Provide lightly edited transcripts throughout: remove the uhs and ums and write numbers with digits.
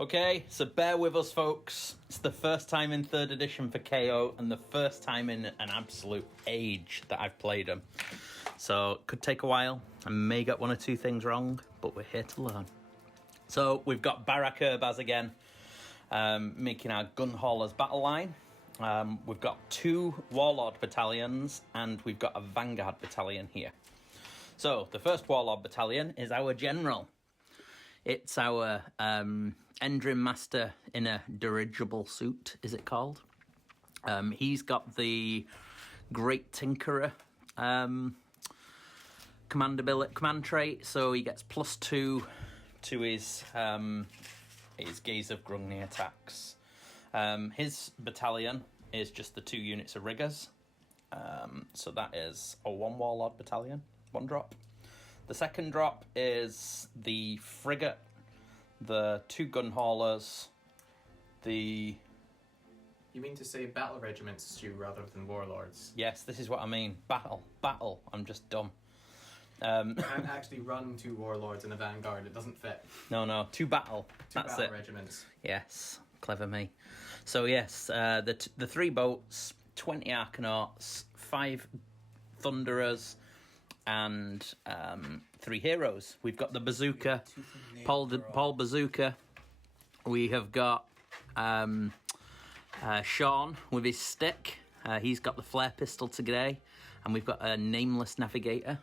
Okay, so bear with us, folks. It's the first time in 3rd edition for KO and the first time in an absolute age that I've played them. So it could take a while. I may get one or two things wrong, but we're here to learn. So we've got Barak Urbaz again, making our gun haulers battle line. We've got 2 Warlord battalions and we've got a Vanguard battalion here. So the first Warlord battalion is our general. It's our Endrin Master in a dirigible suit, is it called? He's got the Great Tinkerer command trait, so he gets +2 to his Gaze of Grungni attacks. His battalion is just the 2 units of riggers, so that is a 1 Warlord battalion, 1 drop. The second drop is the frigate, the 2 gun haulers, the... You mean to say battle regiments, Stu, rather than warlords? Yes, this is what I mean. Battle. I'm just dumb. You can't actually run 2 warlords in a vanguard. It doesn't fit. No. 2 battle. 2 That's battle it. regiments. Yes, clever me. So yes, the 3 boats, 20 Arcanauts, 5 Thunderers, and 3 heroes. We've got the bazooka, Paul Bazooka. We have got Sean with his stick. He's got the flare pistol today, and we've got a nameless navigator.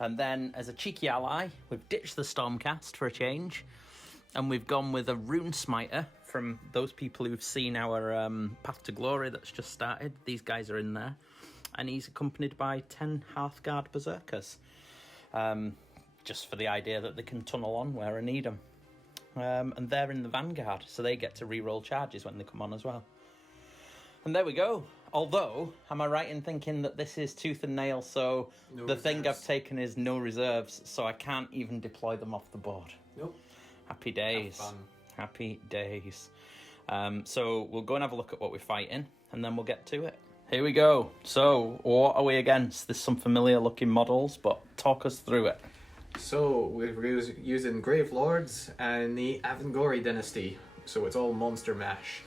And then, as a cheeky ally, we've ditched the Stormcast for a change, and we've gone with a Rune Smiter from those people who've seen our Path to Glory that's just started. These guys are in there. And he's accompanied by 10 Hearthguard Berserkers. Just for the idea that they can tunnel on where I need them. And they're in the Vanguard, so they get to re-roll charges when they come on as well. And there we go. Although, am I right in thinking that this is tooth and nail, so no the reserves. Thing I've taken is no reserves, so I can't even deploy them off the board? Nope. Happy days. Have fun. Happy days. So we'll go and have a look at what we're fighting, and then we'll get to it. Here we go. So, what are we against? There's some familiar looking models, but talk us through it. So, we're using Gravelords and the Avengorii Dynasty. So it's all monster mash.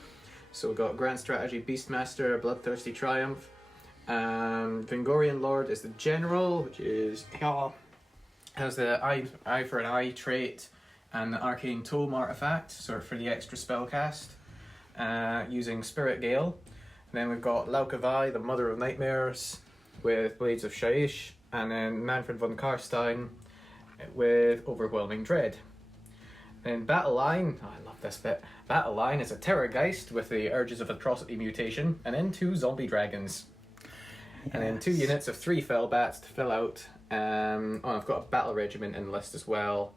So we've got Grand Strategy Beastmaster, Bloodthirsty Triumph. Vengorian Lord is the General, which is has the eye for an eye trait and the Arcane Tome artifact, so for the extra spell cast. Using Spirit Gale. And then we've got Laukavai, the Mother of Nightmares, with Blades of Shaiish, and then Manfred von Karstein with Overwhelming Dread. Then Battle Line, I love this bit. Battle Line is a Terrorgeist with the Urges of Atrocity mutation, and then 2 Zombie Dragons. Yes. And then 2 units of 3 Fellbats to fill out. I've got a Battle Regiment in the list as well,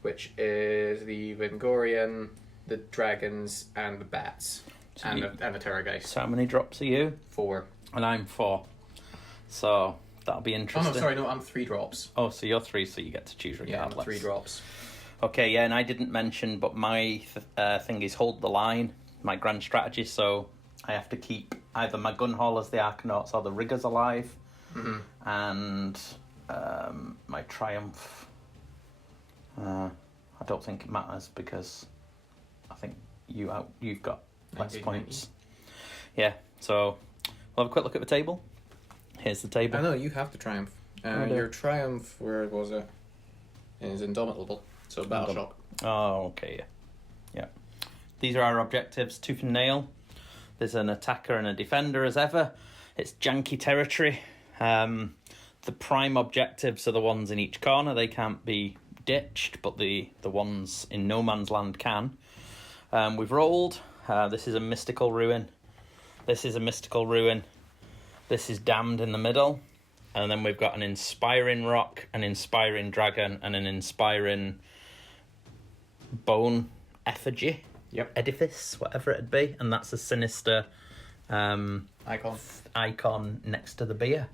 which is the Vengorian, the Dragons, and the Bats. So and the Terrorgeist. So how many drops are you? 4. And I'm 4. So that'll be interesting. I'm 3 drops. Oh, so you're 3, so you get to choose regardless. Yeah, I'm 3 drops. Okay, yeah, and I didn't mention, but my thing is hold the line, my grand strategy, so I have to keep either my gun haulers, the Arcanauts, or the riggers alive. Mm-hmm. And my Triumph, I don't think it matters because I think you've got less points. Yeah, so we'll have a quick look at the table. Here's the table. I know, you have the Triumph. Your Triumph, where was it? Is Indomitable. So Battle Shock. Oh, okay, yeah. These are our objectives, tooth and nail. There's an attacker and a defender as ever. It's janky territory. The prime objectives are the ones in each corner. They can't be ditched, but the ones in no man's land can. We've rolled. This is a mystical ruin. This is a mystical ruin. This is damned in the middle. And then we've got an inspiring rock, an inspiring dragon, and an inspiring bone effigy. Yep. Edifice, whatever it'd be. And that's a sinister icon next to the beer.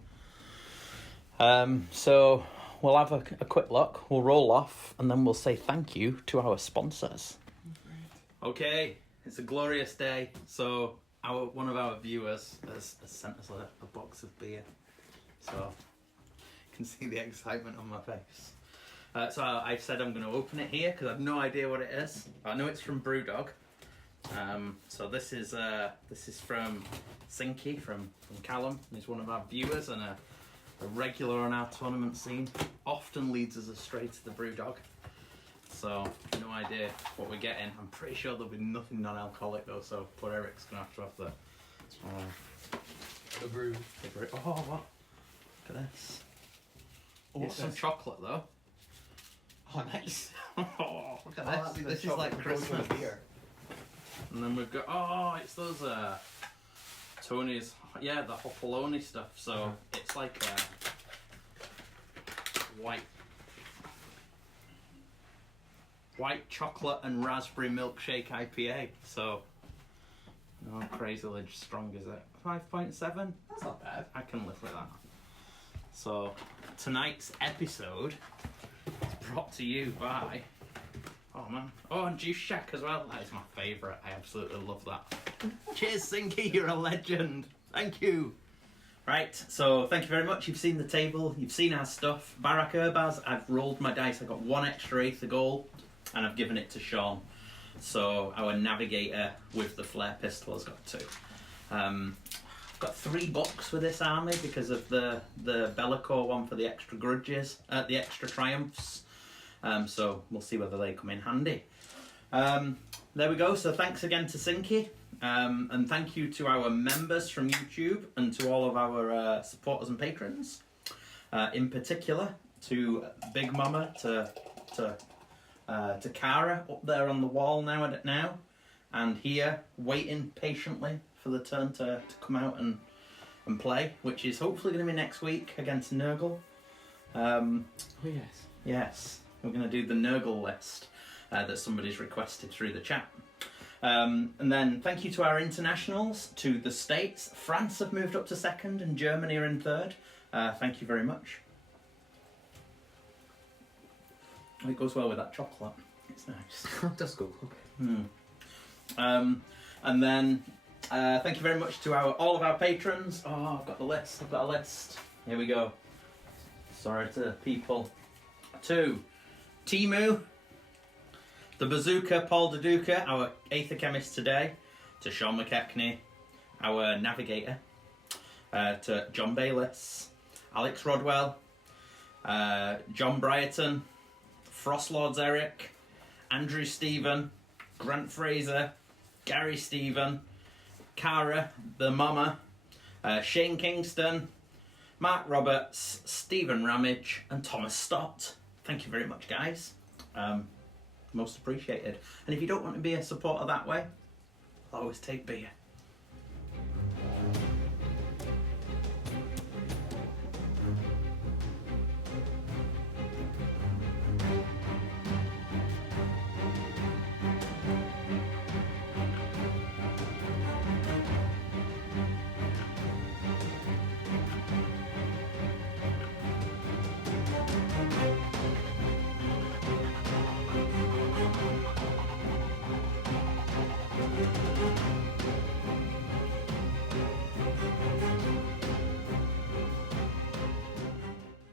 So we'll have a quick look. We'll roll off, and then we'll say thank you to our sponsors. Okay, it's a glorious day. So one of our viewers has sent us a box of beer. So you can see the excitement on my face. So I've said I'm going to open it here because I have no idea what it is. I know it's from Brewdog. So this is from Sinky from Callum. He's one of our viewers and a regular on our tournament scene. Often leads us astray to the Brewdog. So no idea what we're getting. I'm pretty sure there'll be nothing non-alcoholic though. So poor Eric's gonna have to have The brew. Oh, what? Look at this. Oh, Yes, some chocolate though. Oh, nice. Oh, look at this. This is like Christmas. Beer. And then we've got, it's those Tony's, yeah, the Hopaloni stuff. So it's like white chocolate and raspberry milkshake IPA. So, no, crazily strong is it? 5.7? That's not bad. I can live with that. So, tonight's episode is brought to you by... Oh man. Oh, and Juice Shack as well. That is my favourite. I absolutely love that. Cheers, Sinky. You're a legend. Thank you. Right, so thank you very much. You've seen the table. You've seen our stuff. Barak Urbaz, I've rolled my dice. I got one extra eighth of gold, and I've given it to Sean. So our navigator with the flare pistol has got 2. I've got 3 books for this army because of the Be'lakor one for the extra grudges, the extra triumphs. So we'll see whether they come in handy. There we go. So thanks again to Sinky. And thank you to our members from YouTube and to all of our supporters and patrons. In particular, to Big Mama, to Cara up there on the wall now, and here waiting patiently for the turn to come out and play, which is hopefully going to be next week against Nurgle. Oh yes. Yes, we're going to do the Nurgle list that somebody's requested through the chat. And then thank you to our internationals, to the States. France have moved up to 2nd and Germany are in 3rd. Thank you very much. It goes well with that chocolate. It's nice. Does go. And then thank you very much to all of our patrons. Oh, I've got a list. Here we go. Sorry to people. To Timu, the Bazooka, Paul Daduka, our Aether Chemist today. To Sean McKechnie, our Navigator. To John Bayliss, Alex Rodwell, John Brighton, Frostlords Eric, Andrew Stephen, Grant Fraser, Gary Stephen, Cara, the Mama, Shane Kingston, Mark Roberts, Stephen Ramage, and Thomas Stott. Thank you very much, guys. Most appreciated. And if you don't want to be a supporter that way, I'll always take beer.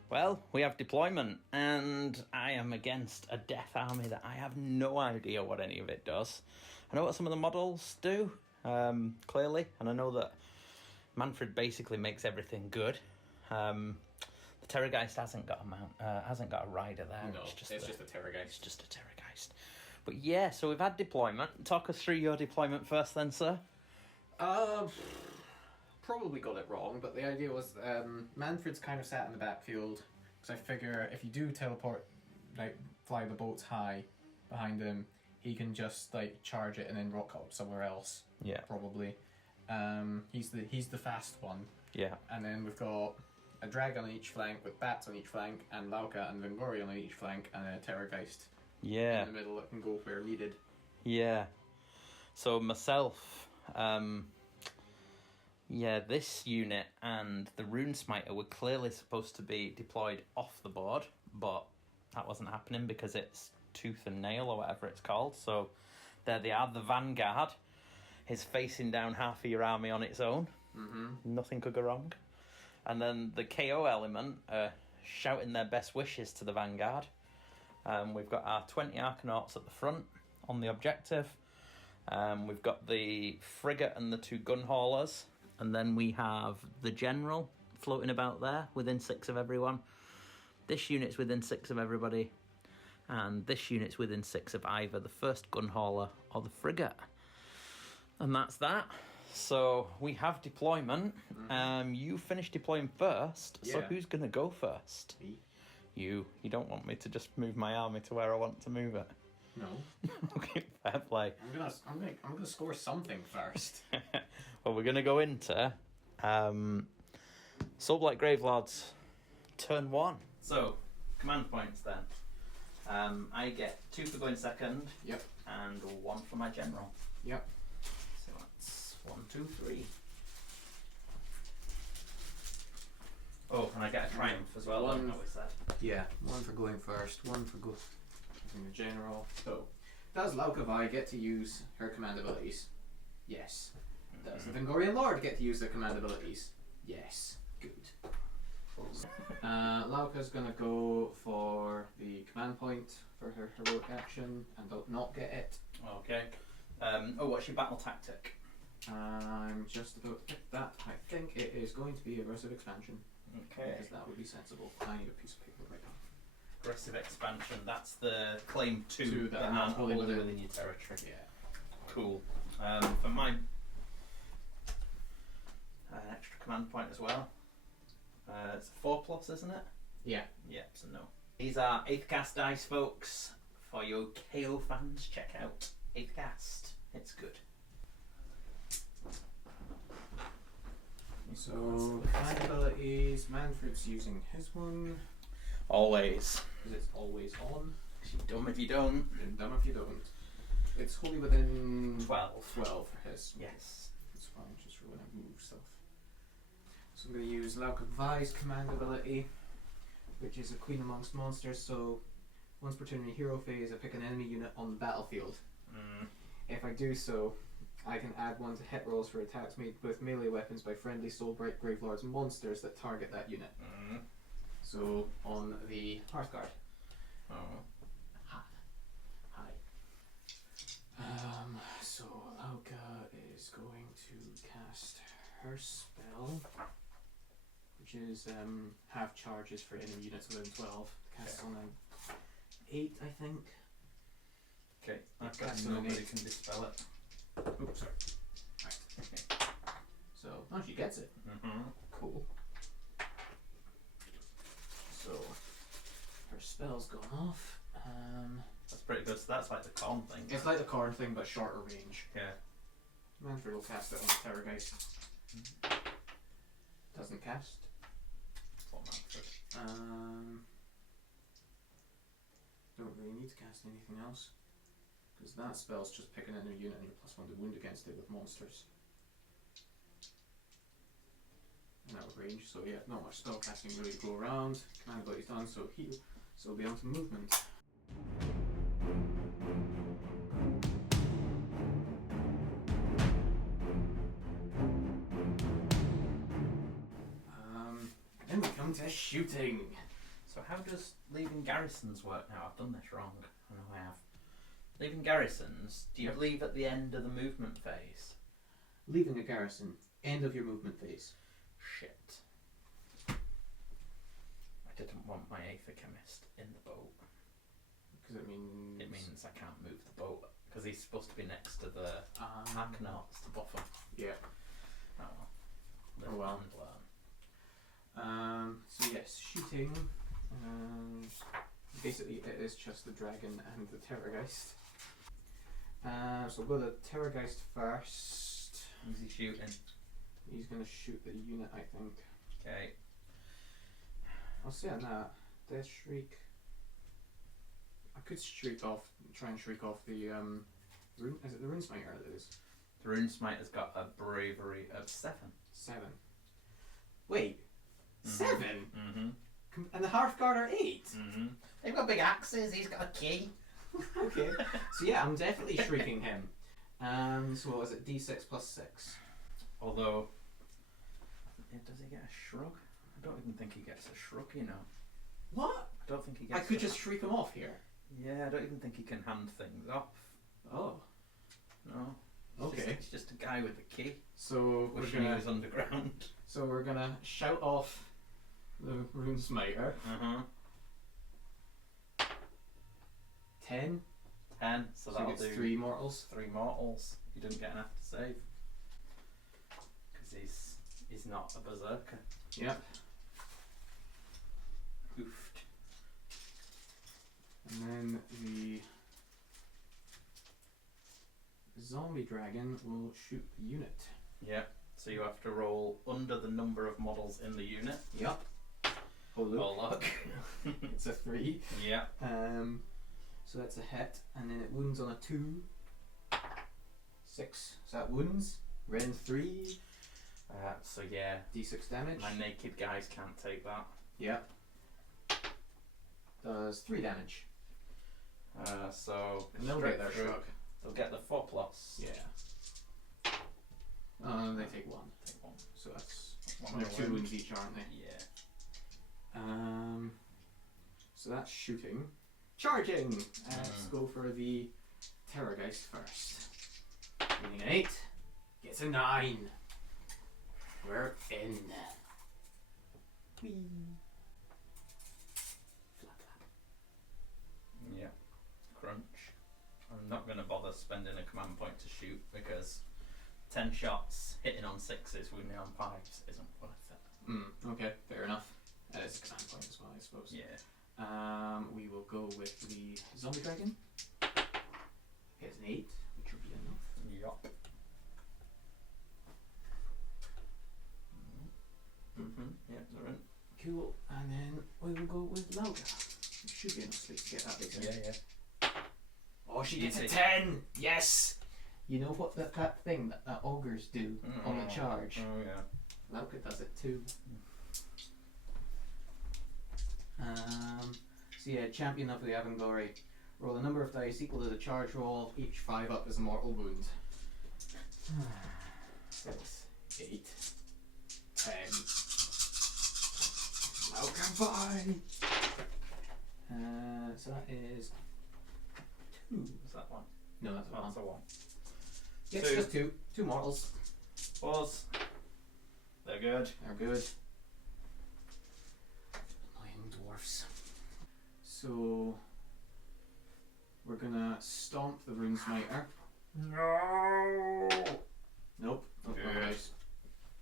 Well, we have deployment, and I am against a death army that I have no idea what any of it does. I know what some of the models do, clearly, and I know that Manfred basically makes everything good. The Terrorgeist hasn't got a rider there. No, it's just a Terrorgeist. It's just a Terrorgeist. But yeah, so we've had deployment. Talk us through your deployment first then, sir. Probably got it wrong, but the idea was Manfred's kind of sat in the backfield, because I figure if you do teleport, like fly the boats high behind him, he can just like charge it and then rock out somewhere else. Yeah. Probably. He's the fast one. Yeah. And then we've got a dragon on each flank with bats on each flank, and Lauka and Avengorii on each flank, and a Terrorgeist Yeah. in the middle that can go where needed. Yeah. So myself, yeah, this unit and the Rune Smiter were clearly supposed to be deployed off the board, but that wasn't happening because it's Tooth and Nail or whatever it's called. So there they are. The Vanguard is facing down half of your army on its own. Mm-hmm. Nothing could go wrong. And then the KO element shouting their best wishes to the Vanguard. We've got our 20 Arcanauts at the front on the objective. We've got the frigate and the 2 gun haulers. And then we have the general floating about there within 6 of everyone. This unit's within 6 of everybody. And this unit's within 6 of either the first gun hauler or the frigate. And that's that. So we have deployment. You finish deploying first. So who's going to go first? Me. You don't want me to just move my army to where I want to move it. No. Okay, fair play. I'm gonna score something first. Well, we're gonna go into Soulblight Gravelords turn 1. So command points then. I get 2 for going second. Yep. And 1 for my general. Yep. So that's 1, 2, 3. Oh, and I get a triumph as well. One. Like we said. Yeah. 1 for going first. 1 for going the general. So, does Laukavai get to use her command abilities? Yes. Does the Avengorii Lord get to use their command abilities? Yes. Good. Lauka's gonna go for the command point for her heroic action and not get it. Okay. What's your battle tactic? I'm just about to get that. I think it is going to be aggressive expansion. Okay. Because that would be sensible. I need a piece of paper right now. Aggressive expansion. That's the claim 2 Two that are aren't wholly wholly within. within your territory. Yeah. Cool. For my an extra command point as well. It's a 4+, isn't it? Yeah. Yep, so no. These are 8th cast dice, folks. For your KO fans, check out 8th cast. It's good. So, command abilities. Manfred's using his one. Always. Because it's always on. You're dumb if you don't. You're dumb if you don't. It's wholly within 12. 12 for his. Yes. It's fine, just for when I move stuff. So I'm going to use Laukavai's command ability, which is a Queen Amongst Monsters. So once per turn in a hero phase, I pick an enemy unit on the battlefield. If I do so, I can add 1 to hit rolls for attacks made with melee weapons by friendly Soulblight Gravelords monsters that target that unit. So on the Hearthguard. Oh. Hi. So Lauka is going to cast her spell, which is half charges for enemy units within 12. Cast on an 8, I think. Okay. I've got Cast on an nobody 8. can dispel it. Oops, sorry. Right. So, she gets it. Cool. So, her spell's gone off. That's pretty good. So that's like the con thing. It's like the card thing, but shorter range. Yeah. Manfred will cast it on the Terrorgeist. Doesn't cast. What Manfred? Don't really need to cast anything else. Because that spell's just pick an enemy unit and you're +1 to wound against it with monsters. And that would range, so yeah, not much spell casting really to go around. Command ability's done, so heal. So we'll be on to movement. Then we come to shooting. So how does leaving garrisons work now? I've done this wrong. I know I have. Leaving garrisons, do you leave at the end of the movement phase? Leaving a garrison, end of your movement phase. Shit. I didn't want my Aether Chemist in the boat. Because it means... It means I can't move the boat. Because he's supposed to be next to the Arcanauts to buff him. Yeah. Oh well. Live Oh well. and learn. So yes, shooting. Basically it is just the dragon and the Terrorgeist. So we'll go the Terrorgeist first. Who's he shooting? He's going to shoot the unit, I think. Okay. I'll say on that. Death Shriek. I could try and shriek off the rune. Is it the Rune Smiter that is? The Rune Smiter's got a bravery of 7. 7. Wait. 7? Mm-hmm. And the Hearthguard are 8? Mm-hmm. They've got big axes, he's got a key. Okay. So yeah, I'm definitely shrieking him. So what was it? D6 + 6. Although, does he get a shrug? I don't even think he gets a shrug, you know. What? I don't think he gets I could just shriek him off here. Yeah, I don't even think he can hand things off. Oh. No. Okay. It's just a guy with a key. So Wishing he was underground. So we're gonna shout off the Rune Smiter. 10. 10, so that'll gets do 3 mortals. 3 mortals. He didn't get enough to save. Because he's not a berserker. Yep. Oofed. And then the zombie dragon will shoot the unit. Yep. So you have to roll under the number of models in the unit. Yep. Oh look. Oh look. It's a 3. Yeah. So that's a hit, and then it wounds on a 2. 6. So that wounds. Ren 3. So yeah. D6 damage. My naked guys can't take that. Yep. Does 3 damage. So And they'll get their shrug. They'll get the 4+. Yeah. They take 1. Take 1. So that's One they're 2 wounds each, aren't they? Yeah. So that's shooting. Charging! Let's go for the Terrorgeist first. Getting an 8. Gets a 9. We're in. Whee. Flap, flap. Yeah. Crunch. I'm not going to bother spending a command point to shoot because 10 shots hitting on 6s, wounding on 5s isn't worth it. Okay, fair enough. It's a command point as well, I suppose. Yeah. We will go with the zombie dragon. Gets an 8, which will be enough. Yup. Yep, they're in. Cool, and then we will go with Lauga. Should be enough sleep to get that big thing. Yeah. Oh, she gets a 10! Yes! You know what that thing that augurs do on a charge? Oh yeah. Lauga does it too. So yeah, champion of the Avengorii. Roll a number of dice equal to the charge roll, each 5 up as a mortal wound. 6, 8, 10. Lauga, bye! So that is 2. Is that one? No, that's a 1. That's a 1. Yes, 2. just 2. 2 mortals. Pause. They're good. They're good. Annoying dwarfs. So we're gonna stomp the Rune Smiter. No. Nope. Not Good. nice.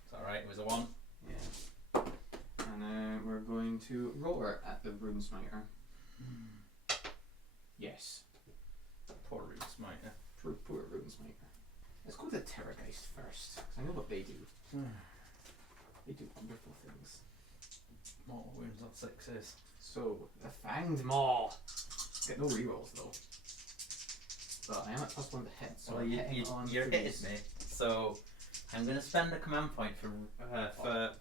It's alright, it was a 1. Yeah. And then we're going to roar at the Rune Smiter. Yes. Poor Rune Smiter. Poor Rune Smiter. Let's go to Terrorgeist first, because I know what they do. They do wonderful things. Mortal wounds on 6s. So, the Fanged Maw. Get no rerolls though. But I am at +1 to hit, so Well, I'm hitting on you're 3s. hitting me. So I'm going to spend a command point for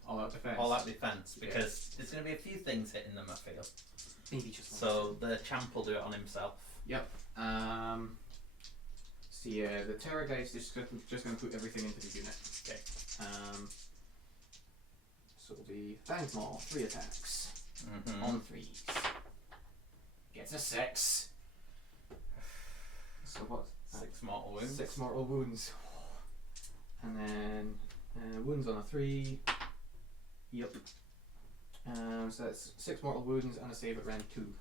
all out defense. all out defense because there's going to be a few things hitting them, I feel. Maybe just one. So the champ will do it on himself. Yep. So yeah, the Terrorgeist is just going to put everything into the unit. Okay. So the Fanged Maw, 3 attacks. On 3s. Gets a 6. So what's 6 mortal wounds. 6 mortal wounds. And then wounds on a 3. Yep. So that's 6 mortal wounds and a save at rank 2.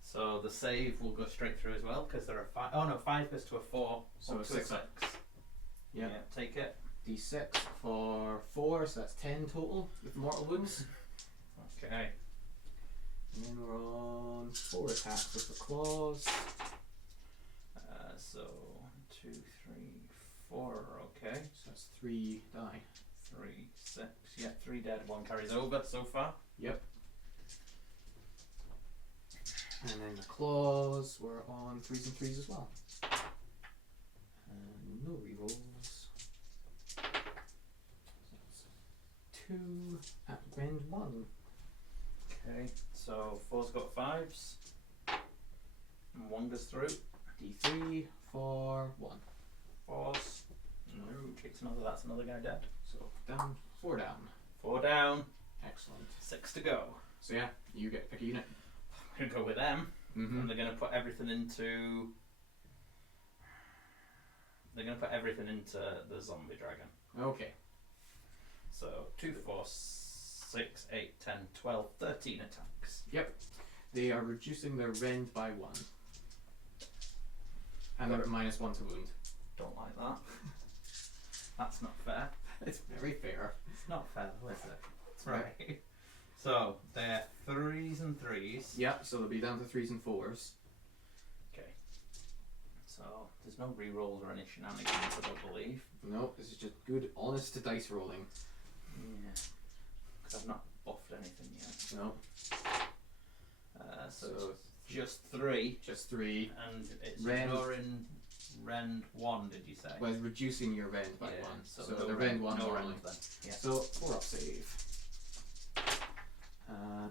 So the save will go straight through as well because there are 5. Oh no, 5 goes to a 4. So up a to 6. a 6. Yep. Yeah, take it. D6 for 4, so that's 10 total with mortal wounds. Okay. And then we're on 4 attacks with the claws. So 2, 3, 4. Okay. So that's 3 die. 3, 6. Yeah, 3 dead. 1 carries over so far. Yep. And then the claws were on 3s and 3s as well. And no rerolls. So that's 2 at bend 1. Okay. So 4's got 5s. And 1 goes through. D3 for 1. 4's. No, takes another. That's another guy dead. So down, 4 down. 4 down. Excellent. 6 to go. So yeah, you get to pick a unit. I'm gonna go with them. and they're going to put everything into. They're going to put everything into the zombie dragon. Okay. So 2, 4, 6, 8, 10, 12, 13 attacks. Yep. They are reducing their rend by 1. And they're at -1 to wound. Don't like that. That's not fair. It's very fair. It's not fair though, is it? That's right. So they're 3s and 3s. Yep, so they'll be down to 3s and 4s. Okay. So there's no rerolls or any shenanigans, I don't believe. No, this is just good, honest dice rolling. Yeah. Because I've not buffed anything yet. No. So it's just 3. Just 3. And it's Rend. ignoring Rend 1, did you say? Well, it's reducing your rend by 1. So no the rend 1 no normally. Rend then. Yeah. So 4 up save.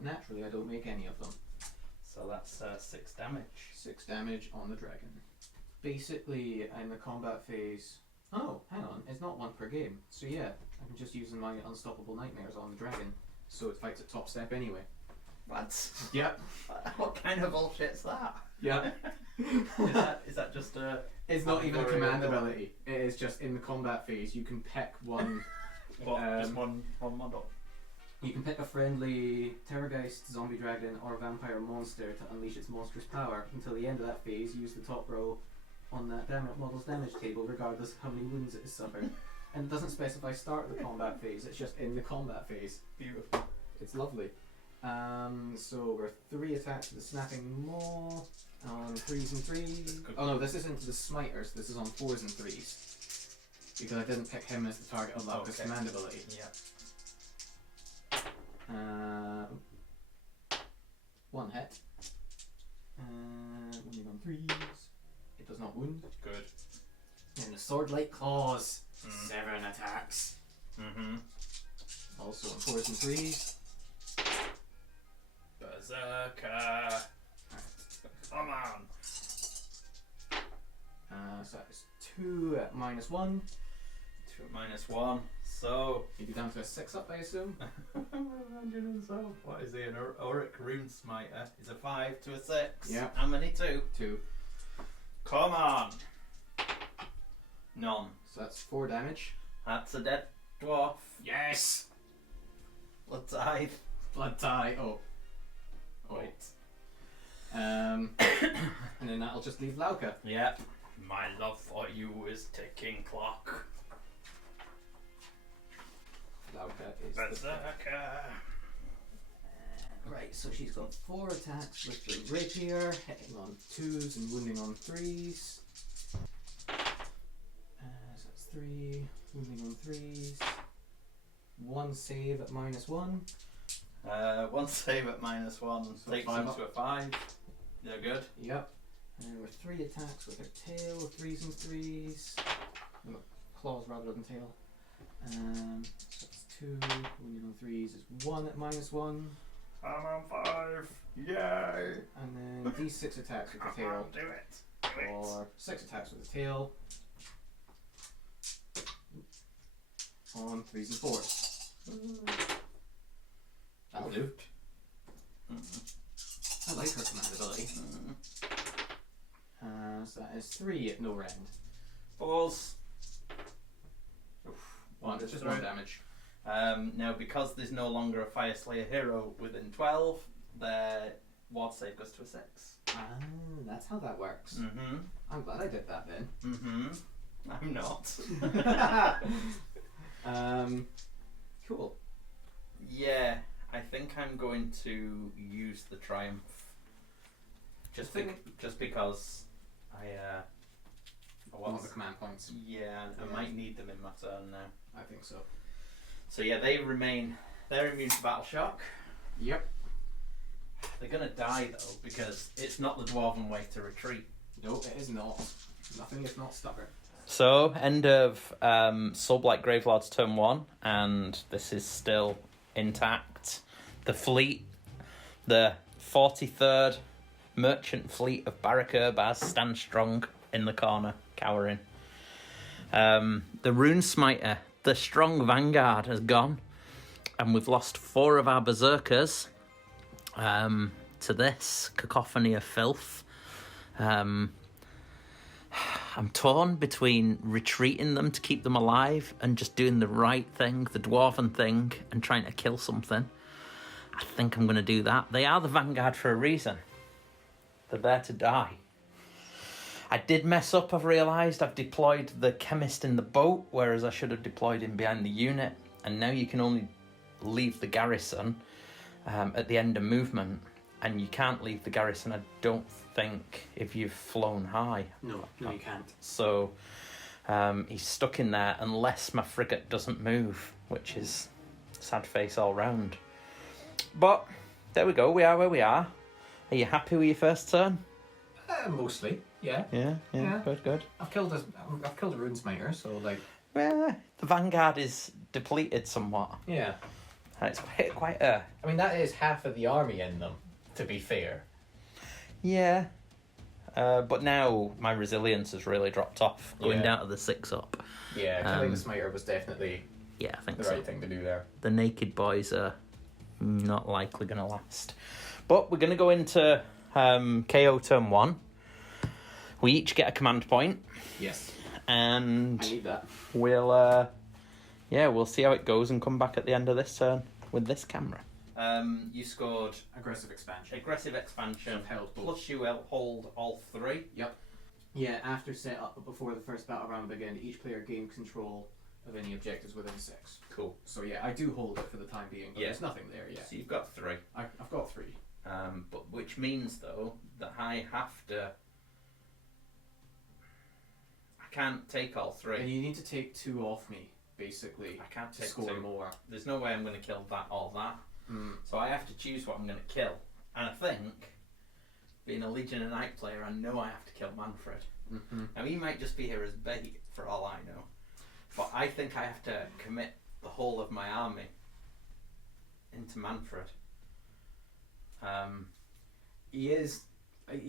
Naturally, I don't make any of them. So that's 6 damage. 6 damage on the dragon. Basically, in the combat phase. Oh, hang on, it's not 1 per game. So yeah, I'm just using my unstoppable nightmares on the dragon. So it fights at top step anyway. What? Yep. What kind of bullshit's that? Yeah. Is that just a... It's not even a Avengorii command Overlord? ability. It is just in the combat phase. You can pick one. just one model? You can pick a friendly Terrorgeist, zombie dragon, or vampire monster to unleash its monstrous power. Until the end of that phase, use the top row on that model's damage table, regardless of how many wounds it has suffered. And it doesn't specify start of the combat phase. It's just in the combat phase. Beautiful. It's lovely. So we're 3 attacks to the snapping maw on 3s and 3s. Oh no, this isn't the smiters. This is on 4s and 3s because I didn't pick him as the target of Lucas' command ability. Yeah. 1 hit. Wounding on 3s. It does not wound. Good. And the Soulblight Claws. Mm. 7 attacks. Mm-hmm. Also on 4s and 3s. Berserker. Come on. So that is 2 at -1. 2 at -1. So... You'd be down to a 6 up, I assume. What is he? An Auric Rune Smiter. Is a 5 to a 6. Yeah. How many? 2? 2. Come on. None. So that's 4 damage. That's a dead dwarf. Yes! Blood tithe. Blood tie. Oh. Wait. And then that'll just leave Lauka. Yep. My love for you is ticking clock. Lauka is Berserker. Right, so she's got 4 attacks with the rapier, hitting on 2s and wounding on 3s. So that's 3, wounding on 3s. 1 save at -1. 1 save at -1 So takes 5 him up. to a 5. They're good. Yep. And then we're 3 attacks with her tail, 3s and 3s. No, claws rather than tail. So that's 2, wounding on 3s is 1 at -1. I'm on 5. Yay! And then d6 attacks with the tail. Do it. Do it. Or 6 attacks with the tail. On 3s and 4s. That'll do. I like her command ability. So that is 3 at no rend. Balls. It's just 1 damage. Now, because there's no longer a Fire Slayer hero within 12, their ward save goes to a 6. Ah, that's how that works. Mm-hmm. I'm glad I did that then. Mm-hmm. I'm not. Cool. Yeah, I think I'm going to use the Triumph. Just because I Want the command points. Yeah, I might need them in my turn now. I think so. So yeah, they're immune to battle shock. Yep. They're gonna die though, because it's not the dwarven way to retreat. Nope, it is not. Nothing if not stubborn. So, end of Soulblight Gravelords turn 1, and this is still intact. The fleet, the 43rd merchant fleet of Barak Urbaz stands strong in the corner, cowering. The Rune Smiter, the strong vanguard, has gone, and we've lost 4 of our berserkers. to this cacophony of filth. I'm torn between retreating them to keep them alive and just doing the right thing, the dwarven thing, and trying to kill something. I think I'm going to do that. They are the vanguard for a reason. They're there to die. I did mess up, I've realised. I've deployed the chemist in the boat, whereas I should have deployed him behind the unit. And now you can only leave the garrison at the end of movement. And you can't leave the garrison, I don't think, if you've flown high. No, you can't. So he's stuck in there unless my frigate doesn't move, which is sad face all round. But there we go, we are where we are. Are you happy with your first turn? Mostly, yeah. Yeah. Good. I've killed a runesmiter, so like. Well, the vanguard is depleted somewhat. Yeah. And it's quite a. I mean, that is half of the army in them, to be fair. Yeah. But now my resilience has really dropped off, going down to the 6 up. Yeah, killing the smiter was definitely I think the so. right thing to do there. The naked boys are not likely going to last. But we're going to go into KO turn 1. We each get a command point. Yes. And I need that. we'll see how it goes and come back at the end of this turn with this camera. You scored Aggressive expansion. Held plus you hold all 3. Yep. Yeah, after setup, but before the first battle round began, each player gained control of any objectives within 6. Cool. So yeah, I do hold it for the time being, but there's nothing there yet. So you've got 3. I've got 3. But which means though that I have to. I can't take all 3. And you need to take 2 off me, basically. I can't to take score 2 more. There's no way I'm going to kill that or that. So I have to choose what I'm going to kill. And I think, being a Legion of Night player, I know I have to kill Manfred. Now he might just be here as bait for all I know, but I think I have to commit the whole of my army into Manfred. He's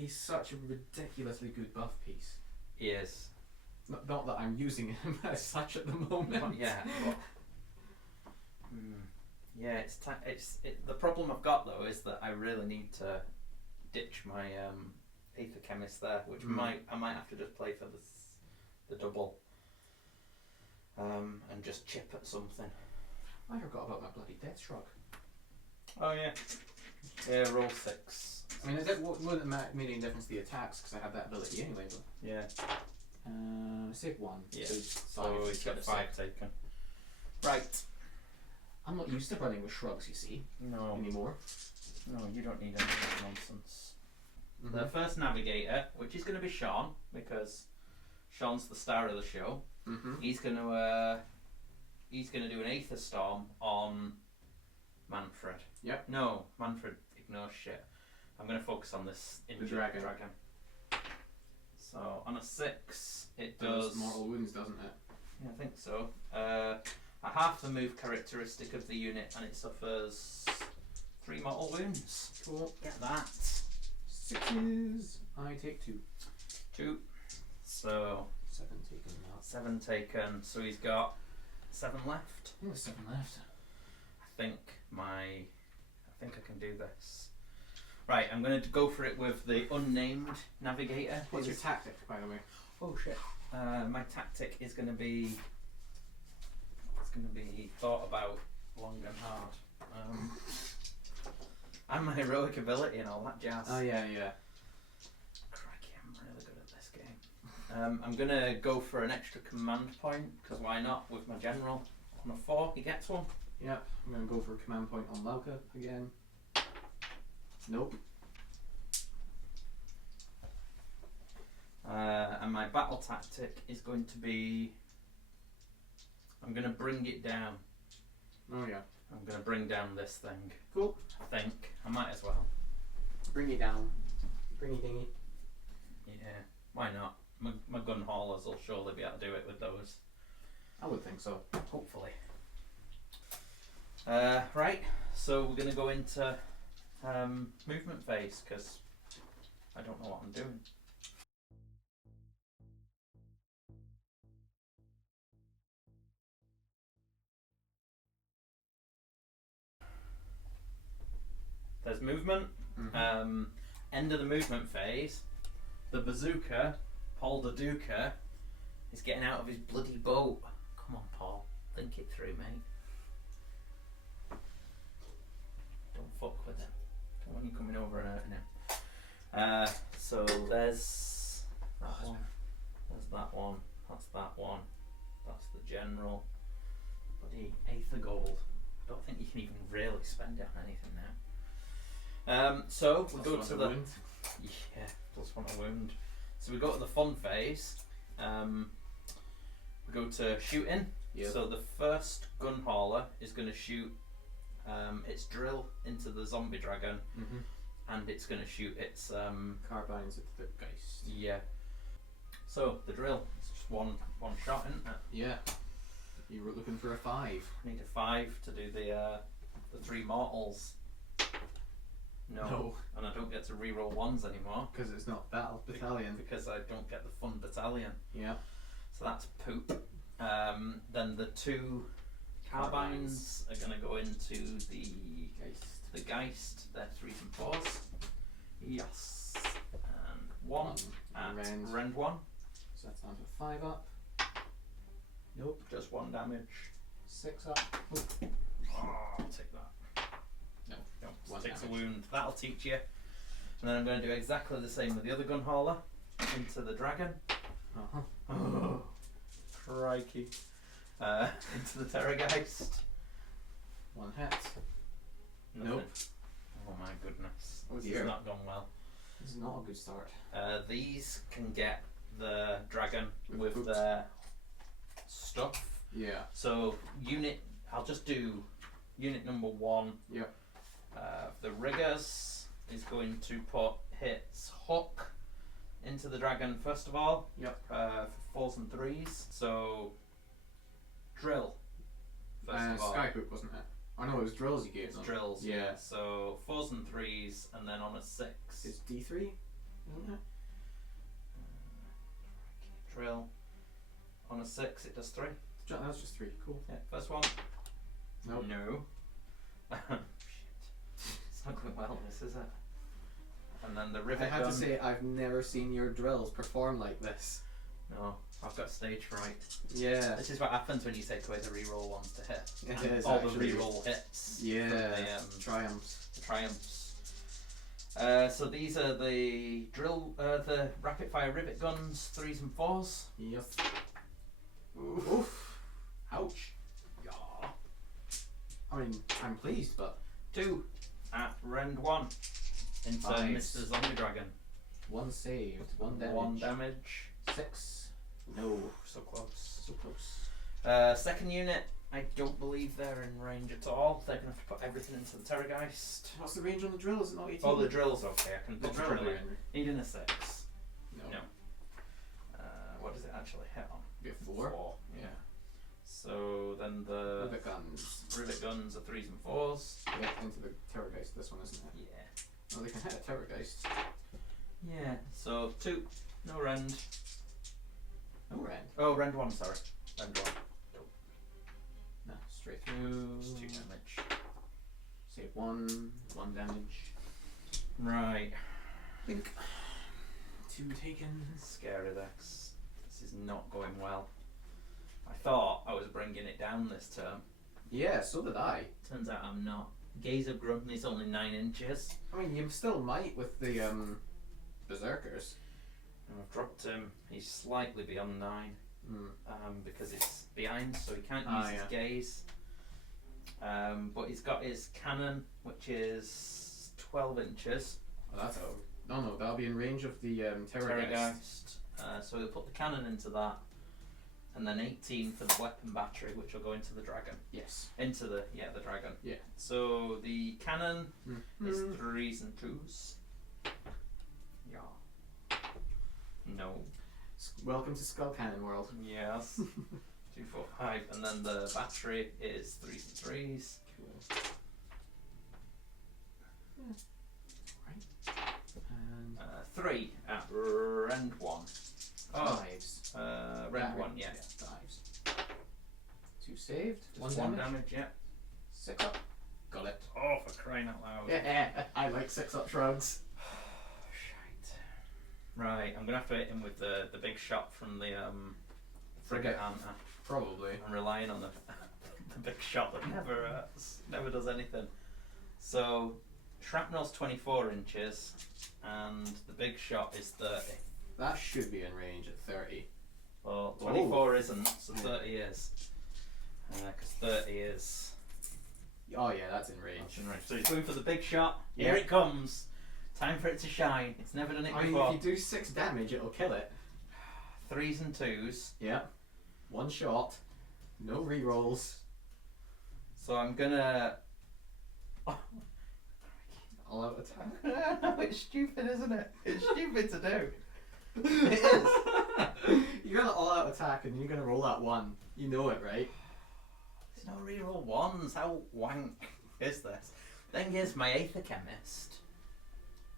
such a ridiculously good buff piece. He is. Not that I'm using him as such at the moment. But the problem I've got though is that I really need to ditch my Aether Chemist there, which I might have to just play for the double and just chip at something. I forgot about my bloody Death Shrug. Oh yeah, roll 6. I mean, it wouldn't make any difference to the attacks because I have that ability anyway. But save 1. Yeah. So he's got 5 taken. Right. I'm not used to running with shrugs, you see. No. Anymore. No, you don't need any of that nonsense. The first navigator, which is going to be Sean, because Sean's the star of the show. He's going to do an Aether Storm on Manfred. Yep. No, Manfred ignores shit. I'm going to focus on this injured dragon. So on a 6, it does mortal wounds, doesn't it? Yeah, I think so. A half the move characteristic of the unit, and it suffers 3 mortal wounds. Cool. Get that. 6s. I take 2. 2. So 7 taken now. 7 taken. So he's got 7 left. There's 7 left. I think I can do this. Right, I'm going to go for it with the unnamed navigator. What's your tactic, by the way? Oh shit. My tactic is going to be. It's going to be thought about long and hard. And my heroic ability and all that jazz. Oh yeah. Crikey, I'm really good at this game. I'm going to go for an extra command point, because why not, with my general. On a 4, he gets 1. Yep, I'm going to go for a command point on Lauka again. Nope. And my battle tactic is going to be... I'm going to bring it down. Oh yeah. I'm going to bring down this thing. Cool. I think. I might as well. Bring it down. Bringy dingy. Yeah, why not? My gun haulers will surely be able to do it with those. I would think so. Hopefully. Right, so we're going to go into movement phase, because I don't know what I'm doing. There's movement, End of the movement phase, the bazooka, Paul the Duca, is getting out of his bloody boat. Come on, Paul, think it through, mate. Don't fuck with him. Don't want you coming over and hurting him. So there's that one. There's that one. That's that one. That's the general. Bloody eighth of gold. Don't think you can even really spend it on anything now. So we go to the wound. Yeah, plus one a wound. So we go to the fun phase. We go to shooting. Yep. So the first gun hauler is going to shoot its drill into the zombie dragon, and it's going to shoot its Carbines at the Geist. yeah. So the drill, it's just one shot, isn't it? Yeah. You were looking for a 5. I need a 5 to do the 3 mortals. No. And I don't get to reroll 1s anymore. Because it's not Battle Battalion. Because I don't get the fun battalion. Yeah. So that's poop. Then the 2 carbines are going to go into the Geist. They're 3s and 4s. Yes. And 1 at Rend 1. So that's down to 5 up. Nope, just 1 damage. 6 up. Oh, I'll take that. No, Nope, 6 a damage. wound. That'll teach you. And then I'm going to do exactly the same with the other gun hauler. Into the dragon. Oh, crikey. Into the Terrorgeist. 1 hit. Nothing. Nope. Oh my goodness. Oh This dear. has not gone well. This is not a good start. These can get the dragon with Oops. their stuff. Yeah. So I'll just do unit number 1. Yep. The riggers is going to put hits hook into the dragon first of all. Yep. For 4s and 3s. So drill first of all. Skyhook, wasn't it? Oh no, it was drills you gave It's them. drills. Yeah. So 4s and 3s, and then on a 6. It's D3, isn't it? Drill. On a 6, it does 3. That was just 3. Cool. Yeah, first one. Nope. No. Shit. It's not going well, this, is it? And then the I rivet have gun. to say, I've never seen your drills perform like this. No, I've got stage fright. Yeah. This is what happens when you take away the reroll ones to hit. It And is all actually. the reroll hits. Yeah. From Triumphs. the triumphs. So these are the drill, the rapid fire rivet guns, 3s and 4s. Yep. Oof. Ouch. Yeah. I mean, I'm pleased, but 2 at Rend 1 into Nice. Mr. Zombie Dragon. 1 saved, 1 damage. 1 damage. 6. No. So close. So close. Second unit, I don't believe they're in range at all. They're going to have to put everything into the Terrorgeist. What's the range on the drill? Is it not 18? Oh, the drill's okay. I can The put drill the drill in. in. Even a 6. No. No. What does it actually hit on? Be a 4. 4. Yeah. So then the Rivet guns. rivet guns are 3s and 4s. Yeah, into the Terrorgeist, this one, isn't it? Yeah. Oh, they can hit a Terrorgeist. Yeah. So 2. No Rend. No rend. Oh, Rend 1, sorry. Rend 1. No, straight through. Just 2 damage. Save 1. 1 damage. Right. Blink. 2 taken. Scary this. This is not going well. I thought I was bringing it down this term. Yeah, so did I. Turns out I'm not. Gaze of Grunt is only 9 inches. I mean, you still might with the Berserkers. And I've dropped him. He's slightly beyond 9. Because it's behind, so he can't use his gaze. But he's got his cannon, which is 12 inches. Oh, that's no, that'll be in range of the Terrorgeist. Terrorgeist. So he'll put the cannon into that, and then 18 for the weapon battery, which will go into the dragon. Yes. Into the dragon. Yeah. So the cannon is 3s and 2s. Yeah. No. Welcome to Skull Cannon World. Yes. 2, 4, 5, and then the battery is 3s and 3s. Cool. Right. And 3 at Rend 1. Oh, 5s. Rend 1, yeah. 5s. 2 saved. Just 1 damage, yeah. 6 up. Got it. Oh, for crying out loud. Yeah, I like 6-up shrugs. Shite. Right, I'm gonna have to hit him with the big shot from the frigate, aren't I? Probably. I'm relying on the the big shot that never does anything. So shrapnel's 24 inches, and the big shot is 30. That should be in range at 30. Well, 24 isn't, so 30 is. Because 30 is. Oh yeah, that's in range. That's in range. So he's going for the big shot. Yeah. Here it comes. Time for it to shine. It's never done it I mean, before. if you do 6 damage, it'll kill it. 3s and 2s. Yeah. 1 shot. No rerolls. So I'm gonna. All out attack. No, it's stupid, isn't it? It's stupid to do. It is. You're gonna all out attack and you're gonna roll that 1. You know it, right? There's no reroll 1s. How wank is this? Thing is, my Aether Chemist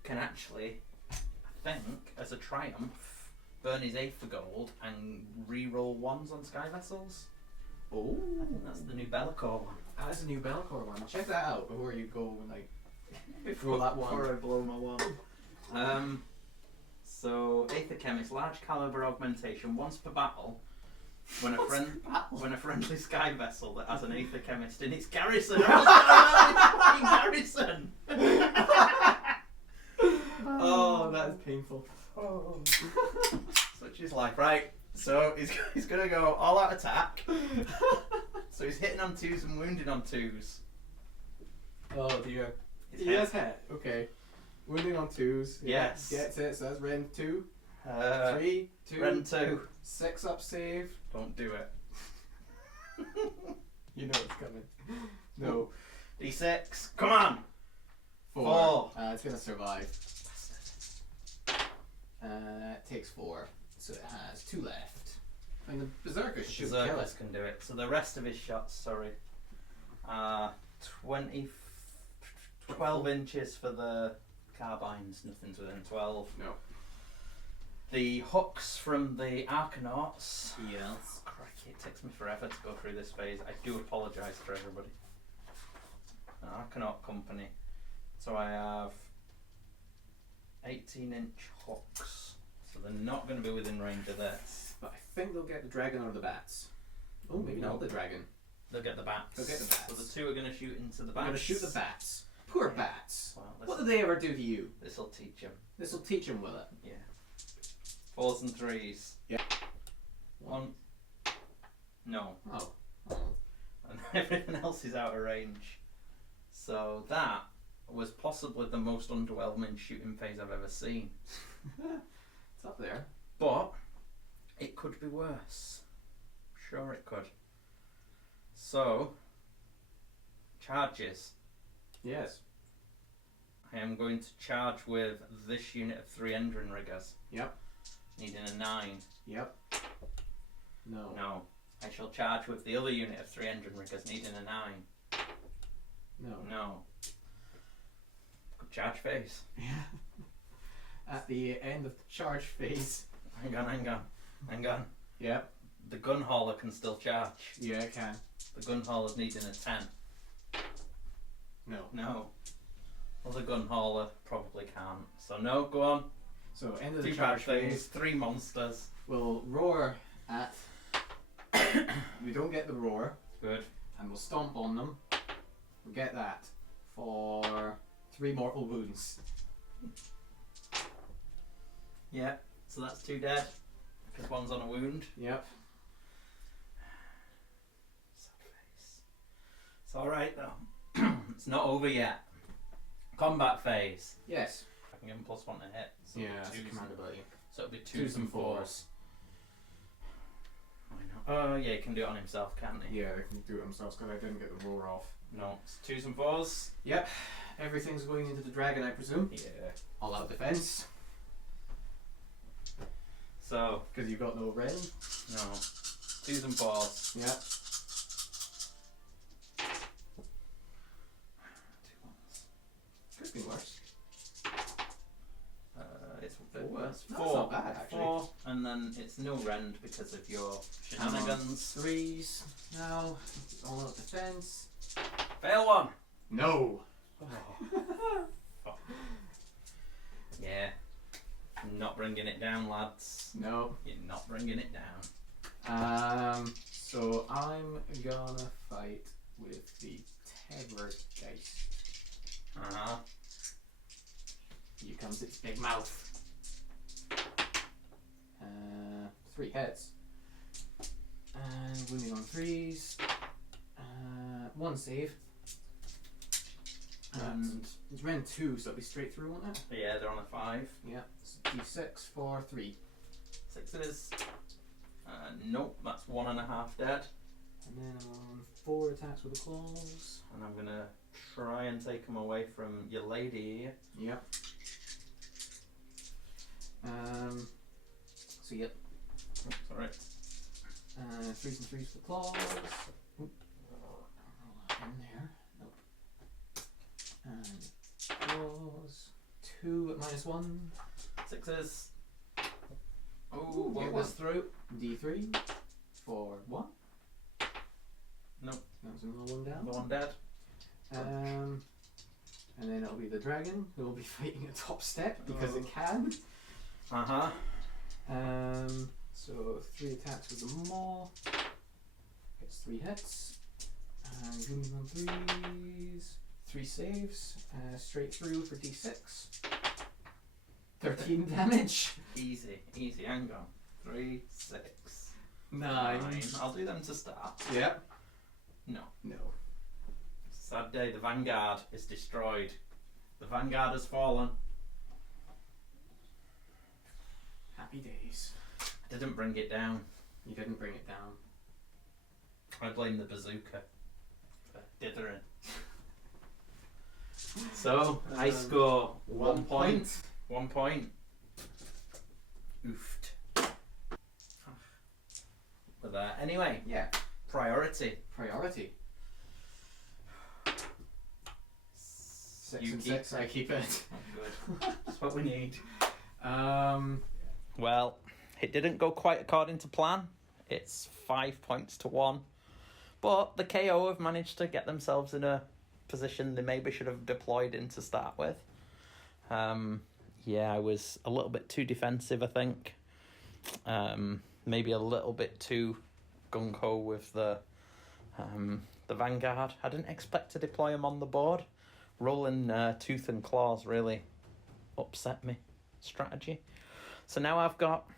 can actually, I think, as a triumph, burn his Aether Gold and reroll 1s on Sky Vessels. Oh. I think that's the new Bellacore one. That's a new Bellicor one. Check that out before you go and like roll that 1. Before I blow my 1. So Aether Chemist, large caliber augmentation, once per battle. When a friendly sky vessel that has an Aether Chemist in its garrison. Garrison. Oh, that is painful. Oh. Such is life, right? So he's gonna go all out attack. So he's hitting on 2s and wounding on 2s. Oh dear. His He has hit. Okay. Wounding on 2s. Yeah, Yes. gets it. So that's Ren 2. 3, 3, 2. Ren 2. 6-up save. Don't do it. You know it's coming. No. D6. Come on. 4. It's gonna survive. It takes 4. So it has 2 left. I mean, the Berserkers should kill Berserkers it. can do it. So the rest of his shots, sorry, 12 inches for the carbines. Nothing's within 12. No. The hooks from the Arcanauts. Yes. Crikey, it takes me forever to go through this phase. I do apologise for everybody. An Arcanaut company. So I have 18-inch hooks. So they're not going to be within range of this. But I think they'll get the dragon or the bats. Oh, maybe not the dragon. They'll get the bats. They'll get the bats. So the 2 are going to shoot into the bats. They're going to shoot the bats. Poor bats. Well, What did they ever do to you? This'll teach them. This will teach them, will it? Yeah. 4s and 3s. Yeah. 1. No. Oh. And everything else is out of range. So that was possibly the most underwhelming shooting phase I've ever seen. It's up there. But it could be worse. Sure it could. So, charges. Yes. I am going to charge with this unit of 3 Endrin riggers. Yep. Needing a 9. Yep. No. No. I shall charge with the other unit of 3 Endrin riggers needing a 9. No. No. Good charge phase. At the end of the charge phase. Hang on. Yep. The gun hauler can still charge. Yeah, it can. The gun hauler's needing a 10. No. No. Well, the gun hauler probably can't. So no, go on. So end of the 2 charge bad things, phase. 3 monsters. We'll roar at. We don't get the roar, Good. and we'll stomp on them. We'll get that for 3 mortal wounds. Yeah. So that's 2 dead. Because 1's on a wound. Yep. Sad face. It's alright though. It's not over yet. Combat phase. Yes. I can give him +1 to hit. So Yeah, that's a 2s command ability. So it'll be 2s and 4s. Why not? Oh yeah, he can do it on himself, can't he? Yeah, they can do it themselves because I didn't get the roar off. No, it's 2s and 4s. Yep. Everything's going into the dragon, I presume. Yeah. All out defense. So, Because you've got no ren. no. 2s and 4s. Yep. 2 1s. Could be worse. It's a bit 4. worse. That's 4. not bad, actually. 4, and then it's no rend because of your shenanigans. 3s now. All out defense. Fail 1. No. Oh. Fuck. Yeah. Not bringing it down, lads. No. You're not bringing it down. So I'm gonna fight with the Terrorgeist. Uh-huh. Here comes its big mouth. 3 hits. And wounding on 3s. 1 save. And it's round 2, so it'll be straight through, won't it? Yeah, they're on a 5. Yeah. So D6 for 3. 6 it is. Nope, that's 1.5 dead. And then I'm on 4 attacks with the claws. And I'm gonna try and take them away from your lady here. Yep. So yep. Oops, alright. 3s and 3s for the claws. Oop. Roll that in there. Nope. And claws. 2 at -1. 6s. Oh, Ooh, what get was this through. D3 for 1. Nope. That's another 1 down. The 1 dead. And then it'll be the dragon who will be fighting a top step because it can. Uh-huh. So 3 attacks with the maw. Gets 3 hits. And wounding on 3s. 3 saves. Straight through for D6. 13 damage. Easy, easy. Hang on. 3, 6, 9. 9. I'll do them to start. Yep. No. No. Sad day. The Vanguard is destroyed. The Vanguard has fallen. Happy days. I didn't bring it down. You didn't bring it down. I blame the bazooka for dithering. So I score 1 point. 1 point. Oofed. But anyway, Yeah. priority. Priority. 6 You and keep 6. I keep it. Good. That's what we need. Well, it didn't go quite according to plan. It's 5 points to 1. But the KO have managed to get themselves in a position they maybe should have deployed in to start with. Yeah, I was a little bit too defensive, I think. Maybe a little bit too gung-ho with the Vanguard. I didn't expect to deploy them on the board. Rolling tooth and claws really upset me. Strategy. So now I've got,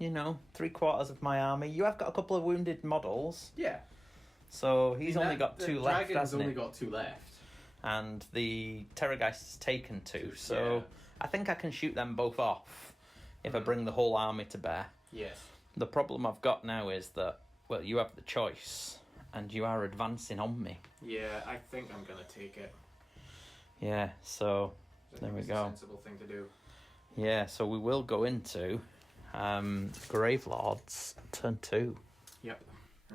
3/4 of my army. You have got a couple of wounded models. Yeah. So he's only got 2 left, Dragon's hasn't only he? got 2 left. And the Terrorgeist has taken 2. So I think I can shoot them both off if I bring the whole army to bear. Yes. The problem I've got now is that, well, you have the choice and you are advancing on me. Yeah, I think I'm gonna take it. Yeah, so there we it's go. A sensible thing to do. Yeah, so we will go into Gravelords turn 2. Yep. I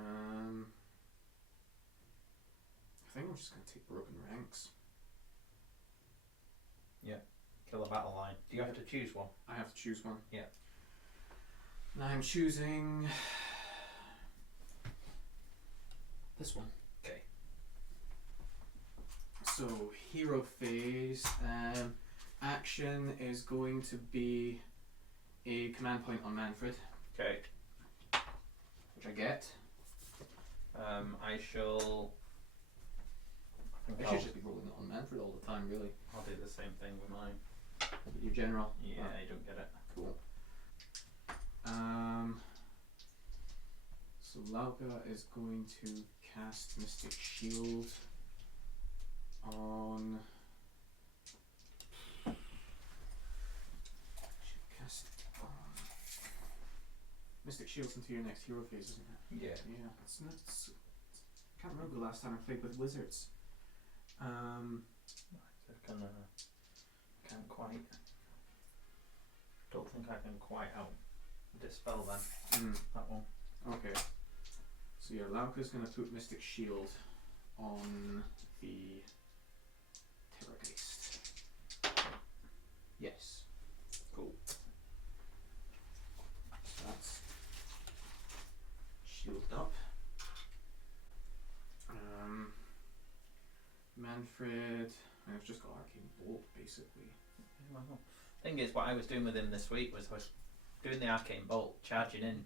think I'm just gonna take Broken Ranks. Yeah. Kill a battle line. Do you have to choose one? I have to choose one. Yeah. And I'm choosing this one. Okay. So hero phase. Action is going to be a command point on Manfred, Okay. which I get. I shall. I I think should just be rolling it on Manfred all the time, really. I'll do the same thing with mine. Your general. Yeah, Oh, you don't get it. cool. So Lauka is going to cast Mystic Shield on. Should cast it on. Mystic Shield's into your next hero phase, isn't it? Yeah. Yeah, it's not. Can't remember the last time I played with wizards. I can't quite. Don't think I can quite out dispel them. That one. Okay. So yeah, Lauka's gonna put Mystic Shield on the Terrorgeist. Yes. Cool. So that's shielded up. Manfred. I've just got Arcane Bolt basically. Well, thing is, what I was doing with him this week was I was doing the Arcane Bolt, charging in,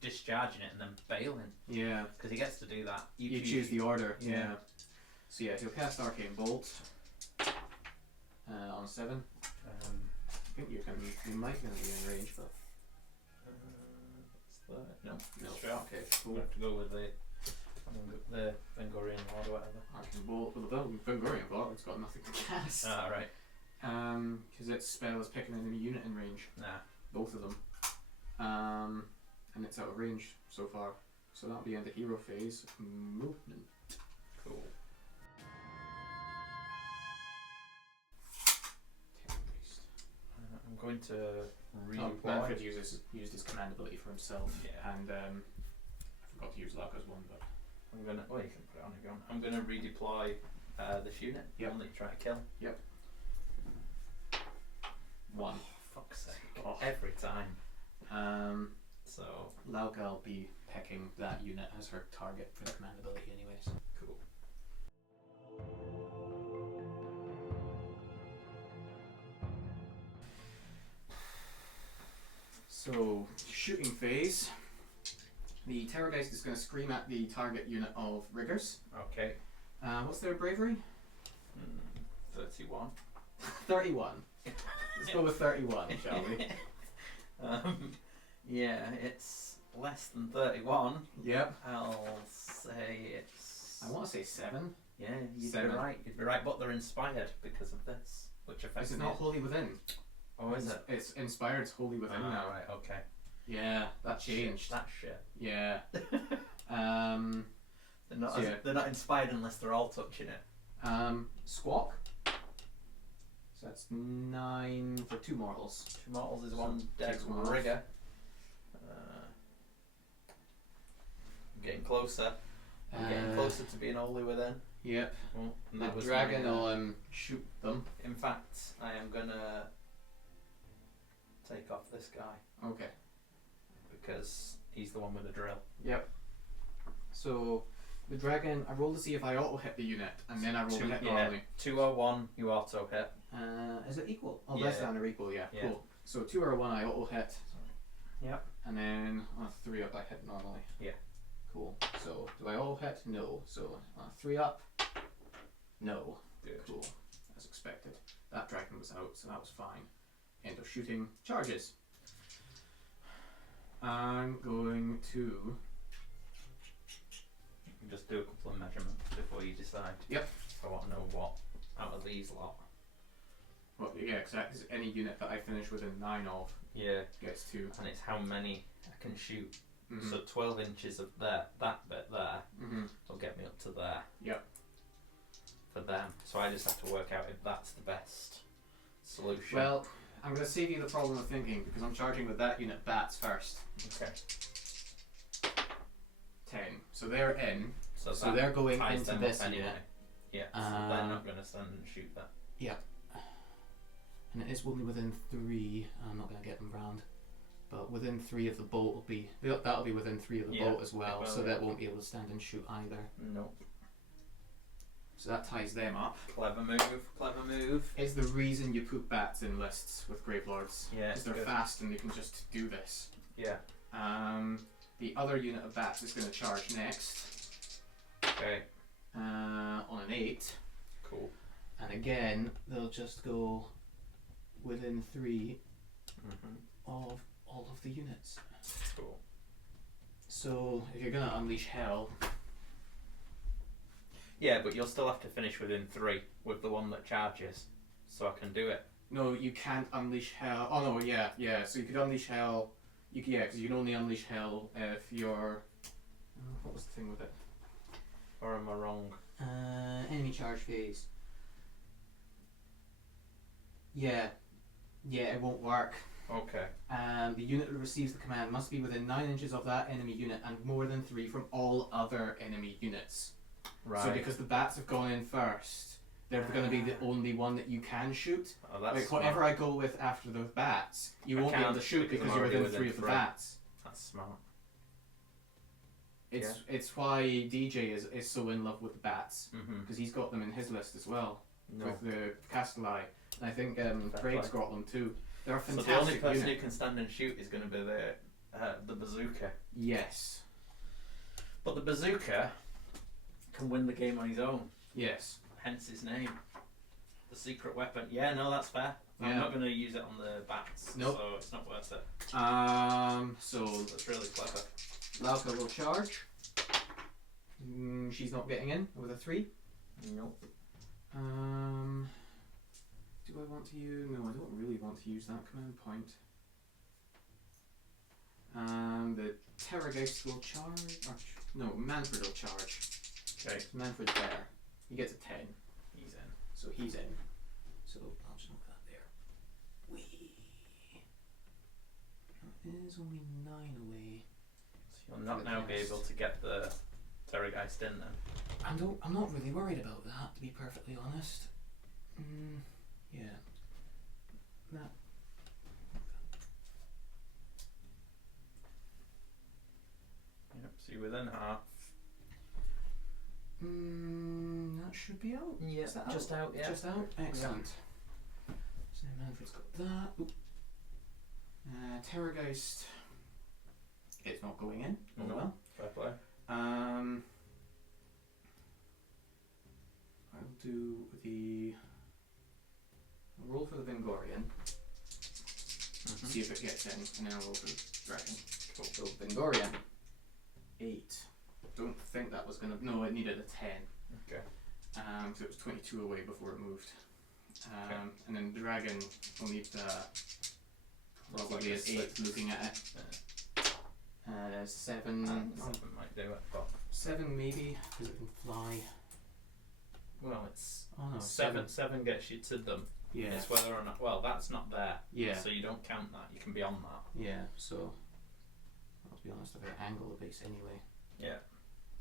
discharging it, and then bailing. Yeah. Because he gets to do that. You choose the order. Yeah. So yeah, he'll cast Arcane Bolt on 7. I think you might gonna be in range, but no. Straight. Okay, cool. We have to go with the Avengorii Lord or whatever. Arcane Bolt. Well, the Avengorii Lord's got nothing to cast. Ah, right. Because its spell is picking an enemy unit in range. Nah. Both of them. And it's out of range so far. So that'll be end of hero phase. Movement. Cool. I'm going to redeploy. Manfred used his command ability for himself. Yeah. And I forgot to use Laka's one, but I'm gonna. Oh, you can put it on if you want. I'm gonna redeploy this unit. Yep. One that you try to kill. Yep. 1. Oh, fuck's sake. Oh. Every time. So Lauka will be picking that unit as her target for the command ability anyways. cool. So shooting phase. The Terrorgeist is going to scream at the target unit of Riggers. Okay. What's their bravery? 31. 31. Let's go with 31, shall we? Yeah, it's less than 31. Yep. I'll say it's. I want to say 7. Yeah, you'd 7. be right. You'd be right, but they're inspired because of this, which affects. Is it me. not Holy Within? Oh, is it? It's Inspired's Holy Within now. Right. Okay. Yeah, that changed. That shit. Yeah. They're not. So yeah. They're not inspired unless they're all touching it. Squawk. So that's 9 for 2 mortals. 2 mortals is So one dead takes one off. rigger. Getting closer. I'm getting closer to being only within. Yep. Oh, and The that was dragon my, will shoot them. In fact, I am gonna take off this guy Okay. because he's the one with the drill. Yep. So the dragon, I roll to see if I auto hit the unit, and then I roll to hit normally. 201, you auto hit. Is it equal? Oh, Yeah. less than or equal, yeah. Yeah. Cool. So 2 or 1 I auto hit. Yep. And then on a 3 up I hit normally. Yeah. Cool. So do I auto hit? No. So on a 3 up? No. Good. Cool. As expected. That dragon was out, so that was fine. End of shooting. Charges. I'm going to. Just do a couple of measurements before you decide. Yep. I want to know what out of these lot. Well, yeah, exactly. Any unit that I finish within 9 of gets 2. And it's how many I can shoot. Mm-hmm. So 12 inches of that bit there Mm-hmm. will get me up to there. Yep. For them. So I just have to work out if that's the best solution. Well, I'm going to save you the problem of thinking because I'm charging with that unit bats first. Okay. 10. So they're in. So So they're going ties into them this up anyway. unit. Yeah. So they're not going to stand and shoot that. Yep. And it is only within 3. I'm not going to get them round. But within 3 of the bolt will be. That'll be within 3 of the bolt as well. Well, So that won't be able to stand and shoot either. Nope. So that ties them up. Clever move. Clever move. It's the reason you put bats in lists with Gravelords. Yeah. Because they're good. fast and they can just do this. Yeah. The other unit of bats is going to charge next. Okay. On an 8. Cool. And again, they'll just go within 3 of all of the units. Cool. So if you're going to unleash hell. Yeah, but you'll still have to finish within 3 with the one that charges. So I can do it. No, you can't unleash hell. Oh no, yeah. So you could unleash hell. Because you can only unleash hell if you're. What was the thing with it? Or am I wrong? Enemy charge phase. Yeah, it won't work. Okay. The unit that receives the command must be within 9 inches of that enemy unit and more than 3 from all other enemy units. Right. So because the bats have gone in first, they're going to be the only one that you can shoot. Oh, that's Like smart. whatever I go with after the bats, you I won't be able to can't shoot because because I'm you're already within 3 of the within bats. That's smart. It's why DJ is so in love with bats, because he's got them in his list as well with the Castelli. And I think Craig's got them too. They're a fantastic. So the only person unit. who can stand and shoot is going to be the bazooka. Yes. But the bazooka can win the game on his own. Yes. Hence his name. The secret weapon. Yeah, no, that's fair. Yeah. I'm not going to use it on the bats, Nope. so it's not worth it. So That's really clever. Lauka will charge. She's not getting in with a 3. Nope. Do I want to use? No, I don't really want to use that command point. The Terrorgeist will charge. No, Manfred will charge. Okay. Manfred's there. He gets a 10. He's in. So he's in. So I'll just knock that there. Wee. That is only 9 away. So you'll not now be able to get the Terrorgeist in then. I'm not really worried about that, to be perfectly honest. Yeah. That. Yep, so you're within half. That should be out. Yeah, Is that just out, yeah. Just out? Excellent. So Manfred's got that. Oop. Terrorgeist. It's not going in. Oh No. well. Fair play. I'll do the roll for the Vingorian. See if it gets in, and then I'll roll for the dragon. Cool. So Vingorian. 8. Don't think that was gonna. No, it needed a 10. Okay. So it was 22 away before it moved. Okay. And then the dragon will need probably Looks an like 8 looking at it. 7. 7 might do it, but 7 maybe, because it can fly. well, it's Oh no, 7 gets you to them. Yeah. It's whether or not. Well, that's not there. Yeah. So you don't count that. You can be on that. Yeah, so I'll be honest, I've got to angle the base anyway. Yeah.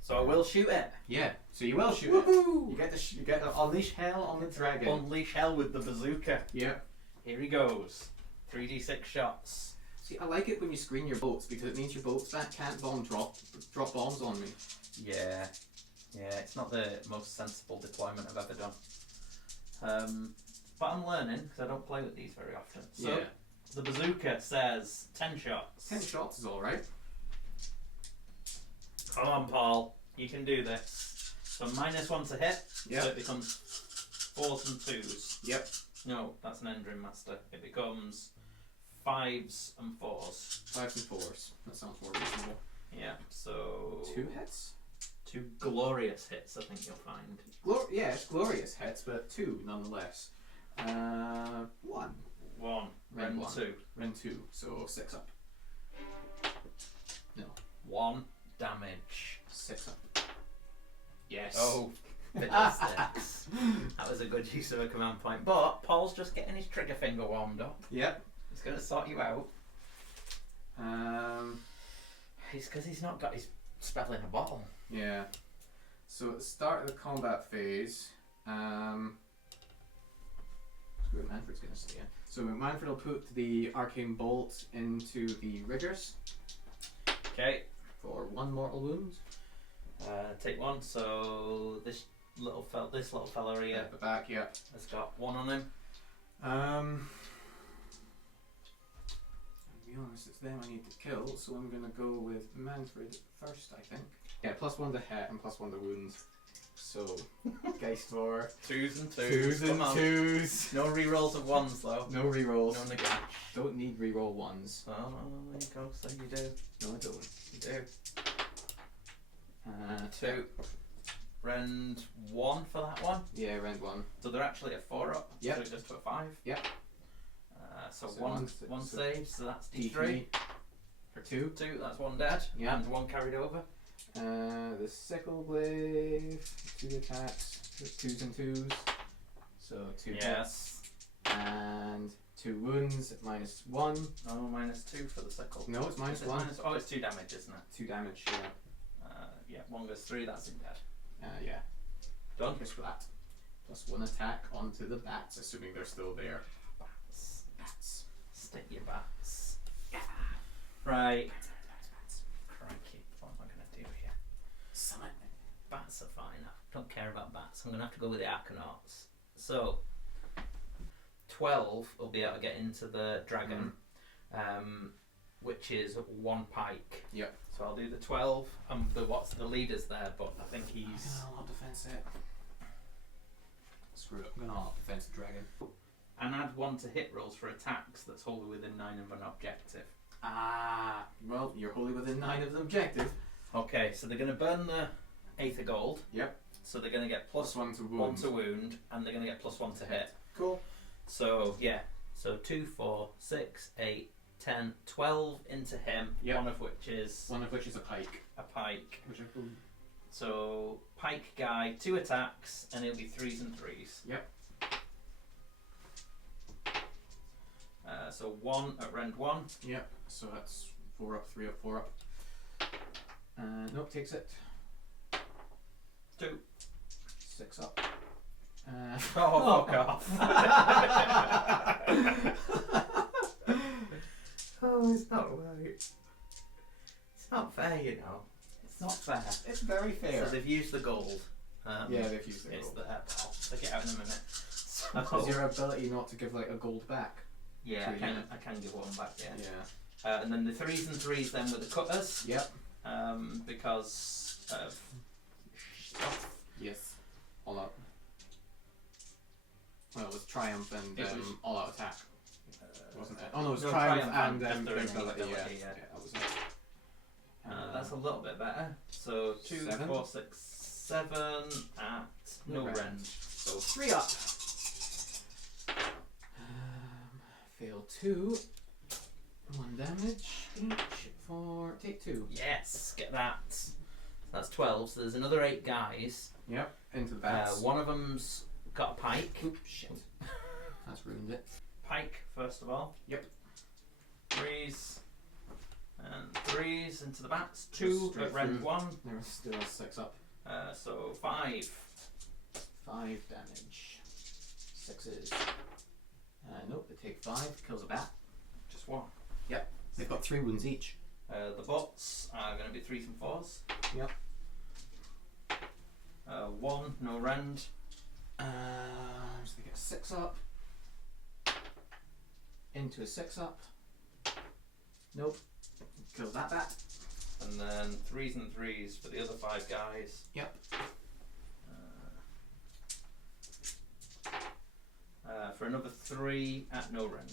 So I will shoot it. Yeah, so you will shoot Woohoo! it. You get to unleash hell on the dragon. Unleash hell with the bazooka. Yep. Here he goes. 3d6 shots. See, I like it when you screen your bolts because it means your bolts that can't drop bombs on me. Yeah. Yeah, it's not the most sensible deployment I've ever done. But I'm learning because I don't play with these very often. So Yeah. the bazooka says 10 shots. 10 shots is alright. Come on, Paul. You can do this. So -1 to hit. Yep. So it becomes 4s and 2s. Yep. No, that's an Endrin Master. It becomes 5s and 4s. 5s and 4s. That sounds more reasonable. Yeah, so 2 hits? 2 glorious hits, I think you'll find. Yeah, it's glorious hits, but 2 nonetheless. 1. 1. Ren 1. 2. Ren 2, so 6 up. No. 1 damage. 6 up. Yes. Oh, fiddlesticks. That was a good use of a command point. But Paul's just getting his trigger finger warmed up. Yep. He's going to sort you out. He's Because he's not got his spell in a bottle. Yeah. So at the start of the combat phase, screw it, Manfred's gonna say it. So Manfred will put the arcane bolt into the riggers Okay. for 1 mortal wound. Take 1. So this little fella here At the back, yeah. has got 1 on him. To be honest, it's them I need to kill, so I'm gonna go with Manfred first, I think. Yeah, +1 to hit and +1 to wound. So, Geist for 2s and 2s. Come on. 2s. No rerolls of 1s though. No rerolls. No negate. Don't need reroll 1s. Oh, there you go. So you do. No, I don't. You do. 2. Rend 1 for that one. Yeah, rend 1. So they're actually a 4 up. Yep. So it goes to a 5. Yep. So, So one one save, so that's D3. D3 for 2. 2, that's 1 dead. Yeah. And 1 carried over. The sickle blade, 2 attacks, 2s and 2s. So 2 hits. Yes. And 2 wounds, -1. Oh, -2 for the sickle. No, it's Is it -1. Oh, it's 2 damage, isn't it? 2 damage, yeah. Yeah, 1 goes 3, that's in dead. Yeah. Done. Here's flat. +1 attack onto the bats, assuming they're still there. Bats. Bats. Stick your bats. Yeah. Right. Bats. Crikey. What am I going to do here? bats are fine. I don't care about bats. I'm going to have to go with the Arcanauts. So, 12 will be able to get into the dragon, which is 1 pike. Yep. So I'll do the 12. The leader's there, but I think he's... I'll defense it. Screw it, I'm gonna defense the dragon. And add 1 to hit rolls for attacks that's wholly within 9 of an objective. Ah, well, you're wholly within 9 of the objective. Okay, so they're going to burn the Aether Gold. Yep. So they're going to get plus 1 to wound. 1 to wound, and they're going to get plus 1 to hit. Cool. So, yeah. So 2, 4, 6, 8, 10, 12 into him, Yep. one of which is a pike. a pike. Which I cool. So, pike guy, 2 attacks, and it'll be 3s and 3s. Yep. So 1 at rend 1. Yep. So that's 4 up, 3 up, 4 up. Nope, takes it. 2. 6 up. Oh, fuck off. Oh, it's not right. It's not fair, you know. It's not fair. It's very fair. So they've used the gold. Yeah, they've used the It's gold. there. I'll take it out in a minute. Is your ability not to give like a gold back? Yeah, to I can give 1 back, yeah. Yeah. And then the 3s and 3s then with the cutters. Yep. Because of stuff. Yes. All out. Well, it was Triumph and It was- All Out Attack, wasn't it? Oh no, it was No, Triumph Triumph and and ability, ability, yeah. That was it. That's a little bit better. So 2, 7. 4, 6, 7 at no rend. So 3 up. Fail 2. 1 damage each for take 2. Yes, get that. That's 12. So there's another 8 guys. Yep. Into the bats. One of them's got a pike. Oop, shit. That's ruined it. Pike first of all. Yep. 3s and 3s into the bats. 2 Straight at rend through. 1. There's still 6 up. So 5. 5 damage. 6s. Nope, they take 5. Kills a bat. Just 1. Yep. They've got 3 wounds each. The bots are going to be 3s and 4s. Yep. 1, no rend. So they get 6 up. Into a 6 up. Nope. Kills that bat. And then 3s and 3s for the other 5 guys. Yep. For another 3 at no rend.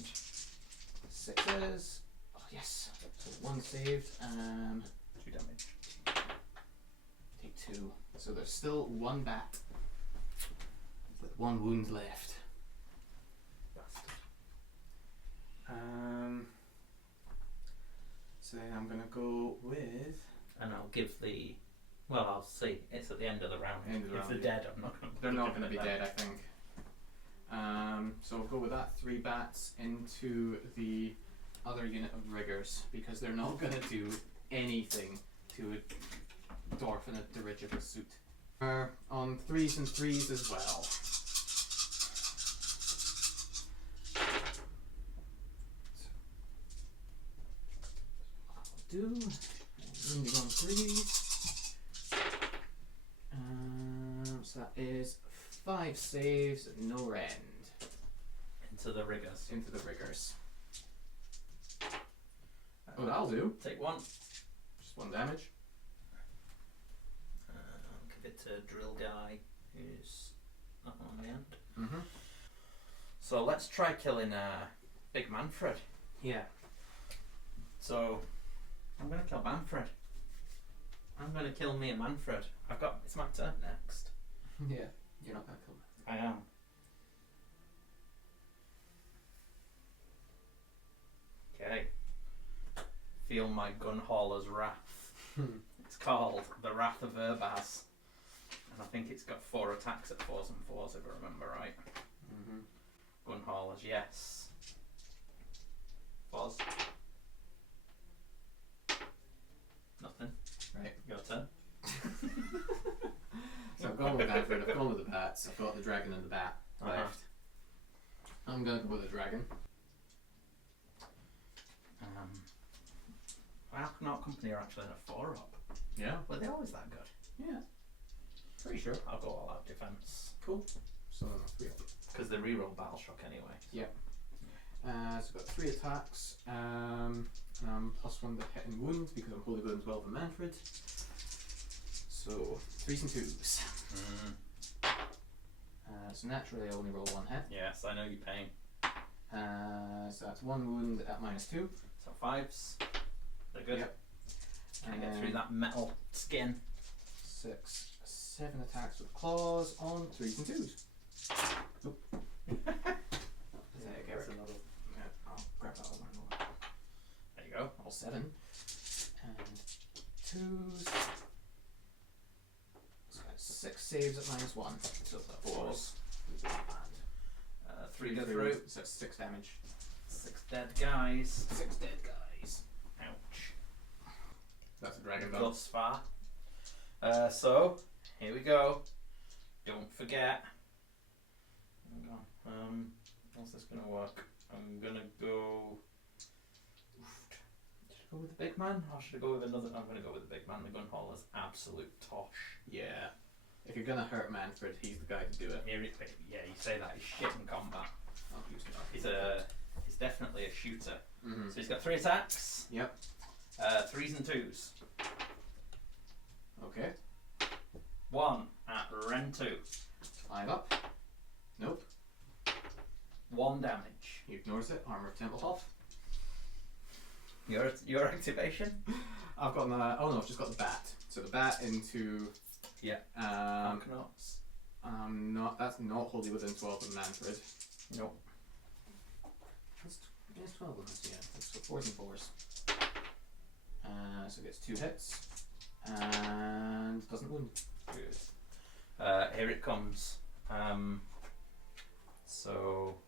6s. Oh yes. So 1 saved. 2 damage. Take 2. So there's still 1 bat with 1 wound left. Bastard. So then I'm gonna go with. And I'll give the. Well, I'll see. It's at the end of the round. End of the if round, they're yeah. dead, I'm not going to. They're not gonna be dead, I think. So I'll go with that. 3 bats into the other unit of riggers because they're not gonna do anything to a dwarf in a dirigible suit. On 3s and 3s as well. I'll do wounding on 3s. So that is 5 saves, no rend. Into the riggers. Into the riggers. Oh, that'll do. Take 1. Just 1 damage. I'll give it to drill guy, who's that one on the end. Mm-hmm. So let's try killing Big Manfred. Yeah. So I'm going to kill Manfred. I'm going to kill me and Manfred. It's my turn next. Yeah. You're not gonna kill me. I am. Okay. Feel my gun hauler's wrath. It's called the Wrath of Urbaz. And I think it's got 4 attacks at 4s and 4s if I remember right. Mm-hmm. Gun haulers, yes. 4s. Nothing. Right. Your turn. So I've gone with Manfred, I've gone with the bats, I've got the dragon and the bat left. I'm gonna go with the dragon. Arcanaut Company are actually in a 4-up. Yeah. Were they always that good? Yeah. Pretty sure. I'll go all out defense. Cool. So 3 up. Because they reroll battle shock anyway. Yep. So I've got 3 attacks. +1 to hit and wound because I'm holding on 12 and Manfred. So 3s and 2s. So naturally I only roll 1 hit. Yes, I know your pain. So that's 1 wound at -2. So 5s. They're good. Yep. Can I get through that metal skin? 6, 7 attacks with claws on 3s and 2s. Nope. There's another. Yeah, I'll grab that one. There you go. All 7. And 2s. So that's 6 saves at -1. So that's 4s. 3 go through. So that's 6 damage. 6 dead guys. 6 dead guys. Ouch. That's a dragon dog. Thus far. So, here we go. Don't forget. Hang on. How's this gonna work? I'm gonna go. Should I go with the big man? Or should I go with another? I'm gonna go with the big man. The gun hauler's absolute tosh. Yeah. If you're gonna hurt Manfred, he's the guy to do it. Yeah, you say that. He's shit in combat. I'll use it. He's definitely a shooter. Mm-hmm. So he's got 3 attacks. Yep. 3s and 2s. Okay. 1 at Ren 2. 5 up. Nope. 1 damage. He ignores it. Armor of Templehoff. Your activation? I've got my. Oh no, I've just got the bat. So the bat into. Yeah. Arcanauts. That's not wholly within 12 of Manfred. Nope. It's 12 of us, yeah. So 4s and 4s. So it gets 2 hits. And doesn't wound. Good. Here it comes. So.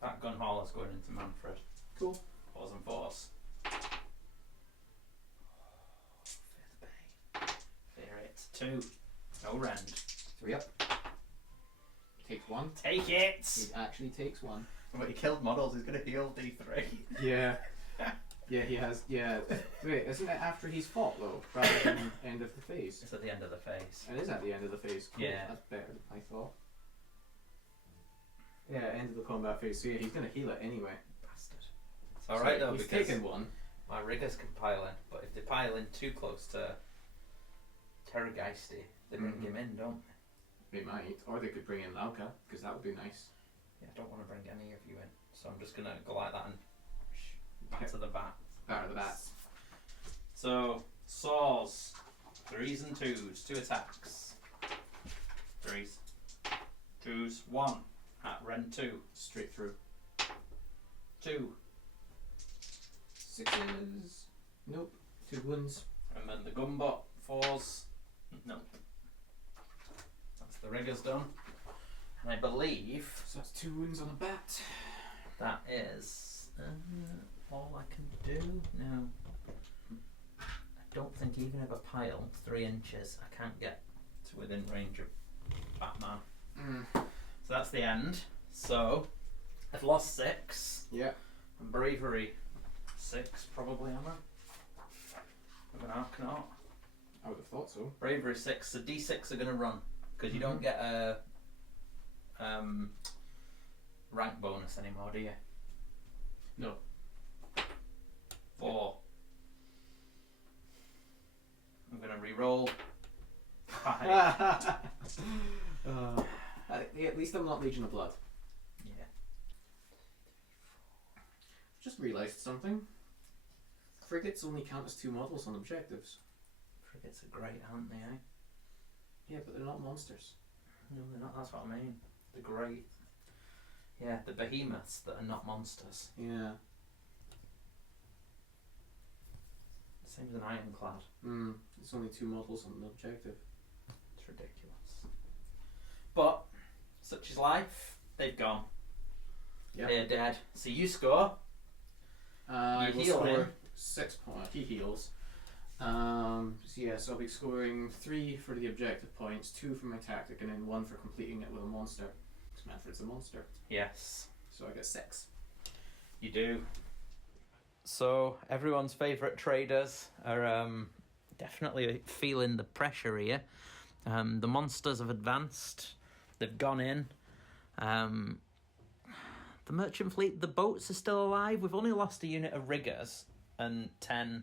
That gun hauler's going into Manfred. Cool. 4s and 4s. Fear it. 2. No rend. 3 up. Takes 1. Take it! He actually takes 1. But he killed models, he's going to heal D3. Yeah. Yeah, he has. Yeah. Wait, isn't it after he's fought though, rather than end of the phase? It's at the end of the phase. It is at the end of the phase. Cool. Yeah. That's better than I thought. Yeah, end of the combat phase. So yeah, he's gonna heal it anyway. Bastard. It's alright though, he's because taken 1. my riggers can pile in, but if they pile in too close to Terrorgeisty, they bring him in, don't they? They might, or they could bring in Lauka, because that would be nice. Yeah, I don't want to bring any of you in, so I'm just going to go like that and back to the bat. Batter the bats. So, saws, 3s and 2s, 2 attacks. 3s, 2s, 1 at Ren 2. Straight through. 2, 6s. Nope. 2 wounds. and then the gunbutt 4s. Nope. That's the riggers done. And I believe So that's 2 wounds on a bat. that is all I can do. No. I don't think even if I pile 3 inches, I can't get to within range of Batman. So that's the end. So I've lost 6. Yeah. And bravery 6 probably, am I? With an Arcanaut. I would have thought so. Bravery 6. So D6 are going to run because you don't get a rank bonus anymore, do you? No. 4. I'm going to re-roll 5. At least I'm not Legion of Blood. Yeah. Just realised something. Frigates only count as 2 models on objectives. Frigates are great, aren't they, eh? Yeah, but they're not monsters. No, they're not. That's what I mean. They're great. Yeah, the behemoths that are not monsters. Yeah. Same as an ironclad. It's only 2 models on an objective. It's ridiculous. But such is life. They've gone. Yeah. They're dead. So you score. I You will heal score him. 6 points. He heals. So yeah, so I'll be scoring 3 for the objective points, 2 for my tactic, and then 1 for completing it with a monster. Because Manfred's a monster. Yes, So I get 6. you do. So everyone's favourite traders are definitely feeling the pressure here. The monsters have advanced. They've gone in. The merchant fleet, the boats are still alive. We've only lost a unit of riggers and 10.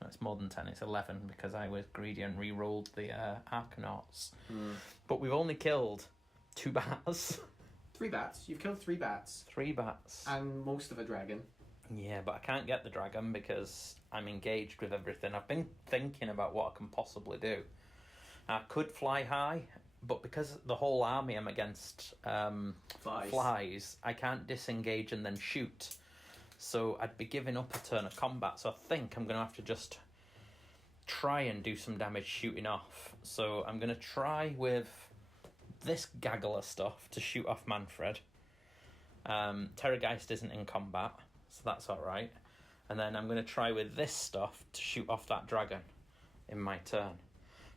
No, it's more than 10. It's 11 because I was greedy and re-rolled the Arcanauts. But we've only killed 2 bats. 3 bats. You've killed 3 bats. 3 bats. And most of a dragon. Yeah, but I can't get the dragon because I'm engaged with everything. I've been thinking about what I can possibly do. I could fly high, but because the whole army I'm against flies, I can't disengage and then shoot. So I'd be giving up a turn of combat. So I think I'm going to have to just try and do some damage shooting off. So I'm going to try with this gaggle of stuff to shoot off Manfred. Terrorgeist isn't in combat, so that's alright. And then I'm going to try with this stuff to shoot off that dragon in my turn.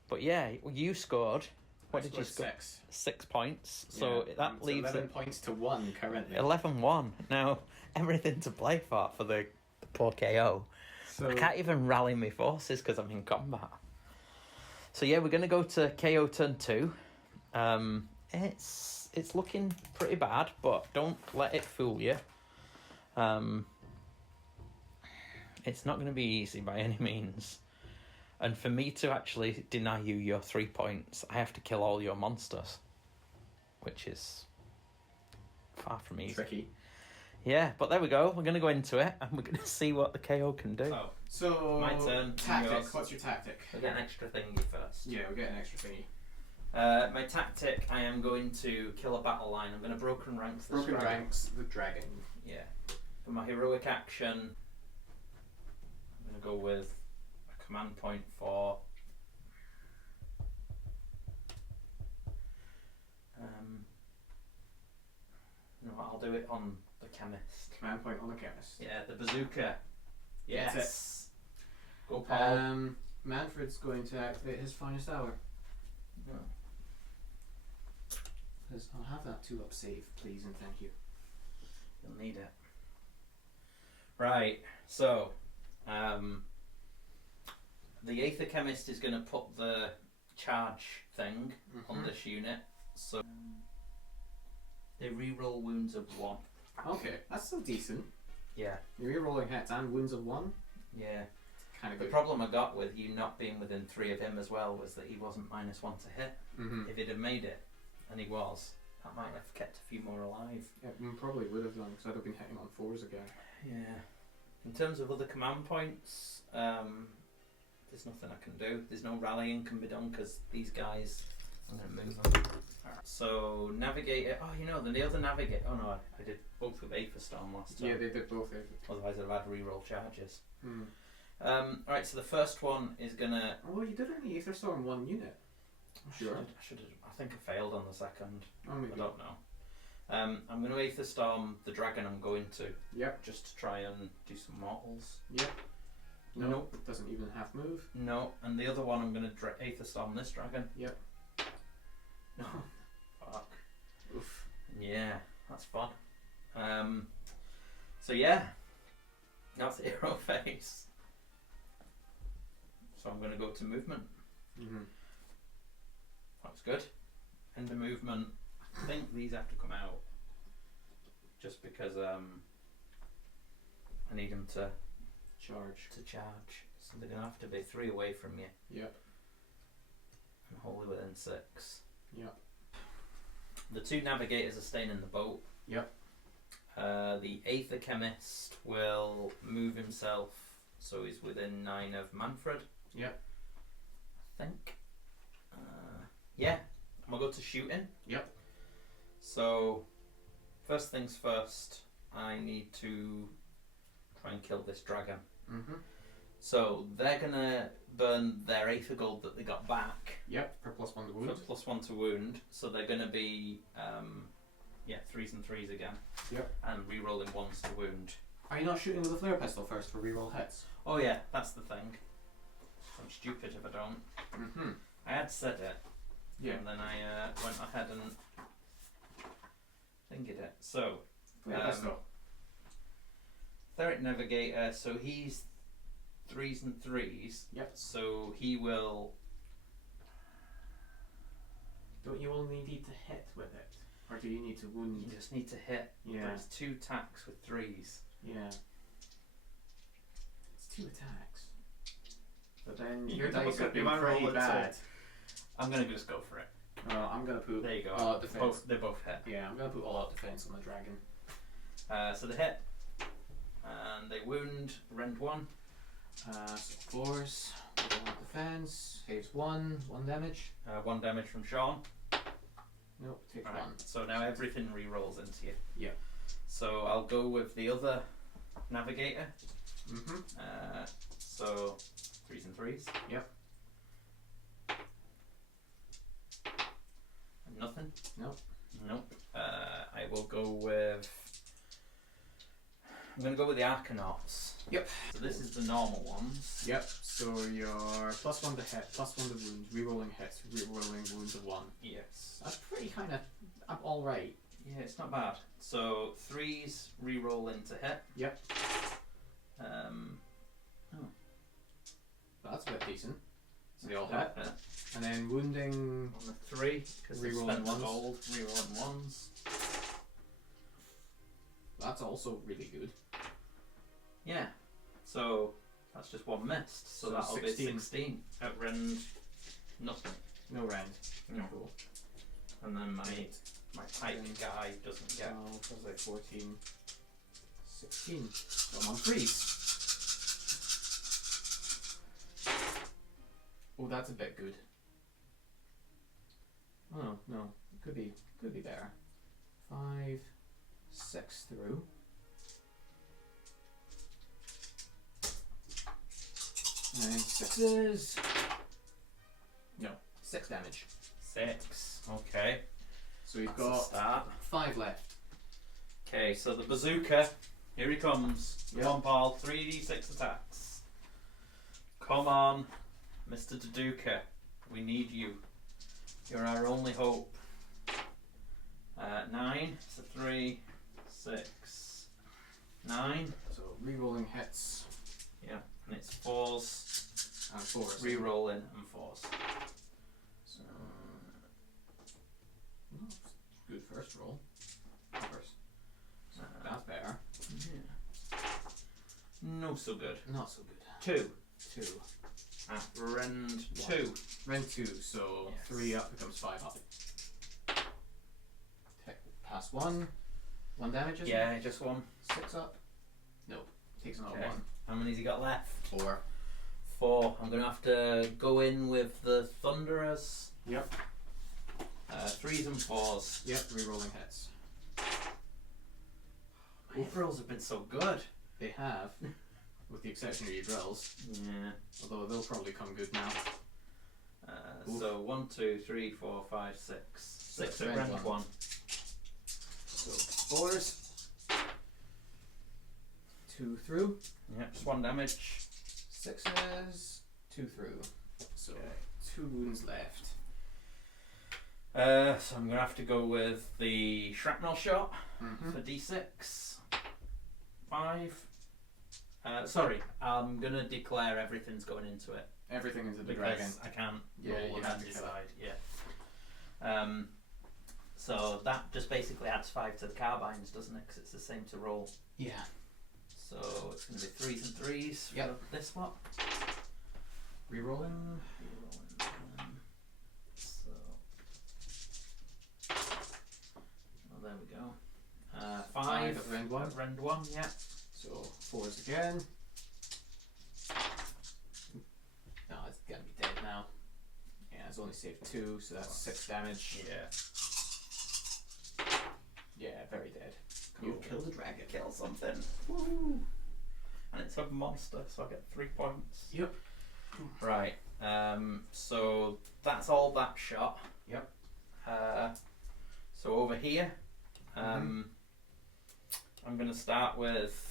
But yeah, you scored. What did you score? 6. 6 points. So that leaves 11 points to 1 currently. 11-1. Now, everything to play for the poor KO. So I can't even rally my forces because I'm in combat. So yeah, we're going to go to KO turn 2. It's looking pretty bad, but don't let it fool you. It's not going to be easy by any means. And for me to actually deny you your 3 points, I have to kill all your monsters, which is far from easy. tricky. Yeah, but there we go. We're going to go into it, and we're going to see what the KO can do. So My turn. Tactic. Yours. What's your tactic? We'll get an extra thingy first. Yeah, we'll get an extra thingy. My tactic, I am going to kill a battle line. I'm going to broken ranks this Broken dragon. ranks the dragon. Yeah. For my heroic action, I'm going to go with a command point for... no, I'll do it on the chemist. Command point on the chemist. Yeah, the bazooka. Yes. That's Go, Paul. Manfred's going to activate his finest hour. No. Because I'll have that 2-up save, please and thank you. You'll need it. Right, so the Aether Chemist is going to put the charge thing on this unit. So they reroll wounds of 1. Okay, that's still decent. Yeah. You're re-rolling hits and wounds of 1. Yeah. Kind of The good. problem I got with you not being within 3 of him as well was that he wasn't -1 to hit. If he'd have made it, and he was, that might have kept a few more alive. Yeah, probably would have done because I'd have been hitting on 4s again. Yeah. In terms of other command points, there's nothing I can do. There's no rallying can be done because these guys, I'm going to move them. So, Navigator, the other Navigator, oh no, I did both with Aetherstorm last time. Yeah, they did both. Otherwise I'd have had reroll charges. Alright, so the first one is going to... Oh, you did only Aetherstorm 1 unit. Sure. I think I failed on the second. Oh, maybe. I don't know. I'm going to Aetherstorm the dragon I'm going to. Yep. Just to try and do some mortals. Yep. No, Nope. it doesn't even half move. No, and the other one I'm going to Aetherstorm this dragon. Yep. No. Fuck. Oof. Yeah, that's fun. So yeah, that's the hero phase. So I'm going to go to movement. That's good. End of movement. I think these have to come out. Just because I need them to charge. So they're going to have to be 3 away from you. Yep. And wholly within 6. Yep. The 2 navigators are staying in the boat. Yep. The Aether Chemist will move himself so he's within 9 of Manfred. Yep. I think. Yeah. I'm going to go to shooting. Yep. So, first things first, I need to try and kill this dragon. So, they're going to burn their Aether Gold that they got back. Yep, for +1 to wound. For +1 to wound. So, they're going to be, 3s and 3s again. Yep. And re-rolling 1s to wound. Are you not shooting with a flare pistol first for reroll hits? Oh yeah, that's the thing. I'm stupid if I don't. I had said it. Yeah. And then I went ahead and thingied it. So, Flare pistol. Cleric Navigator, so he's 3s and 3s. Yep. So he will. Don't you only need to hit with it? Or do you need to wound? You just need to hit. Yeah. There's 2 attacks with 3s. Yeah. It's 2 attacks. But then your You dice have been might roll pretty it bad. I'm gonna just go for it. I'm gonna put There you go. all out defense. They both hit. Yeah, I'm gonna put all out defense on the dragon. So they hit, and they wound. Rend 1. So 4s, all out defense. Saves 1 damage. 1 damage from Sean. Nope, takes Right, 1. so now everything re-rolls into you. Yeah. So I'll go with the other Navigator. So 3s and 3s. Yep. And nothing. Nope. Nope. I will go with. I'm going to go with the Arcanauts. Yep. So this is the normal ones. Yep. So you're +1 to hit, +1 to wound, rerolling hits, rerolling wounds of 1. Yes. That's pretty kind of alright. Yeah, it's not bad. So 3s re-roll into hit. Yep. Oh. That's a bit decent. So they all That's hit. not And then wounding. On the 3, because they Re-rolling spent the ones. gold, re-rolling 1s. That's also really good. Yeah. So that's just 1 missed. So So that'll 16. be 16. Outrend nothing. No rend. No. Cool. And then my Eight. pike guy doesn't get. 12, that was like 14. 16. So I'm on 3s. Oh, that's a bit good. Oh, no. Could be better. 5, 6 through. And 6s. No, 6 damage. 6. Okay. So we've That's a got start. 5 left. Okay, so the bazooka. Here he comes. Yep. Come on, Paul. 3d6 attacks. Come on, Mr. Daduka. We need you. You're our only hope. 9. So 3, 6, 9. So rerolling hits Yeah, and it's 4s. and 4s. Re-rolling and 4s. So good first roll. First. So that's better. Yeah. No, so good. Not so good. 2. 2. At rend 2. Rend 2, so Yes. 3 up becomes 5 up. Pass 1. 1 damage, isn't Yeah, it? just 1. 6 up. Nope. Takes another Okay. 1. How many's he got left? 4. 4. I'm going to have to go in with the Thunderers. Yep. 3s and 4s. Yep, rerolling hits. My hit rolls have been so good. They have, with the exception of your drills, Yeah. although they'll probably come good now. So 1, 2, 3, 4, 5, 6. 6 at rend rend one. 1. So 4s. 2 through. Yeah, just 1 damage. 6s. 2 through. So Okay. 2 wounds left. So I'm going to have to go with the shrapnel shot Mm-hmm. for d6. 5. Sorry, I'm going to declare everything's going into it. Everything into the Because dragon. I can't Yeah, roll you and have then to kill decide. Yeah. So that just basically adds 5 to the carbines, doesn't it? Because it's the same to roll. Yeah. So it's going to be 3s and 3s Yep. for this one. Rerolling. So, well, there we go. 5 at rend 1. at rend 1, yeah. So 4s again. No, it's gonna be dead now. Yeah, it's only saved 2, so that's 6 damage. Yeah. Yeah, very dead. You killed a dragon. Kill something. Woohoo! And it's a monster, so I get 3 points. Yep. Right. So that's all that shot. Yep. So over here, I'm going to start with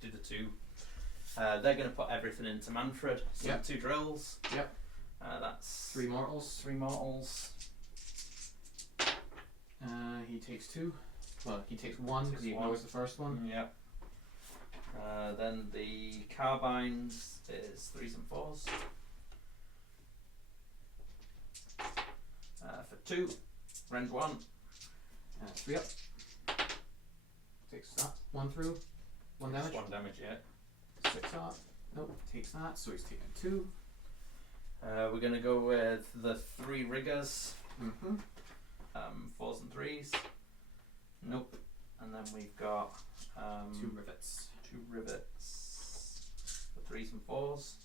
do the 2. They're going to put everything into Manfred. So Yep. 2 drills. Yep. That's 3 mortals. 3 mortals. He takes 2. Well, he takes 1 because he ignores the first one. Yep. Then the carbines is 3s and 4s. For 2, rend 1. 3 up. Takes that. 1 through. 1 damage. 1 damage, yeah. 6 up. Nope, takes that, so he's taking 2. We're going to go with the 3 riggers. 4s and 3s. Nope. And then we've got 2 rivets. 2 rivets for 3s and 4s.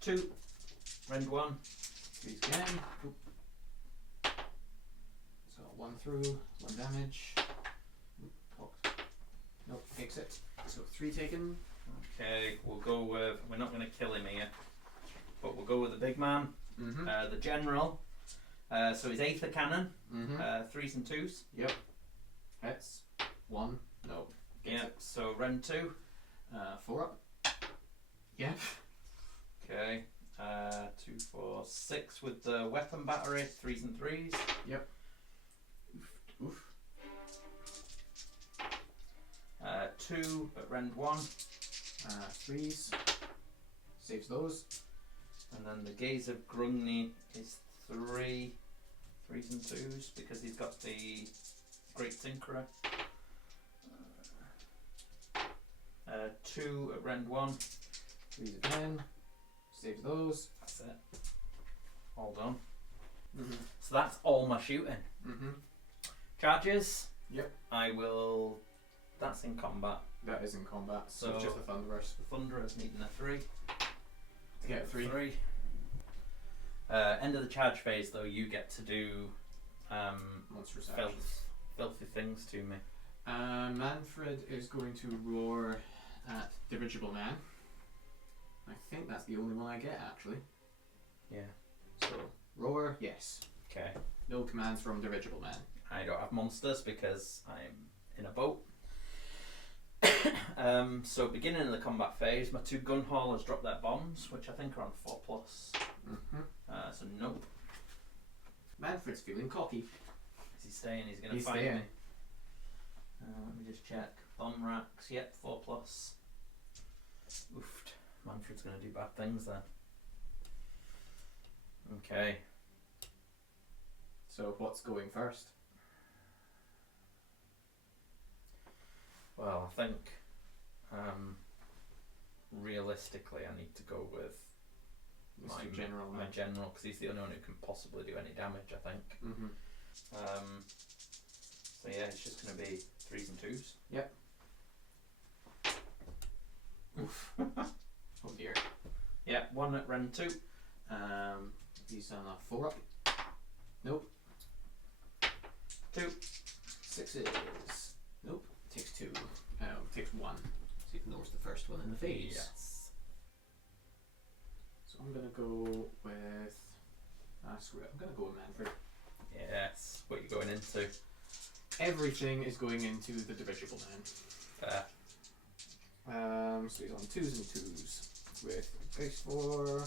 Two, rend 1. 3s again. Oop. So 1 through, 1 damage. Oop, blocked. Nope, takes it. So 3 taken. Okay, we'll go with, we're not going to kill him here, but we'll go with the big man, the general. So his Aether Cannon, 3s and 2s. Yep. Hits. 1. No. Yeah, so rend 2. 4 up. Yep. Okay, 2, 4, 6 with the weapon battery, 3s and 3s. Yep. Oof. 2 at rend 1. 3s. Saves those. And then the Gaze of Grungni is 3, 3s and 2s because he's got the Great Tinkerer. 2 at rend 1. 3s again. Saves those. That's it. All done. Mm-hmm. So that's all my shooting. Mm-hmm. Charges. Yep. I will. That's in combat. That is in combat, so it's So- just a Thunderous. The Thunderer's needing a 3. To get a 3. 3. End of the charge phase, though, you get to do Monstrous actions. filthy things to me. Manfred is going to roar at Dirigible Man. I think that's the only one I get, actually. Yeah. So, roar, yes. Okay. No commands from Dirigible Man. I don't have monsters because I'm in a boat. So beginning of the combat phase, my 2 gun haulers drop their bombs, which I think are on 4+. So nope. Manfred's feeling cocky. Is he staying? He's going to He's fight staying. me. Let me just check. Bomb racks, yep, 4+. Oof. Manfred's going to do bad things then. Okay. So, what's going first? Well, I think realistically I need to go with Mr. General my Man. general because he's the only one who can possibly do any damage, I think. So yeah, it's just going to be 3s and 2s. Yep. Oof. Oh dear. Yeah, 1 at rend 2. He's on a 4 up. Nope. 2. 6s. Nope. Takes 2. Takes 1. So he ignores the first one in the phase. Yes. So I'm gonna go with. Screw it. I'm gonna go with Manfred. Yes. What are you going into? Everything is going into the Dirigible Man. Fair. So he's on 2s and 2s with base 4. So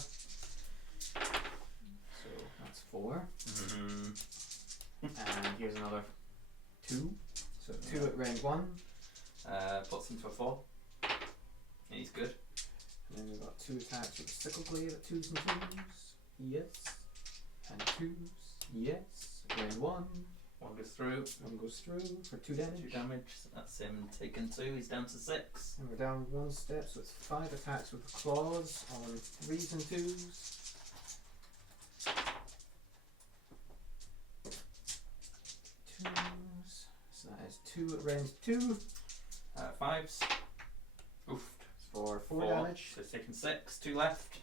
that's 4. And here's another 2. So 2 at range 1. Puts him to a 4. He's good. And then we've got 2 attacks with the Sickle Glaive at 2s and 2s. Yes. And 2s. Yes. Range 1. 1 goes through. 1 goes through for 2 damage. 2 damage. That's him taken 2. He's down to 6. And we're down 1 step, so it's 5 attacks with the claws on 3s and 2s. 2s. So that is 2 at range 2. 5s. Oof. For 4 damage. So he's taken 6. 2 left.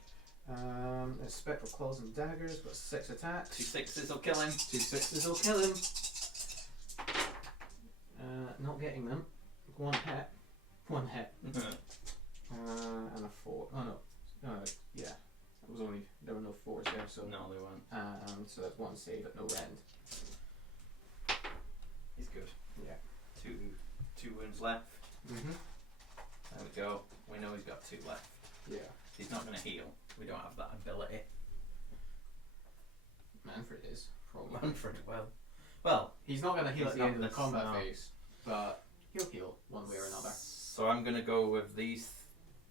There's Spectral Claws and Daggers, got 6 attacks. 2 6s will kill him. 2 6s will kill him. Not getting them. 1 hit. 1 hit. And a 4. Oh no. Yeah. It was only, there were no 4s there, so. No, they weren't. So that's 1 save at no rend. He's good. Yeah. 2 wounds left. Mm-hmm. There we go. We know he's got 2 left. Yeah. He's not going to heal. We don't have that ability. Manfred is, probably. Manfred, well, He's not going to heal he's at the not end of the this- combat no. phase, but he'll heal one way or another. So I'm going to go with these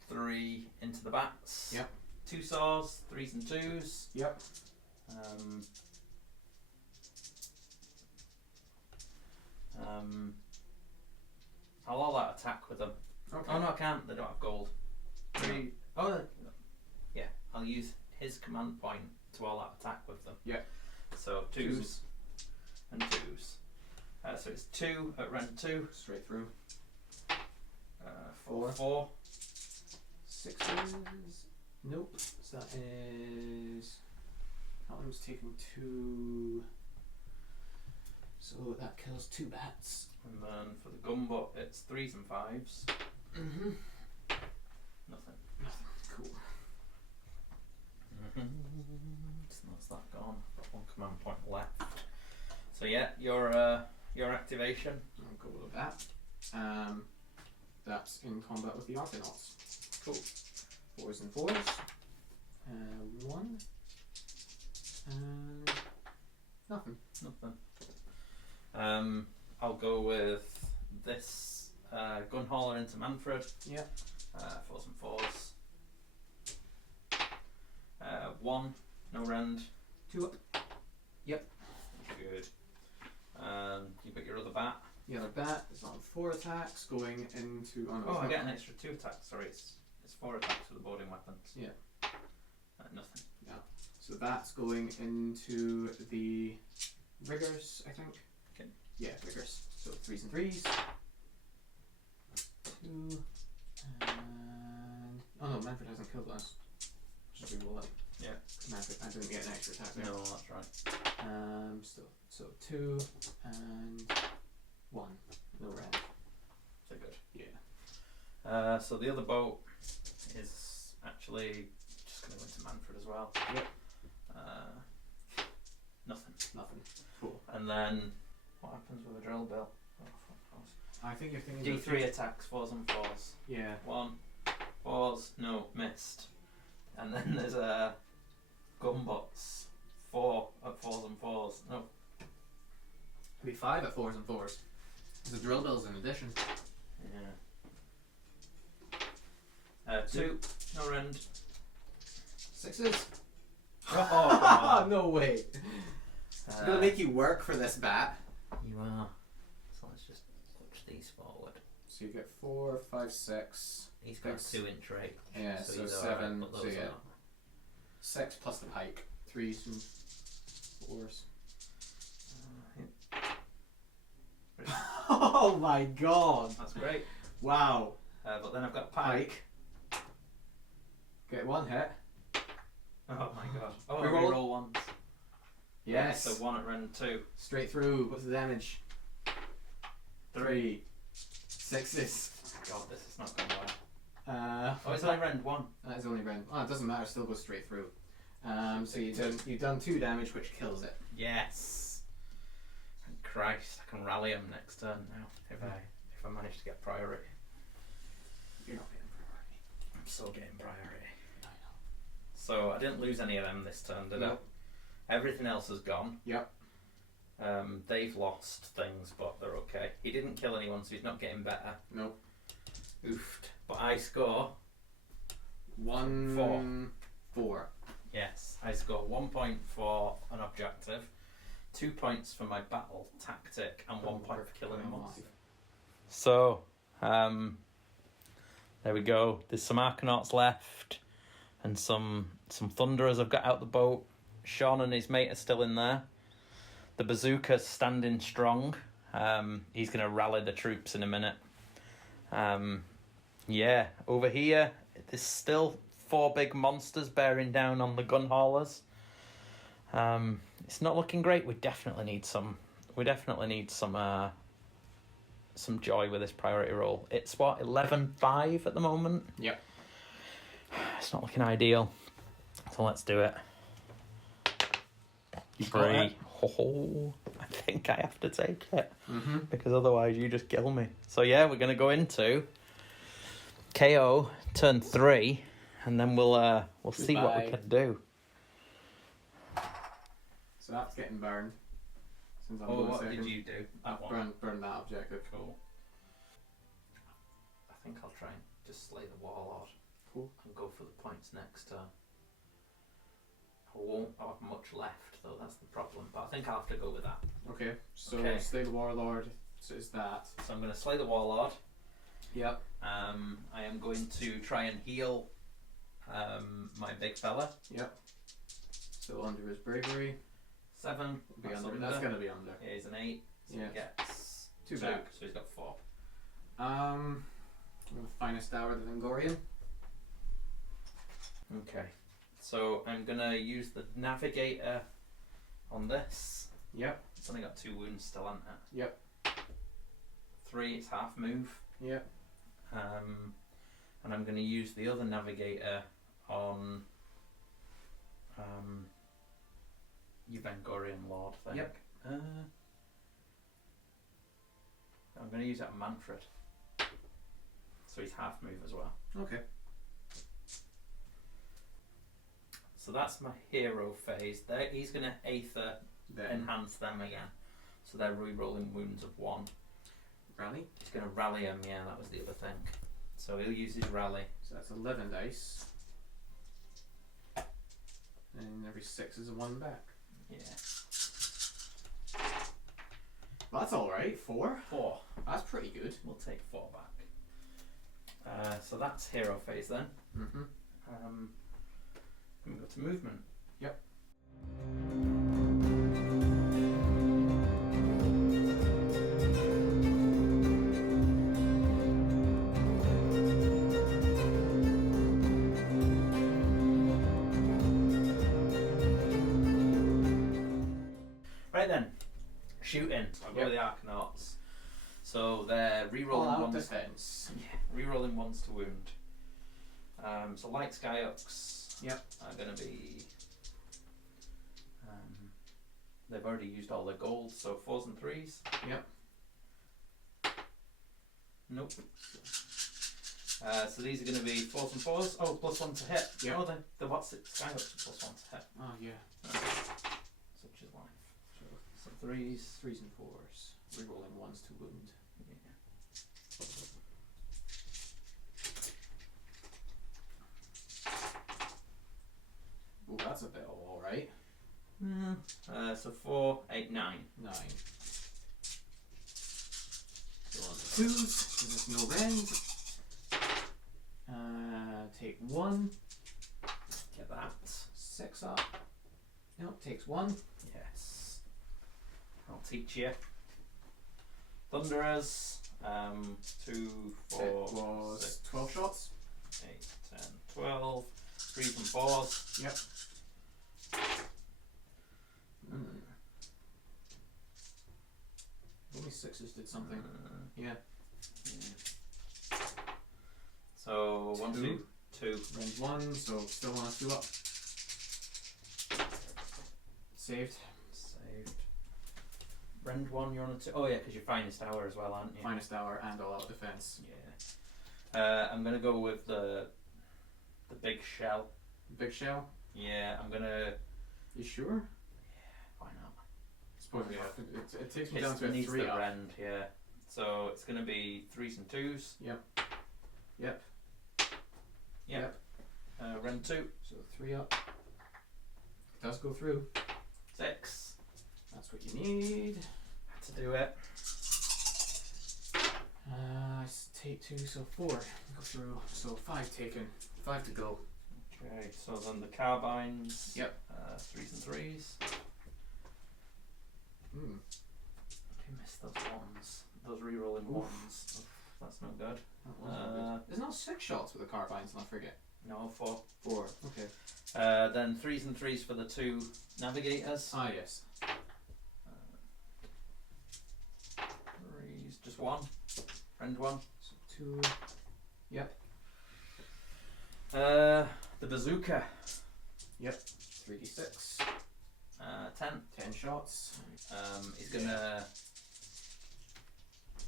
3 into the bats. Yep. 2 saws, 3s and 2s. Yep. I'll all out attack with them. Okay. Oh no, I can't. They don't have gold. 3. Oh, yeah. I'll use his command point to all out attack with them. Yeah. So 2s and 2s. So it's 2 at rend 2. Straight through. 4. 4. 6s. Nope. So that is. That one's taking 2. So that kills 2 bats. And then for the gunbutt, it's 3s and 5s. Mm-hmm. Nothing. Cool. So that's that gone. Got 1 command point left. So yeah, your activation. I'll go with a bat. That's in combat with the Argonauts. Cool. 4s and 4s. 1. And nothing. Nothing. I'll go with this gun hauler into Manfred. Yeah. 4s and 4s. 1, no rend. 2 up. Yep. Good. You got your other bat. The other bat is on 4 attacks going into. Oh, no, Oh, it's I not. get an extra 2 attacks. Sorry, it's 4 attacks with the boarding weapons. Yeah. Nothing. So that's going into the riggers, I think. Okay. Yeah, riggers. So 3s and 3s. 2 and oh no, Manfred hasn't killed us. Just reroll it. Yeah. Manfred, I didn't get an extra attack there. No, that's right. So 2 and 1. No rend. So good. Yeah. So the other boat is actually just going to go into Manfred as well. Yep. Nothing. Nothing. Cool. And then what happens with a drill bill? Oh, fuck knows. I think you're thinking of D3 attacks, 4s and 4s. Yeah. 1, 4s, no, missed. And then there's a gunbutts, 4 at 4s and 4s. No. Maybe 5 at 4s and 4s. The drill bills in addition. Yeah. 2, no rend. 6s. Oh, No way. It's gonna make you work for this bat. You are. So let's just push these forward. So you get 4, 5, 6. He's got a Six. 2-inch rate. Yeah, so he's 7. alright, but So those yeah, are 6 plus the pike. 3s and 4s. Oh my god! That's great. Wow. But then I've got pike. Get 1 hit. Oh my god. Oh, Reroll. reroll ones. Yes. So 1 at rend 2. Straight through. What's the damage? 3. 6s. God, this is not going well. Oh, it's only rend 1. that is only rend. Oh, it doesn't matter. Still goes straight through. So you've done 2 damage, which kills it. Yes. Thank Christ, I can rally him next turn now if I manage to get priority. You're not getting priority. I'm still getting priority. I know. So I didn't lose any of them this turn, did Nope. I? Everything else has gone. Yep. They've lost things, but they're okay. He didn't kill anyone, so he's not getting better. Nope. Oofed. But I score 1, 4. Yes, I score 1 point for an objective, 2 points for my battle tactic, and 1 point for killing a monster. So, there we go. There's some Arcanauts left, and some Thunderers I've got out the boat. Sean and his mate are still in there. The Bazooka's standing strong. He's going to rally the troops in a minute. Yeah, over here, there's still 4 big monsters bearing down on the gun haulers. It's not looking great. We definitely need some joy with this priority roll. It's what, 11-5 at the moment? Yep. It's not looking ideal. So let's do it. You've got 3. it. Oh, I think I have to take it. Mm-hmm. Because otherwise you just kill me. So yeah, we're going to go into KO turn 3, and then we'll see what we Goodbye. can do. So that's getting burned. Since I'm Oh, going what second. did you do? That one. Burn that objective. Cool. I think I'll try and just slay the Warlord. Cool. And go for the points next turn. I won't have much left though, that's the problem. But I think I'll have to go with that. Okay, so Okay. slay the Warlord is that. So I'm going to slay the Warlord. Yep. I am going to try and heal my big fella. Yep. So under his bravery. 7. Be under. That's gonna be under. Yeah, he's an 8. So Yeah. he gets 2 back. So he's got 4. The finest hour, the Avengorii. Okay. So I'm going to use the Navigator on this. Yep. It's only got 2 wounds still, hasn't it? Yep. 3, it's half move. Yep. And I'm going to use the other Navigator on Avengorii Lord thing. Yep. I'm going to use it on Manfred. So he's half move as well. Okay. So that's my hero phase. There, he's going to Aether Then enhance them again. So they're re-rolling wounds of 1. rally. He's going to rally him, yeah, that was the other thing. So he'll use his rally. So that's 11 dice. And every 6 is a 1 back. Yeah. Well, that's alright. 4. 4. That's pretty good. We'll take 4 back. So that's hero phase then. Mm-hmm. And we go to movement. Yep. Right then, shooting. I'll go Yep. with the Arcanauts. So they're re-rolling All out ones. defense. Yeah, re-rolling ones to wound. So light Skyhooks Yep. are going to be. They've already used all their gold, so 4s and 3s. Yep. Nope. So these are going to be 4s and 4s. Oh, +1 to hit. Yep. Oh, the what's it? Skyhooks are +1 to hit. Oh, yeah. Such is life. So 3s. 3s and 4s. Rerolling 1s to wound. Yeah. Oh, that's a bit alright. So 4, 8, 9. 9. Go on to 2s, because there's no rend. Take 1. Get that. 6 up. Nope, takes 1. Yes. I'll teach you. Thunderers. 2, 4, It was 6, 12 shots. 8, 10, 12. 3s and 4s. Yep. Only 6s did something. Yeah. Yeah. So 1, 2, 2. Rend 1, so still on a 2 up. Saved. Saved. Rend 1, you're on a 2. Oh yeah, because you're finest hour as well, aren't you? Finest hour and all out defense. Yeah. I'm gonna go with the big shell. Big shell. Yeah, I'm gonna. You sure? Why not? I suppose Yeah. it takes me down to a needs 3 the up. rend, yeah. So it's gonna be 3s and 2s. Yep. Yep. Yep. Rend 2. So 3 up. It does go through. 6. That's what you need. Had to do it. Take 2, so 4. Go through. So 5 taken. 5 to go. Okay, so then the carbines. Yep. 3s and 3s. Mm. Who missed those ones? Those re-rolling Oof. ones. Oof, that's no good. That was not good. There's no 6 shots with the carbines, not forget. No, 4. 4. Okay. Then 3s and 3s for the 2 navigators. Ah, yes. 3s, just 1. Rend 1. So 2. Yep. The bazooka. Yep. 3d6. 10. 10 shots. He's gonna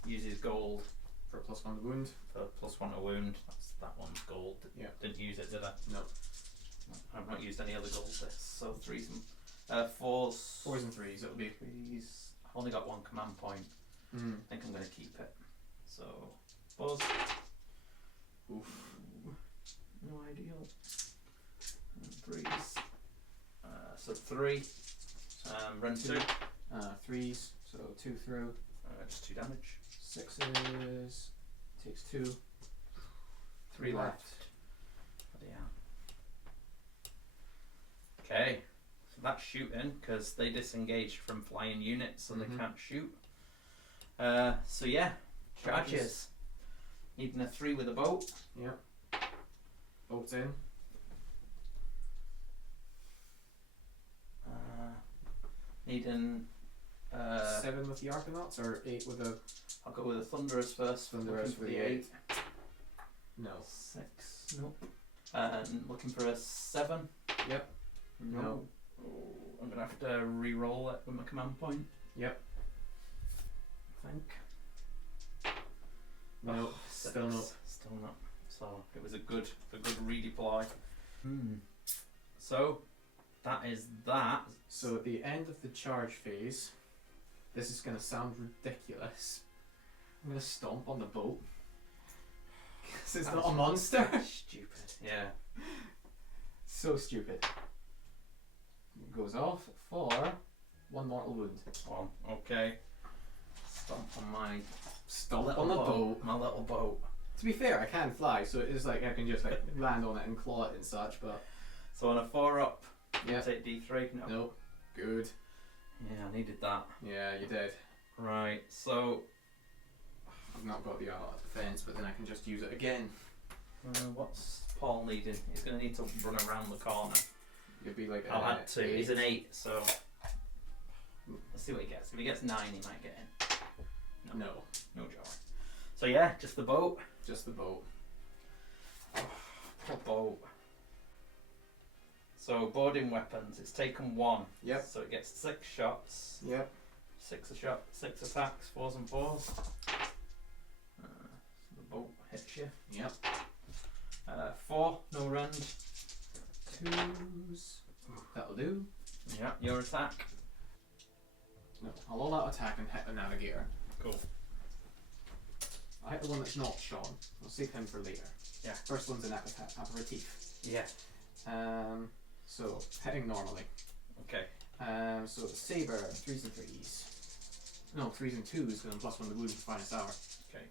use his gold For a +1 to wound. for +1 to wound. That one's gold. Yeah. Didn't use it, did I? No. I've not used any other gold this. So Fours. Fours and threes, it'll be. Threes. I've only got one command point. I think I'm going to keep it. So, fours. Oof. No ideal. And threes. So 3. Run 2. Threes, so 2 through. Just 2 damage. Sixes. Takes 2. 3 left. Yeah. Okay. So that's shooting because they disengaged from flying units, so they can't shoot. So yeah, charges. Needing a 3 with a boat. Yep. Boat's in. Needing 7 with the Arcanauts or 8 with a. I'll go with the Thunderers first. Thunderers for for the the 8. No. 6. Nope. And looking for a 7. Yep. No. Oh, I'm gonna have to re-roll it with my command point. Yep. I think. No. Oh, Still no. Still not. So it was a good redeploy. So that is that. So at the end of the charge phase, this is going to sound ridiculous. I'm going to stomp on the boat. Because it's not a monster. Stupid. Yeah. So stupid. It goes off for 1 mortal wound. Well, okay. Stomp on my Stomp on the boat. My little boat. To be fair, I can fly, so it is like I can just like land on it and claw it and such, but... So on a 4 up, Yeah. take D3. No. Nope. Good. Yeah, I needed that. Yeah, you did. Right, so I've not got the art of defense, but then I can just use it again. what's Paul needing? He's going to need to run around the corner. You'd be like I'll add 2. 8. He's an 8, so let's see what he gets. If he gets 9, he might get in. No. No joy. So yeah, just the boat. Just the boat. Poor boat. So boarding weapons, it's taken 1. Yep. So it gets 6 shots. Yep. 6 attacks, 4s and 4s. So the boat hits you. Yep. 4, no rend. 2s. That'll do. Yeah, your attack. No, I'll all out attack and hit the navigator. Cool. I hit the one that's not Sean. I'll save him for later. Yeah. First one's an aperitif. Yeah. So hitting normally. Okay. So saber 3s and 3s. No, 3s and 2s, and then +1 the wound for finest hour. Okay.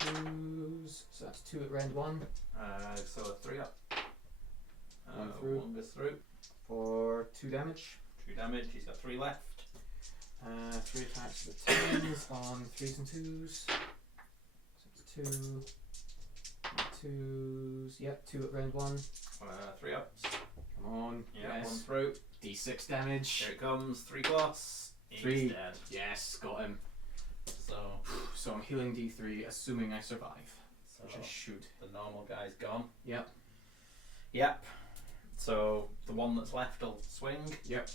2s. So that's 2 at rend 1. So a 3 up. 1 through. 1 goes through. For 2 damage. 2 damage. He's got 3 left. 3 attacks with 10s on 3s and 2s. So it's 2. 2s. Yep, 2 at rend 1. 3 ups. Come on. Yeah, Yes. 1 through. D6 damage. Here it comes. 3 plus. He's 3. dead. Yes, got him. So So I'm healing D3, assuming I survive. Which I So should. the normal guy's gone. Yep. Yep. So the one that's left will swing. Yep.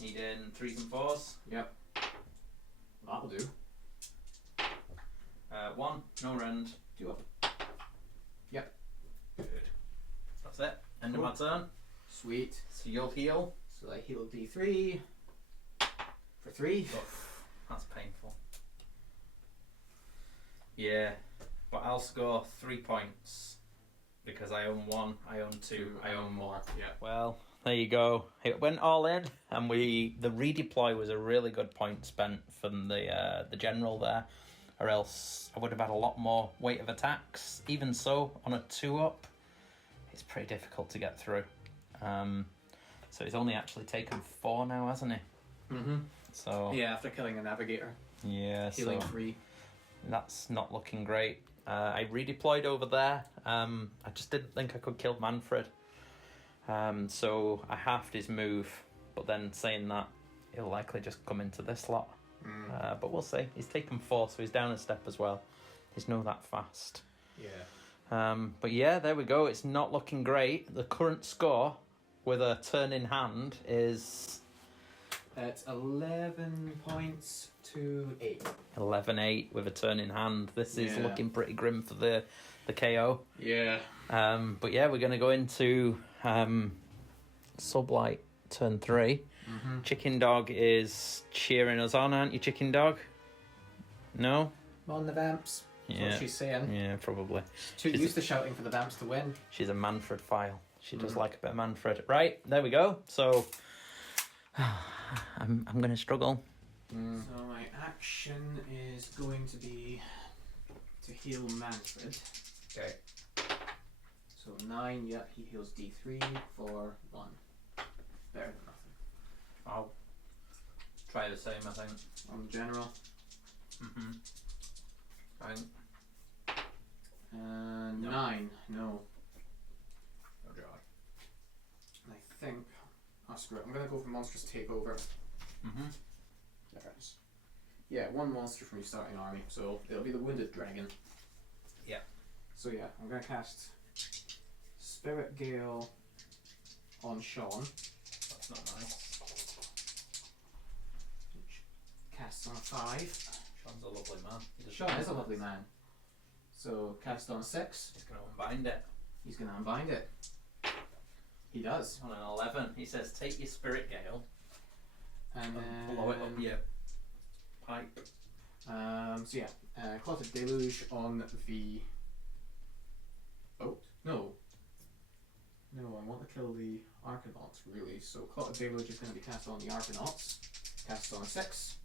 Needing 3s and 4s. Yep. That'll do. 1, no rend. 2 up. Yep. Good. That's it. End Cool. of my turn. Sweet. So you'll heal. So I heal D3 for 3. That's painful. Yeah, but I'll score 3 points because I own 1, I own 2, I own more. Yeah. Well, there you go. It went all in, and the redeploy was a really good point spent from the general there, or else I would have had a lot more weight of attacks. Even so, on a 2-up, it's pretty difficult to get through. So he's only actually taken 4 now, hasn't he? Mm-hmm. So Yeah, after killing a navigator. yeah, Healing so 3. that's not looking great. I redeployed over there. I just didn't think I could kill Manfred. So I halved his move, but then saying that, he'll likely just come into this lot. But we'll see. He's taken 4, so he's down a step as well. He's not that fast. Yeah. But yeah, there we go. It's not looking great. The current score with a turn in hand is It's 11 points to 8. 11-8 with a turn in hand. This is Yeah. looking pretty grim for the the KO. Yeah. But yeah, we're going to go into Soulblight turn 3. Mm-hmm. Chicken Dog is cheering us on, aren't you, Chicken Dog? No? On the Vamps. That's Yeah. what she's saying. Yeah, probably. Too used to shouting for the Vamps to win. She's a Manfred file. She does like a bit of Manfred. Right, there we go. So, I'm going to struggle. So my action is going to be to heal Manfred. Okay. So 9, yeah, he heals D3 for 1. Better than nothing. I'll try the same, I think. On the general. Mm-hmm. Fine. And No. 9, no. Oh, God. I think. Oh, screw it. I'm gonna go for Monstrous Takeover. Mm-hmm. There it is. Yeah, 1 monster from your starting army, so it'll be the Wounded Dragon. Yeah. So yeah, I'm gonna cast Spirit Gale on Sean. That's not nice. Which casts on a 5. Sean's a lovely man. He does Sean is a nice. lovely man. So cast on 6. He's going to unbind it. He's gonna unbind it. He does. On an 11, he says, take your Spirit Gale And and blow it up your pipe. So yeah, Clotted Deluge on the. Oh no. No, I want to kill the Arcanauts really. So Clotted Deluge is going to be cast on the Arcanauts. Cast on a 6.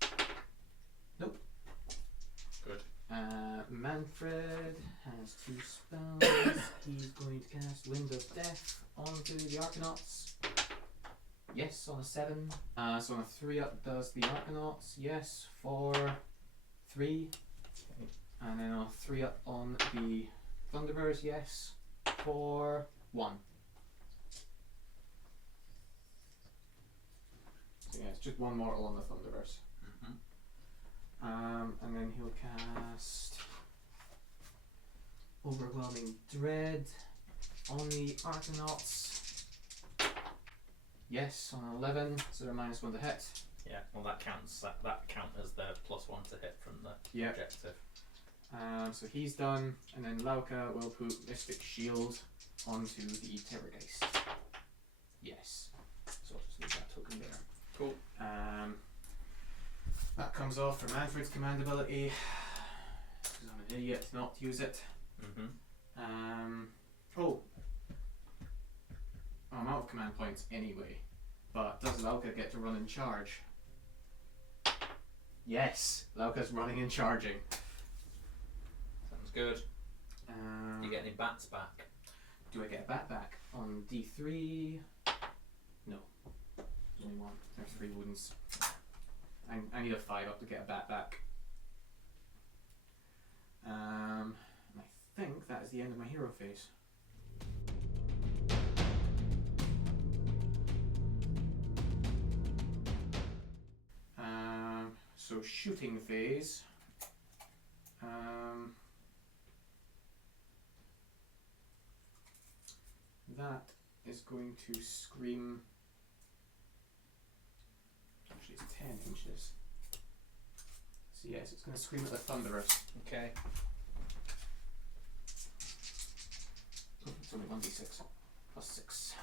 Nope. Good. Manfred has 2 spells. He's going to cast Wind of Death onto the Arcanauts. Yes, on a 7. So on a 3 up does the Arcanauts. Yes, for 3. And then on a 3 up on the Thunderbirds. Yes, for 1. So yeah, it's just 1 mortal on the Thunderbirds. Mm-hmm. And then he'll cast Overwhelming Dread on the Arcanauts. Yes, on 11, so they're -1 to hit. Yeah, well that counts. That count as the +1 to hit from the Yep. objective. So he's done, and then Lauka will put Mystic Shield onto the Terrorgeist. Yes. So I'll just leave that token there. Cool. That comes off for Manfred's command ability. Because I'm an idiot to not use it. Mm-hmm. Oh, I'm out of command points anyway. But does Lauka get to run and charge? Yes, Lauka's running and charging. Sounds good. Do you get any bats back? Do I get a bat back on D3? No. Only 1. There's 3 wounds. I need a 5 up to get a bat back. And I think that is the end of my hero phase. So shooting phase. That is going to scream. Actually, it's 10 inches. So yes, it's going to scream at the Thunderers. Okay. Oh, it's only 1d6 plus 6.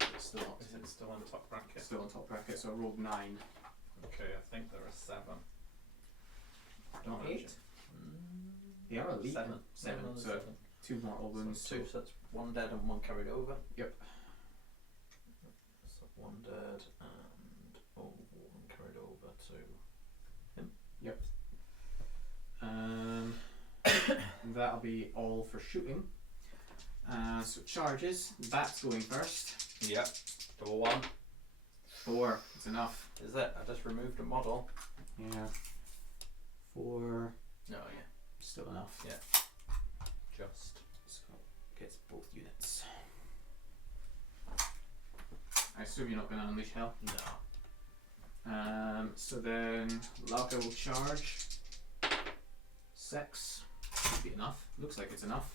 It's still not. Is it still on top bracket? Still on top bracket, so I rolled 9. Okay, I think there are 7. Not Don't 8. mention. They are elite. 7. 7. No, there's So 7. 2 mortal wounds. So 2, so that's 1 dead and 1 carried over. Yep. So 1 dead and 1 carried over to him. Yep. And that'll be all for shooting. So charges. Bat's going first. Yep. Double 1. 4. It's enough. Is it? I just removed a model. Yeah. 4. No, yeah. Still enough. Yeah. Just. So gets both units. I assume you're not going to unleash hell. No. So then Lauka will charge. 6. Should be enough. Looks like it's enough.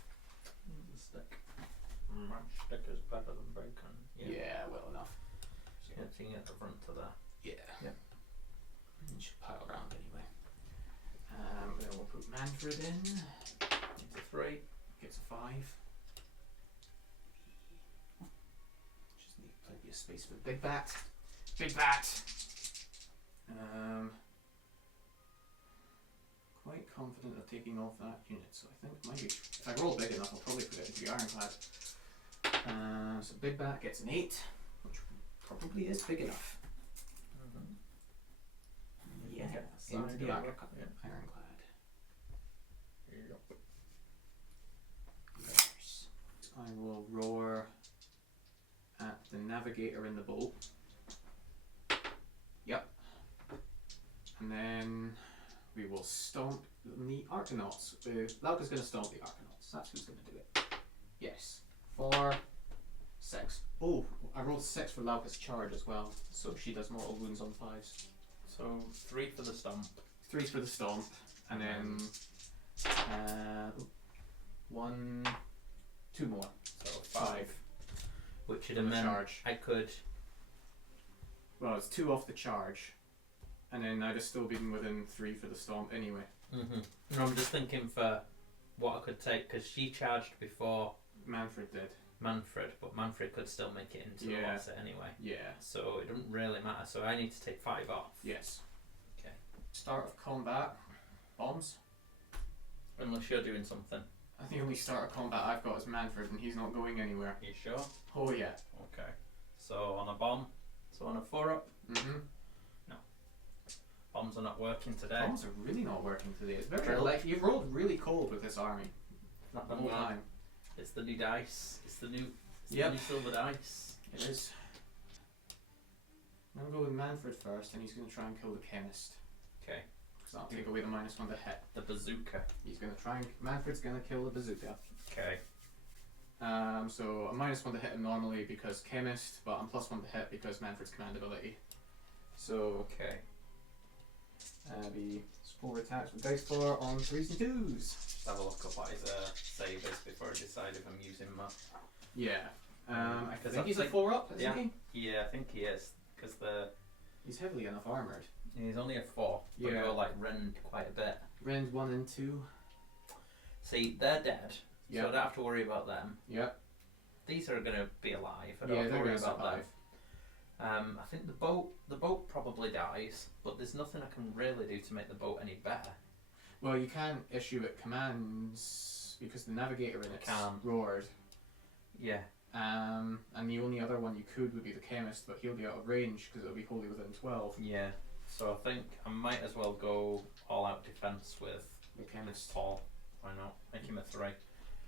The stick. Matchstick is better than bacon. Yeah, well enough. So you can get the front to there. Yeah. Yep. It should pile around anyway. Then we'll put Manfred in. Into 3. gets a 5. Just need plenty of space for Big Bat. Big Bat! Quite confident of taking off that unit, so I think maybe if I roll big enough, I'll probably put it into the Ironclad. So Big Bat gets an 8, which probably is big enough. Yeah, into the Ironclad. Yes. I will roar at the Navigator in the boat. Yep. And then we will stomp the Arcanauts. Lauka's going to stomp the Arcanauts. That's who's going to do it. Yes. 4, 6. Oh, I rolled 6 for Lauka's charge as well, so she does mortal wounds on 5s. So 3 for the stomp. 3 for the stomp, and then 2 more. So 5. Which would From have the meant charge. I could. Well, it's 2 off the charge, and then I'd have still been within 3 for the stomp anyway. No, I'm just thinking for what I could take, because she charged before Manfred did. Manfred, but Manfred could still make it into the Losset anyway. Yeah. So it doesn't really matter, so I need to take 5 off. Yes. Okay. Start of combat. Bombs. Unless you're doing something. I think the only start of combat I've got is Manfred, and he's not going anywhere. You sure? Oh yeah. Okay. So on a bomb, so on a 4-up, bombs are not working today. Bombs are really not working today. It's very Drill. like you've rolled really cold with this army. Not The done whole well. time. It's the new dice. It's the new, Yep. the new silver dice. It is. I'm going to go with Manfred first, and he's going to try and kill the chemist. Okay. Because that'll take away the -1 to hit. The bazooka. He's going to try and. Manfred's going to kill the bazooka. Okay. So a -1 to hit him normally because chemist, but I'm +1 to hit because Manfred's command ability. So Okay. be 4 attacks with dice 4 on 3s and 2s. Just have a look up what his save is before I decide if I'm using my. Yeah. I Because think I he's a think- 4-up, isn't yeah. he? Yeah, I think he is, because He's heavily enough armoured. he's only a 4. But Yeah. you're like rend quite a bit. Rend 1 and 2. See, they're dead, Yeah. so I don't have to worry about them. Yep. These are going to be alive. I don't Yeah, have to they're worry going to about survive. them. I think the boat probably dies, but there's nothing I can really do to make the boat any better. Well, you can't issue it commands because the navigator in it Can't. roared. Yeah. And the only other one you could would be the chemist, but he'll be out of range because it'll be wholly within 12. Yeah. So I think I might as well go all out defense with The chemist. Paul. Why not? Make him a 3.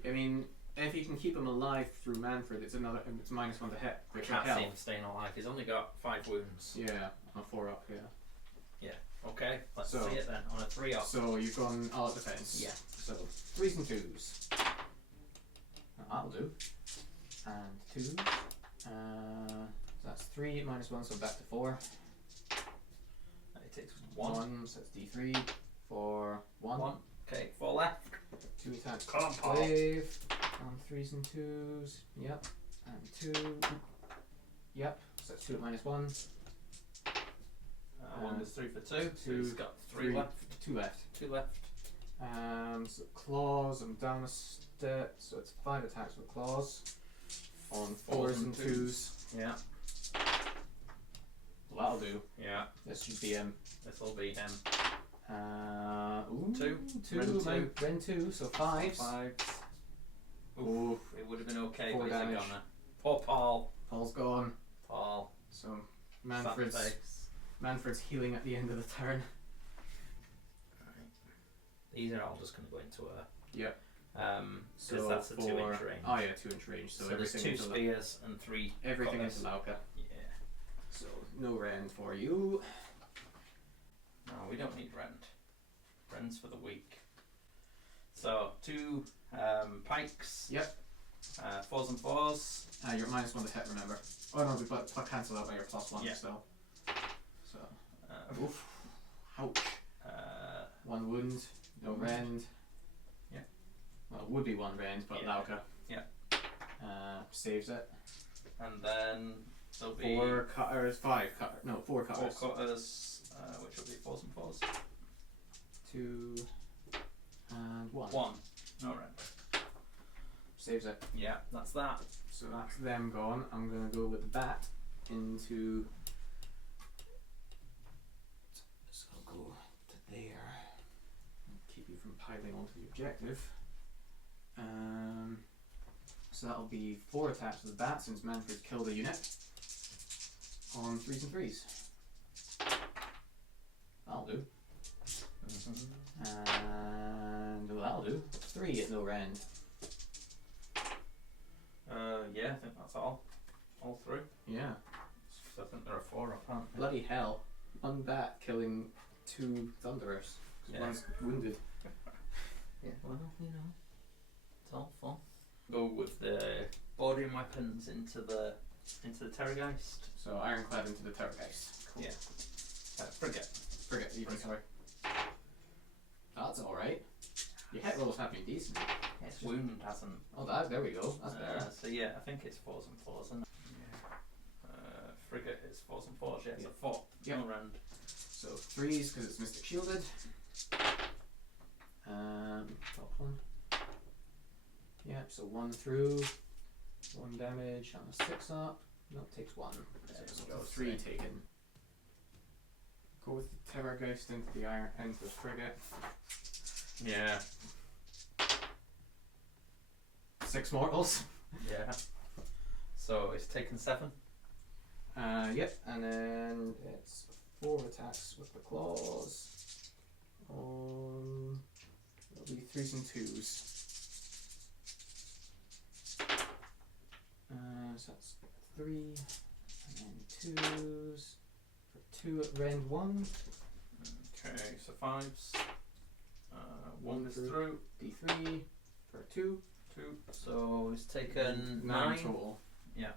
I mean, if you can keep him alive through Manfred, it's it's -1 to hit. I Which can't will see help. him staying alive. He's only got 5 wounds. Yeah, on a 4-up, yeah. Okay, let's So- see it then. On a 3-up. So you've gone all out defense. Yeah. So 3s and 2s. That'll do. And 2. That's 3 -1, so back to 4. It takes 1. So it's D3. 4, 1. 1. Okay, 4 left. 2 attacks. Come on, Paul. Wave. On 3s and 2s. Yep. And 2. Yep. So that's 2 at -1. 1 is 3 for 2. So 2, he's got 3 left. 2 left. 2 left. So claws, I'm down a step, so it's 5 attacks with claws. On 4s and 2s. Yeah. That'll do. Yeah. This should be him. This will be him. Ooh, 2. 2. Rend 2. Rend 2, so 5s. 5. Ooh, It would have been okay, 4 but he's a damage. goner. Poor Paul. Paul's gone. Paul. So Sad face. Manfred's healing at the end of the turn. These are all just going to go into a. Yep. Because that's a 2-inch range. Oh yeah, 2-inch range. So, So there's everything 2 into spears and 3. everything cutters. into Lauka. Yeah. So no rend for you. No, we don't need rend. Rend's for the weak. So 2 pikes. Yep. 4s and 4s. You're at -1 to hit, remember. Oh no, but cancel out by your +1 Yeah. still. So Oof. ouch. 1 wound, no rend. Yeah. Well, it would be 1 rend, but Yeah. Lauka. Yeah. Saves it. And then there'll be 4 cutters, 5 cutters. No, 4 4 cutters. cutters, which will be 4s and 4s. 2 and 1. 1. No rend. saves it. Yeah, that's that. So that's them gone. I'm going to go with the bat into. So I'll go to there. Keep you from piling onto the objective. So that'll be 4 attacks with the bat since Manfred's killed a unit on 3s and 3s. That'll do. And that'll do. 3 at no rend. Yeah, I think that's all. All 3. Yeah. I think there are 4 up, aren't there? Bloody hell. 1 bat killing 2 Thunderers. Because Yeah. one's wounded. Yeah, well, you know, it's all fun. Go with the boarding weapons into the Terrorgeist. So Ironclad into the Terrorgeist. Cool. Yeah. Frigate. Frigate, even, sorry. That's alright. Your hit rolls have been decent. Its wound hasn't. Oh, there we go. That's better. So yeah, I think it's 4s and 4s, isn't it? Yeah. Frigate is 4s and 4s. Yeah, it's a 4. Yep. No round. So 3s because it's Mystic Shielded. Top one. Yep, so 1 through. 1 damage on a 6 up. Nope, takes 1. So 3 taken. Go with the Terrorgeist into the Frigate. Yeah. 6 mortals. Yeah. So it's taken 7. Yep, and then it's 4 attacks with the claws. It'll be 3s and 2s. So that's 3, and then 2s. For 2 at rend 1. Okay, so 5s. 1 is through. through. D3 for 2. 2. So it's taken 9 9. total. Yeah.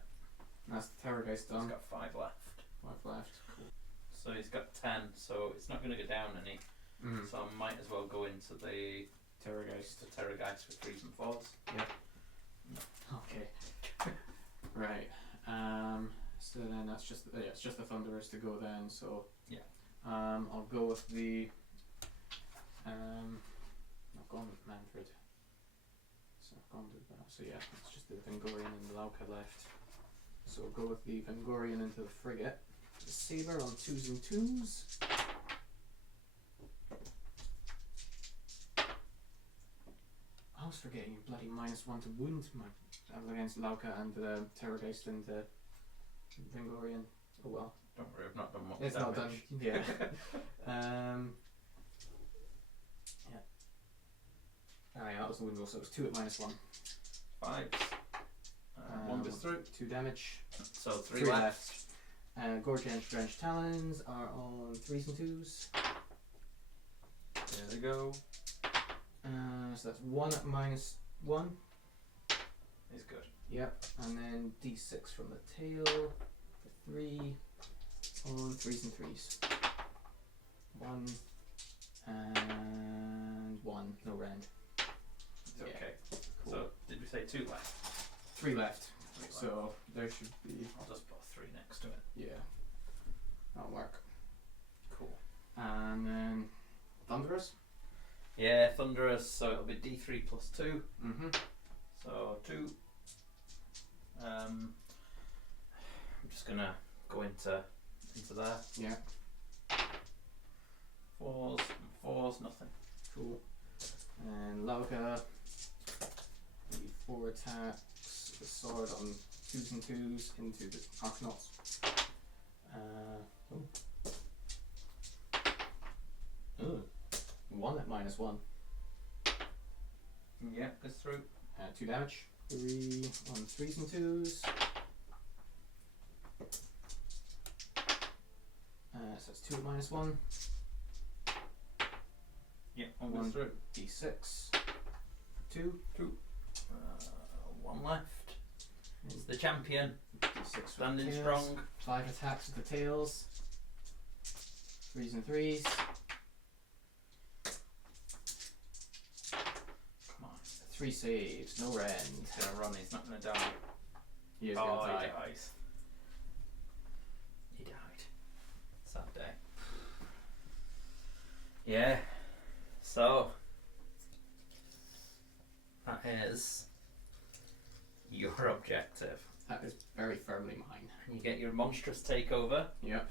That's the Terrorgeist He's done. got 5 left. 5 left. Cool. So he's got 10, so it's not going to go down any. Mm. So I might as well go into the Terrorgeist. Terrorgeist with 3s and 4s. Okay. Right. So then that's just it's just the Thunderers to go then. So yeah. I'll go with the. I've gone with Manfred. So I've gone with that. So yeah, it's just the Avengorii and the Lauka left. So I'll go with the Avengorii into the Frigate. The Saber on 2s and 2s. I was forgetting you bloody -1 to wound against Lauka and the Terrorgeist and the Vengorian. Oh well. Don't worry, I've not done much It's damage. not done. Yeah. Yeah. Oh yeah, that was the wound roll, so it was 2 at -1. 5s. 1 goes through. 2 damage. So 3 3 left. Gorge and Drenched Talons are on 3s and 2s. There they go. So that's 1 at -1. He's good. Yep. And then D6 from the tail for 3 on 3s and 3s. 1 and 1. No rend. It's Yeah. okay. Cool. So did we say 2 left? 3 left. 3 left. So there should be. I'll just put 3 next to it. Yeah. That'll work. Cool. And then Thunderous. Yeah, Thunderous, so it'll be D3 plus 2. Mm-hmm. So 2. I'm just gonna go into there. Yeah. 4s and 4s, nothing. Cool. And Lauka. 4 attacks. The sword on 2s and 2s into the Arcanauts. Oh. 1 at -1. Yeah, goes through. 2 damage. 3 on 3s and 2s. So it's 2 at -1. Yeah, 1 One. goes through. D6. 2. 1 left. It's the champion, D6 standing tails. strong. 5 attacks with the tails. 3s and 3s. Come on. 3 saves. No rend. He's gonna run, he's not gonna die. He is Oh, going to he die. dies. He died. Sad day. Yeah. So that is your objective. That is very firmly mine. You get your monstrous takeover. Yep.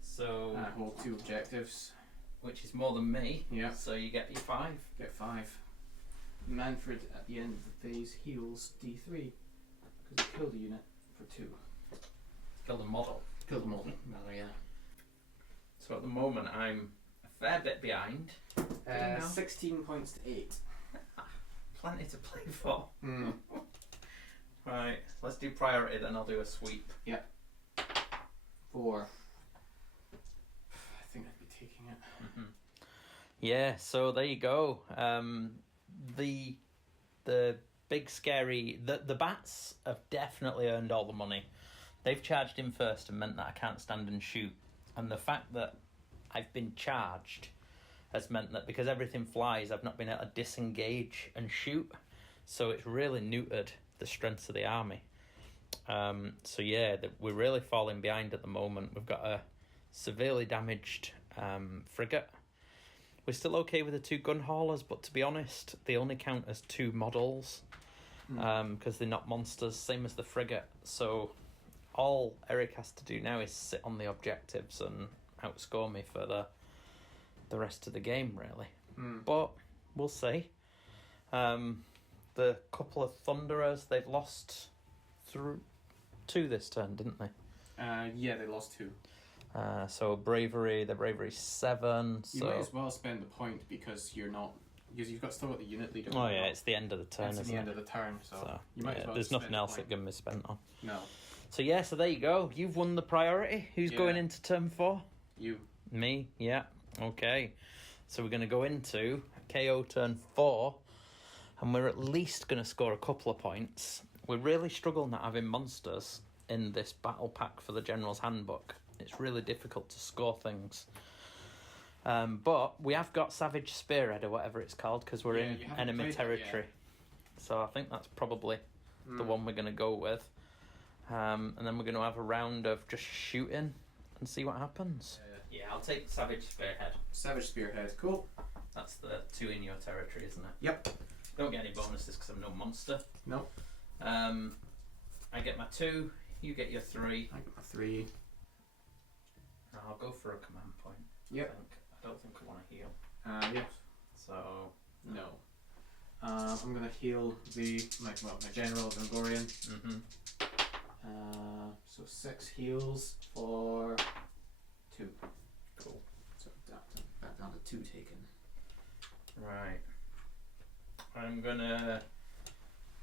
So I hold 2 objectives. which is more than me. Yeah. So you get your 5. Get 5. Manfred at the end of the phase heals D3 because he killed a unit for 2. Killed a model. Killed them all. Rather, yeah. So at the moment I'm a fair bit behind. 16 points to 8. Plenty to play for. Mm. Right, let's do priority then. I'll do a sweep. 4. I think I'd be taking it. Mm-hmm. Yeah, so there you go. The big scary the bats have definitely earned all the money. They've charged in first and meant that I can't stand and shoot. And the fact that I've been charged has meant that because everything flies, I've not been able to disengage and shoot. So it's really neutered the strengths of the army. So yeah, we're really falling behind at the moment. We've got a severely damaged frigate. We're still okay with the 2 gun haulers, but to be honest, they only count as 2 models because they're not monsters, same as the frigate. So all Eric has to do now is sit on the objectives and outscore me for the rest of the game, really. But we'll see. The couple of Thunderers, they've lost through 2 this turn, didn't they? Yeah, they lost 2. So bravery, the bravery 7. You So might as well spend the point because you've still got the unit leader. oh yeah, it's the end of the turn. It's Isn't the it? end of the turn, so you might yeah, as well. there's just nothing spend the else point. that can be spent on. No, So yeah, so there you go. You've won the priority. Who's Yeah. going into turn 4? you. Me. Yeah. Okay. So we're going to go into KO turn 4, and we're at least going to score a couple of points. We really struggle not having monsters in this battle pack for the General's Handbook. It's really difficult to score things. But we have got Savage Spearhead or whatever it's called because we're Yeah, in you haven't enemy played that territory. So I think that's probably the one we're going to go with. And then we're going to have a round of just shooting and see what happens. Yeah, I'll take Savage Spearhead. Savage Spearhead, cool. That's the 2 in your territory, isn't it? Yep. Don't get any bonuses because I'm no monster. No. I get my 2, you get your 3. I got my 3. I'll go for a command point. Yep. I don't think I want to heal. Yep. So No. I'm gonna heal my general Avengorii. mm-hmm. So 6 heals for 2. Cool. So back down to 2 taken. Right. I'm gonna.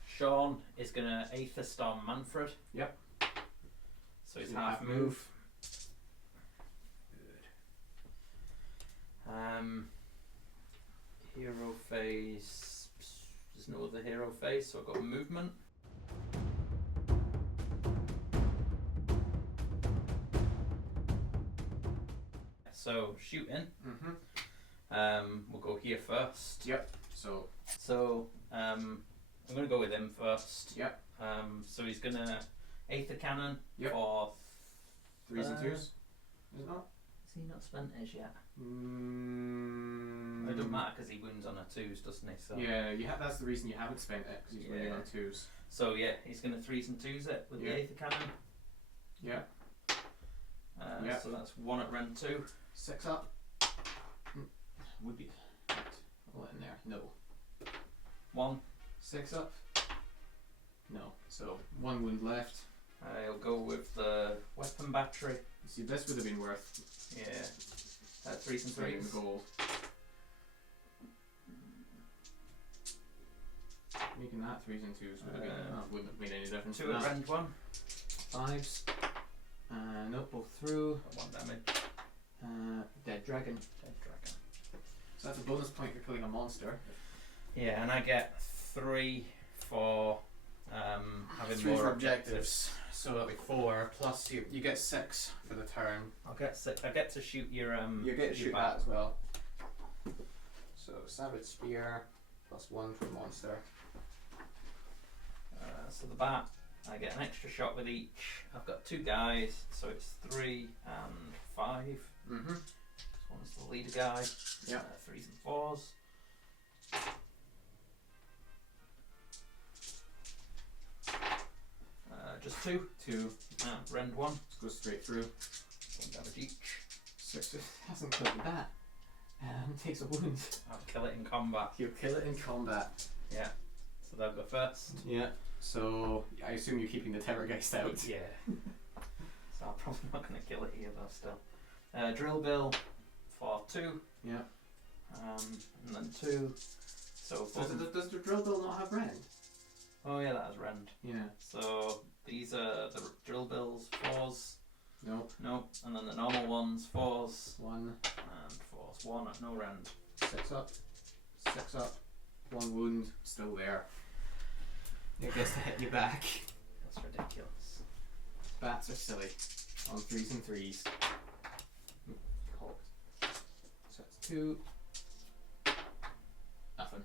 Sean is gonna Aether Storm Manfred. Yep. So he's So half half move. move. Good. Hero phase. There's no other hero phase, so I've got movement. So shooting. We'll go here first. Yep. So So I'm gonna go with him first. yep. So he's gonna Aether Cannon Yep. for 3s and 2s. Is it not? Has he not spent his yet? Mm, It doesn't matter because he wounds on a 2s, doesn't he? So Yeah, that's the reason you haven't spent it because he's winning Yeah. on 2s. So yeah, he's gonna 3s and 2s it with Yeah. the Aether Cannon. Yeah. Yeah. So that's 1 at rend 2. 6 up. Would be. Right. I'll let in there. No. 1. 6 up. No. So 1 wound left. I'll go with the weapon battery. See, this would have been worth Yeah. 3s and spending 3s. the gold. Making that 3s and 2s would have been, wouldn't have made any difference. 2 at rend 1. 5s. Nope, both through. 1 damage. Dead dragon. Dead dragon. So that's a bonus point for killing a monster. Yeah, and I get 3 for having 3 more for objectives. So that'll be 4 plus you get 6 for the turn. I'll get 6. I get to shoot your You get to your shoot bat. that as well. So Savage Spear plus 1 for monster. So the bat, I get an extra shot with each. I've got 2 guys, so it's 3 and 5. Mm-hmm. This one's the leader guy. Yeah. 3s and 4s. Just 2. 2. Rend 1. Goes straight through. 1 damage each. 6 hasn't killed that. Takes a wound. I'll kill it in combat. You'll kill it in combat. Yeah. So they'll go first. Yeah. So I assume you're keeping the Terrorgeist out. Yeah. So I'm probably not going to kill it here though still. Drill Bill for 2. Yeah. And then 2. So Does the drill bill not have rend? oh yeah, that has rend. Yeah. So these are the drill bills 4s. No. No. And then the normal ones 4s 1. and 4s. 1 at no rend. 6 up. 6 up. 1 wound. Still there. It gets to hit you back. That's ridiculous. Bats are silly. On 3s and 3s. Cocked. So that's 2. Nothing.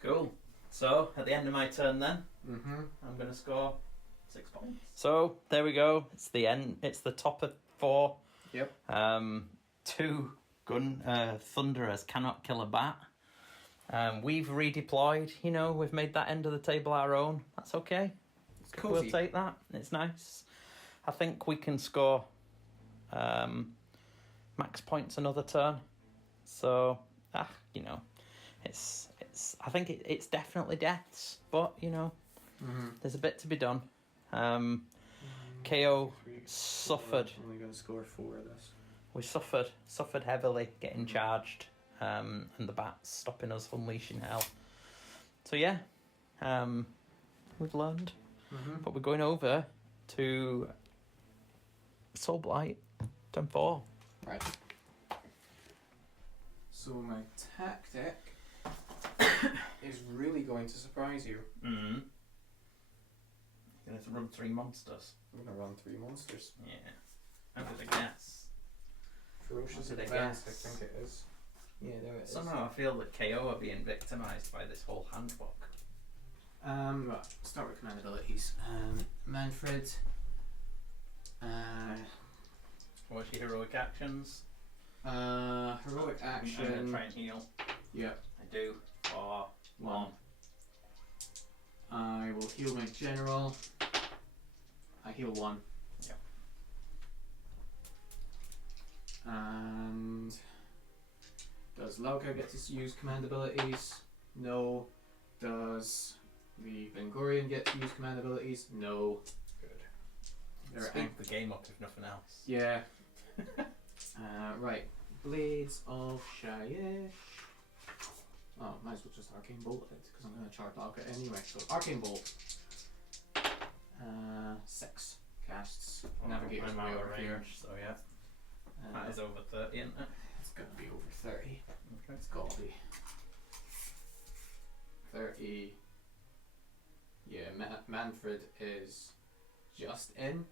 Cool. So at the end of my turn then, Mm-hmm. I'm going to score 6 points. So there we go. It's the end. It's the top of 4. Yep. 2 Thunderers cannot kill a bat. We've redeployed. You know, we've made that end of the table our own. That's okay. It's cozy. We'll take that. It's nice. I think we can score max points another turn. So you know, it's. I think it's definitely deaths, but you know, there's a bit to be done. KO suffered. I'm only going to score 4 of this. We suffered heavily getting charged, and the bats stopping us unleashing hell. So yeah, we've learned, but we're going over to Soulblight turn 4. Right. So my tactic is really going to surprise you. Mm-hmm. You're going to run 3 monsters. I'm going to run 3 monsters. Yeah. How did I guess? Ferocious What did I Advance, I guess? think it is. Yeah, there it is. Somehow I feel that KO are being victimised by this whole handbook. Right, start with command abilities. Manfred. What's your heroic actions? Heroic I'm going action. to try and heal. Yep. I do. For 1. I will heal my general. I heal 1. Yep. And does Lauka get to use command abilities? No. Does the Vengorian get to use command abilities? No. Good. Speed the game up if nothing else. Yeah. Right. Blades of Shayesh. Oh, might as well just Arcane Bolt it, because I'm going to charge Lauka anyway. So Arcane Bolt. 6 casts. Navigator's I'm way out of over here. range, so yeah. Uh, That is over 30, isn't it? It's going to be over 30. Okay. It's got to be 30. Yeah, Manfred is just in.